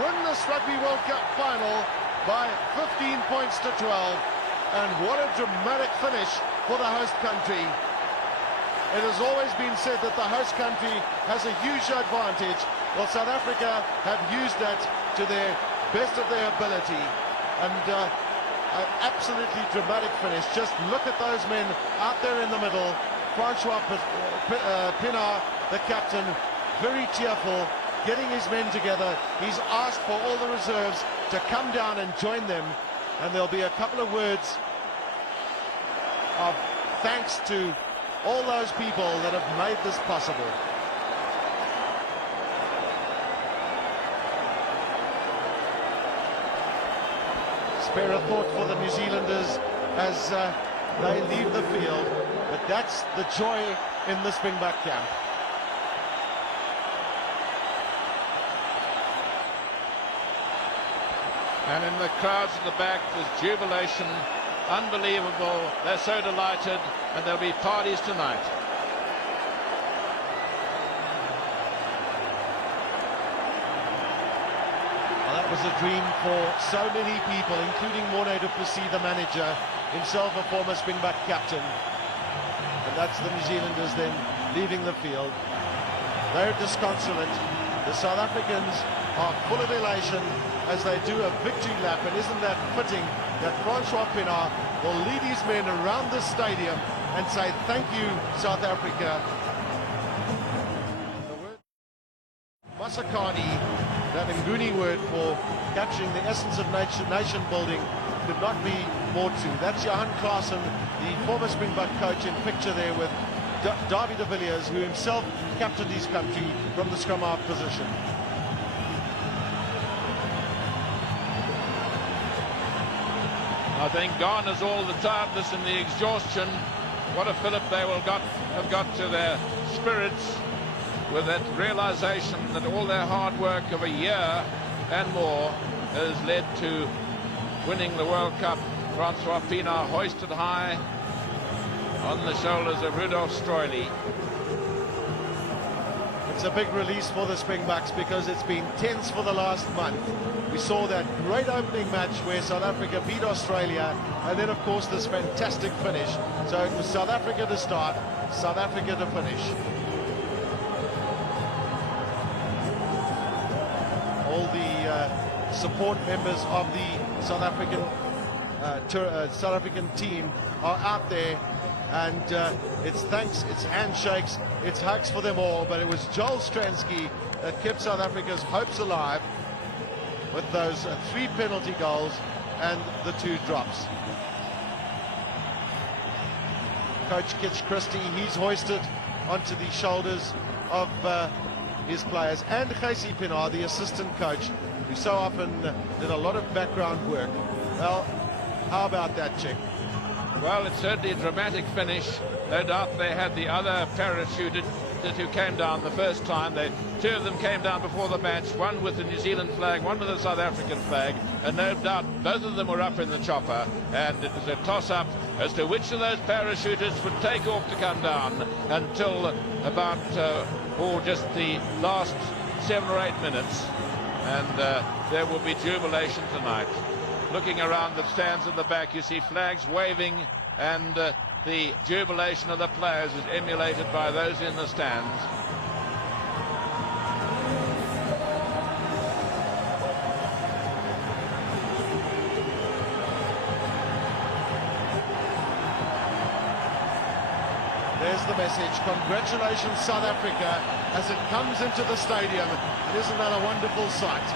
win this Rugby World Cup final by 15 points to 12. And what a dramatic finish for the host country. It has always been said that the host country has a huge advantage. Well, South Africa have used that to their best of their ability. And an absolutely dramatic finish. Just look at those men out there in the middle. Francois Pienaar, the captain, very cheerful, getting his men together. He's asked for all the reserves to come down and join them. And there'll be a couple of words of thanks to all those people that have made this possible. Spare a thought for the New Zealanders as they leave the field, but that's the joy in the Springbok camp. And in the crowds at the back, there's jubilation, unbelievable. They're so delighted, and there'll be parties tonight. That was a dream for so many people, including Morne du Plessis, the manager, himself a former Springbok captain. And that's the New Zealanders then leaving the field. They're disconsolate. The South Africans are full of elation as they do a victory lap, and isn't that fitting that Francois Pienaar will lead his men around the stadium and say thank you, South Africa. Masakani, that Nguni word for capturing the essence of nation building, could not be more true. That's Johan Klaasen, the former Springbok coach, in picture there with Davy de Villiers, who himself captained his country from the scrum half position. I think gone is all the tiredness and the exhaustion. What a fillip they will have got to their spirits with that realization that all their hard work of a year and more has led to winning the World Cup. Francois Pienaar hoisted high on the shoulders of Rudolf Stroili. It's a big release for the Springboks because it's been tense for the last month. We saw that great opening match where South Africa beat Australia, and then of course this fantastic finish. So it was South Africa to start, South Africa to finish. All the support members of the South African team are out there, and it's thanks, it's handshakes, it's hugs for them all. But it was Joel Stransky that kept South Africa's hopes alive with those 3 penalty goals and the 2 drops. Coach Kitch Christie, he's hoisted onto the shoulders of his players, and Casey Pienaar, the assistant coach, who so often did a lot of background work. Well, how about that, Chick? Well, it's certainly a dramatic finish. No doubt they had the other parachutist who came down the first time. 2 of them came down before the match, one with the New Zealand flag, one with the South African flag, and no doubt both of them were up in the chopper, and it was a toss-up as to which of those parachutists would take off to come down until about just the last 7 or 8 minutes, and there will be jubilation tonight. Looking around the stands at the back, you see flags waving, and the jubilation of the players was emulated by those in the stands. There's the message. Congratulations, South Africa, as it comes into the stadium. Isn't that a wonderful sight?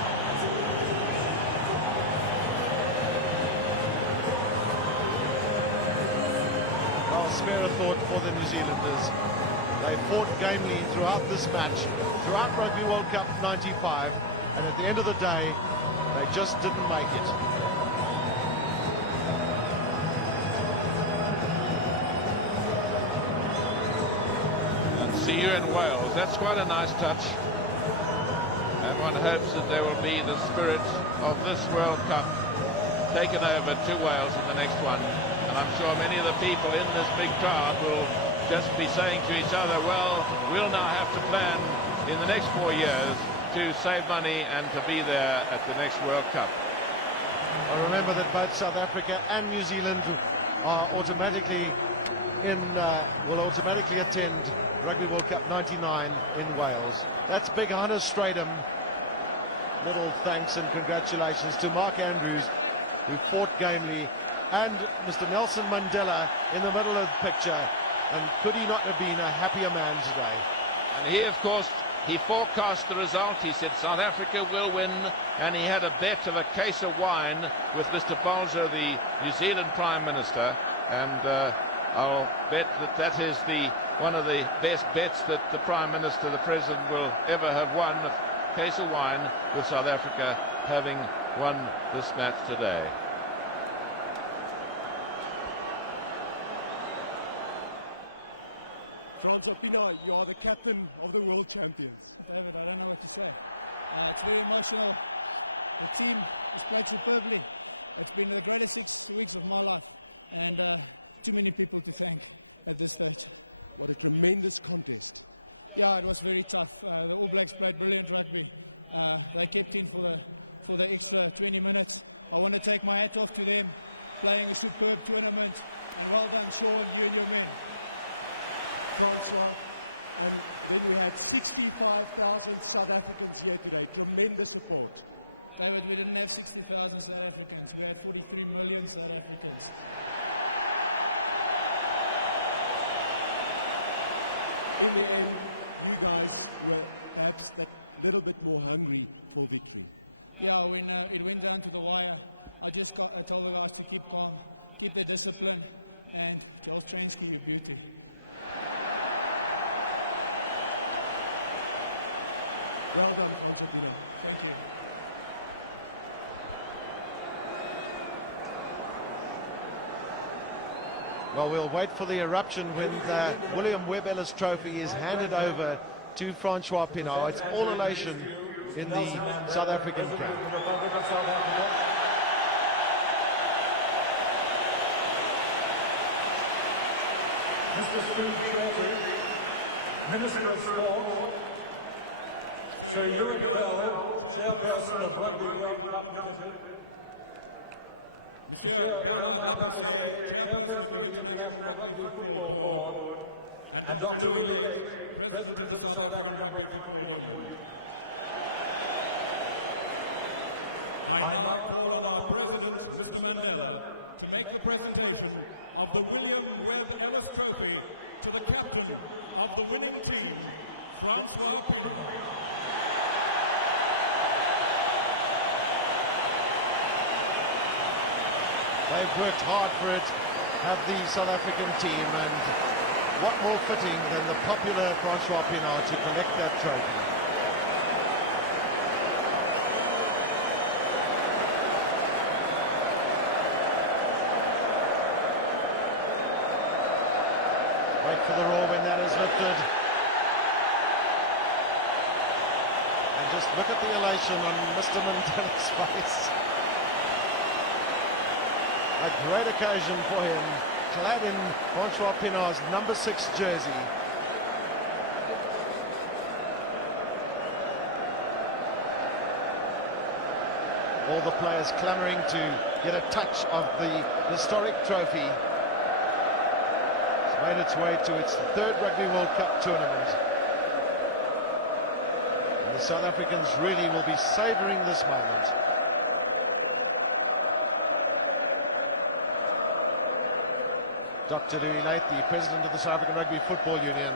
Spare a thought for the New Zealanders. They fought gamely throughout this match, throughout Rugby World Cup 95, and at the end of the day, they just didn't make it. See you in Wales. That's quite a nice touch. And one hopes that there will be the spirit of this World Cup taken over to Wales in the next one. And I'm sure many of the people in this big crowd will just be saying to each other, well, we'll now have to plan in the next 4 years to save money and to be there at the next World Cup. I remember that both South Africa and New Zealand are automatically will automatically attend Rugby World Cup 99 in Wales. That's big Hunter Stratham. Little thanks and congratulations to Mark Andrews, who fought gamely, and Mr. Nelson Mandela in the middle of the picture. And could he not have been a happier man today? He, of course, he forecast the result. He said South Africa will win, and he had a bet of a case of wine with Mr. Balzer, the New Zealand Prime Minister, and I'll bet that that is one of the best bets that the Prime Minister, the President, will ever have won. A case of wine with South Africa having won this match today. Francois Pienaar, you are the captain of the world champions. David, I don't know what to say. It's very emotional. The team has played superbly. It's been the greatest 6 weeks of my life, and too many people to thank at this stage. What a tremendous contest. Yeah, it was very tough. The All Blacks played brilliant rugby. They kept in for the extra 20 minutes. I want to take my hat off to them, playing a superb tournament, and well done, Sean, you and your men. Francois, and then we had 65,000 South Africans here today. Tremendous support. David, we didn't have 60,000 South Africans. We had 43 million South Africans. In the end, you guys were perhaps that little bit more hungry for victory. Yeah, when it went down to the wire, I told the guys to keep calm, keep their discipline, and Joel Stransky, you beauty. Well done, Francois Pienaar. Thank you. Well, we'll wait for the eruption when the William Webb Ellis Trophy is handed over to Francois Pienaar. It's all elation in the South African camp. Minister of Sport, Sir Ewan Bell, Chairperson of Rugby World Cup Limited. Monsieur Bernard Lapessé, Chairperson of the International Rugby Football Board, and Dr. Louis Late, President of the South African Rugby Football Union. I now call on our President, Mr. Mandela, to make the presentation of the William Webb Ellis Trophy to the captain of the winning team, Francois Pienaar. They've worked hard for it at the South African team, and what more fitting than the popular Francois Pienaar to collect that trophy. Wait for the roar when that is lifted. And just look at the elation on Mr. Mandela's face. A great occasion for him, clad in Francois Pienaar's number 6 jersey. All the players clamouring to get a touch of the historic trophy. It's made its way to its 3rd Rugby World Cup tournament. And the South Africans really will be savouring this moment. Dr. Louis Late, the President of the South African Rugby Football Union.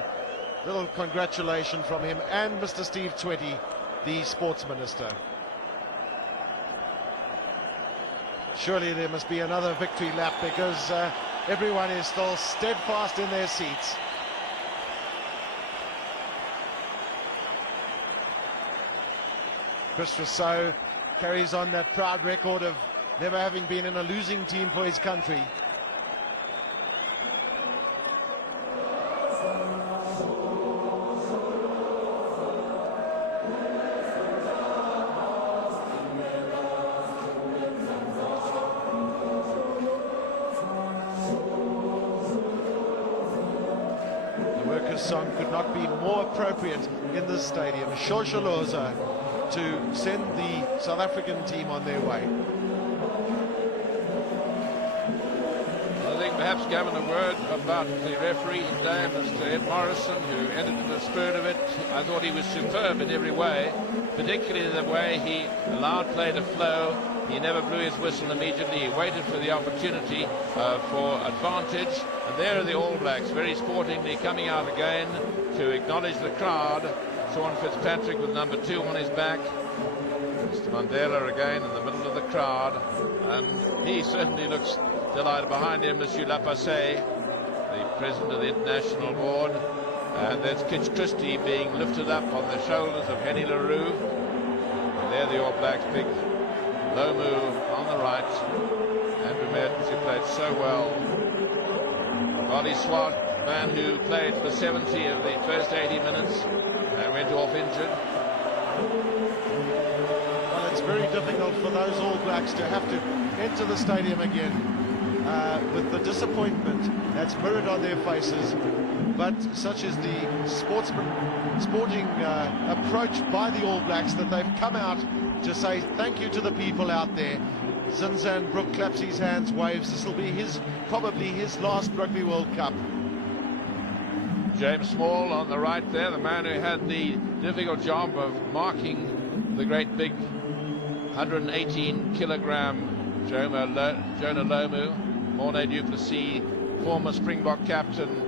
A little congratulation from him and Mr. Steve Twetty, the Sports Minister. Surely there must be another victory lap because everyone is still steadfast in their seats. Chris Rousseau carries on that proud record of never having been in a losing team for his country. not be more appropriate in this stadium, Shosholoza, to send the South African team on their way. I think perhaps giving a word about the referee today, Ed Morrison, who entered the spirit of it. I thought he was superb in every way, particularly the way he allowed play to flow. He never blew his whistle immediately. He waited for the opportunity for advantage. And there are the All Blacks, very sportingly coming out again to acknowledge the crowd. Sean Fitzpatrick with number 2 on his back. Mr. Mandela again in the middle of the crowd. And he certainly looks delighted. Behind him, Monsieur Lapasse, the president of the International Board. And there's Kitch Christie being lifted up on the shoulders of Henny LaRue. There the All Blacks pick Lomu on the right. And she played so well. Ollie Swart, man who played for 70 in the first 80 minutes and went off injured. Well, it's very difficult for those All Blacks to have to enter the stadium again with the disappointment that's mirrored on their faces. But such is the sporting approach by the All Blacks that they've come out to say thank you to the people out there. Zinzan Brook claps his hands, waves. This will be probably his last Rugby World Cup. James Small on the right there, the man who had the difficult job of marking the great big 118-kilogram Jonah Lomu. Mornay du Plessis, former Springbok captain,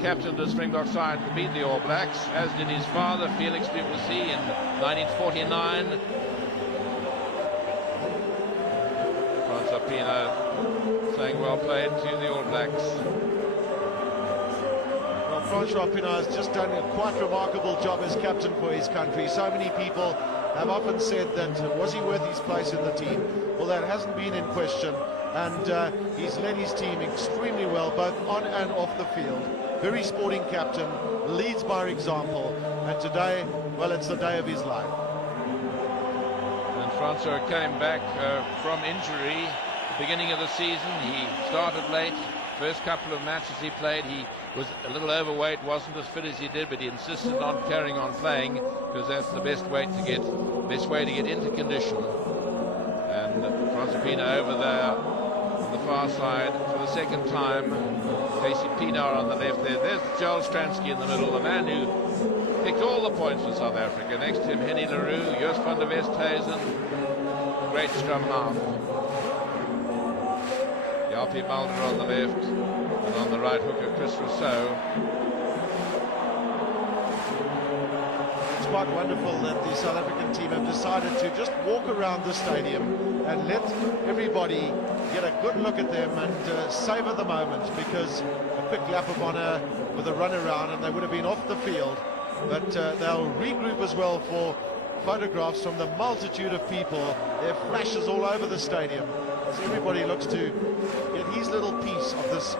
captained the Springbok side and beat the All Blacks, as did his father, Felix du Plessis, in 1949. Francois Pienaar saying well played to the All Blacks. Well, Francois Pienaar has just done a quite remarkable job as captain for his country. So many people have often said that, was he worth his place in the team? Well, that hasn't been in question. And he's led his team extremely well, both on and off the field. Very sporting captain, leads by example. And today, well, it's the day of his life. And Francois came back from injury beginning of the season. He started late. First couple of matches he played, he was a little overweight, wasn't as fit as he did, but he insisted on carrying on playing because that's the best way to get into condition. And Francois Pienaar over there on the far side for the second time, facing Pienaar on the left there. There's Joel Stransky in the middle, the man who picked all the points for South Africa. Next to him, Henny LaRue, Joost van der Westhuizen, great scrum half. Jalpi Malter on the left, and on the right hooker, Chris Rousseau. It's quite wonderful that the South African team have decided to just walk around the stadium and let everybody get a good look at them and savour the moment, because big lap of honour with a run around and they would have been off the field, but they'll regroup as well for photographs from the multitude of people. There are flashes all over the stadium. Everybody looks to get his little piece of this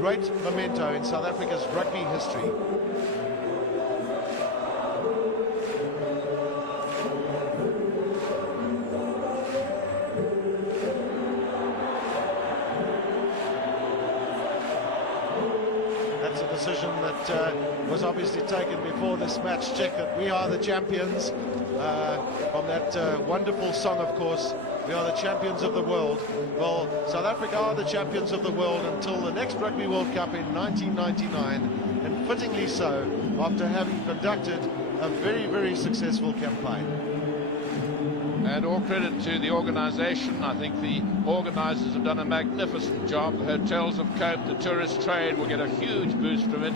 great memento in South Africa's rugby history. That's a decision that was obviously taken before this match. Check that we are the champions. On that wonderful song, of course, we are the champions of the world. Well, South Africa are the champions of the world until the next Rugby World Cup in 1999, and fittingly so, after having conducted a very, very successful campaign. And all credit to the organisation. I think the organisers have done a magnificent job. Hotels have coped, the tourist trade will get a huge boost from it.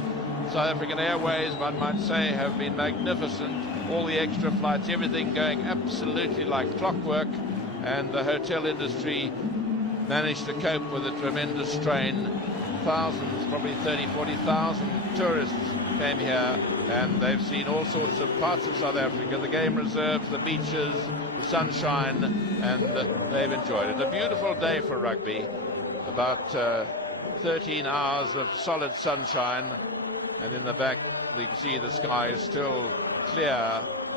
South African Airways, one might say, have been magnificent. All the extra flights, everything going absolutely like clockwork, and the hotel industry managed to cope with a tremendous strain. Thousands, probably 30,000, 40,000 tourists came here, and they've seen all sorts of parts of South Africa, the game reserves, the beaches, sunshine, and they've enjoyed it. A beautiful day for rugby, about 13 hours of solid sunshine. In the back, we see the sky is still clear,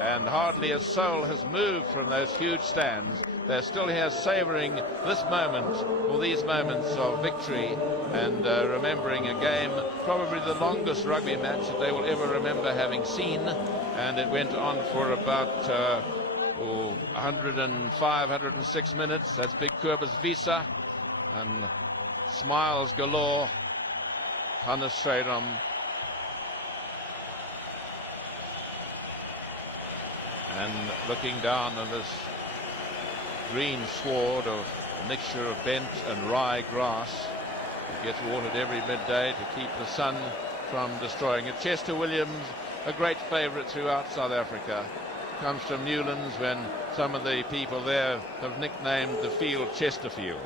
and hardly a soul has moved from those huge stands. they're still here savouring this moment, or these moments of victory, and remembering a game, probably the longest rugby match that they will ever remember having seen, and it went on for about 105, 106 minutes. That's Big Purpose Visa. Smiles galore on the straight-on. And looking down on this green sward of mixture of bent and rye grass, get watered every midday to keep the sun from destroying it. Chester Williams, a great favourite throughout South Africa, comes from Newlands, when some of the people there have nicknamed the field Chesterfield.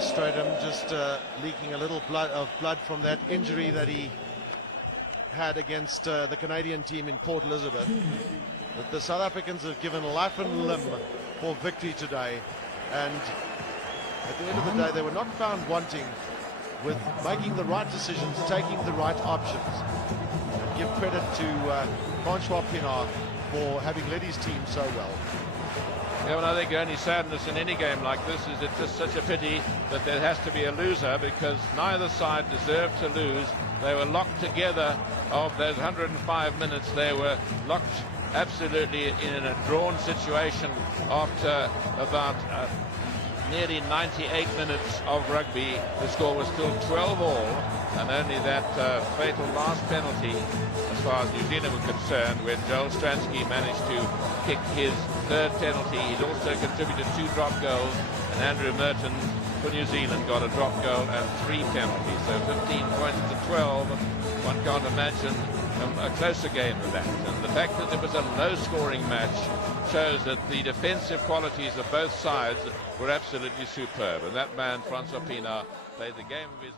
Stratum just leaking a little blood from that injury that he had against the Canadian team in Port Elizabeth. But the South Africans have given life and limb for victory today, and at the end of the day they were not found wanting with making the right decisions, taking the right options. Give credit to Francois Pinard for having led his team so well. Yeah, well, I think the only sadness in any game like this is it's just such a pity that there has to be a loser, because neither side deserved to lose. They were locked together. Of those 105 minutes, they were locked absolutely in a drawn situation after about nearly 98 minutes of rugby. The score was still 12-all, and only that fatal last penalty, as far as New Zealand was concerned, when Joel Stransky managed to kick his third penalty. He also contributed 2 drop goals, and Andrew Merton for New Zealand got a drop goal and 3 penalties. So 15 points to 12. One can't imagine a closer game than that. And the fact that it was a low-scoring match shows that the defensive qualities of both sides were absolutely superb. And that man, Francois Pinard, played the game of his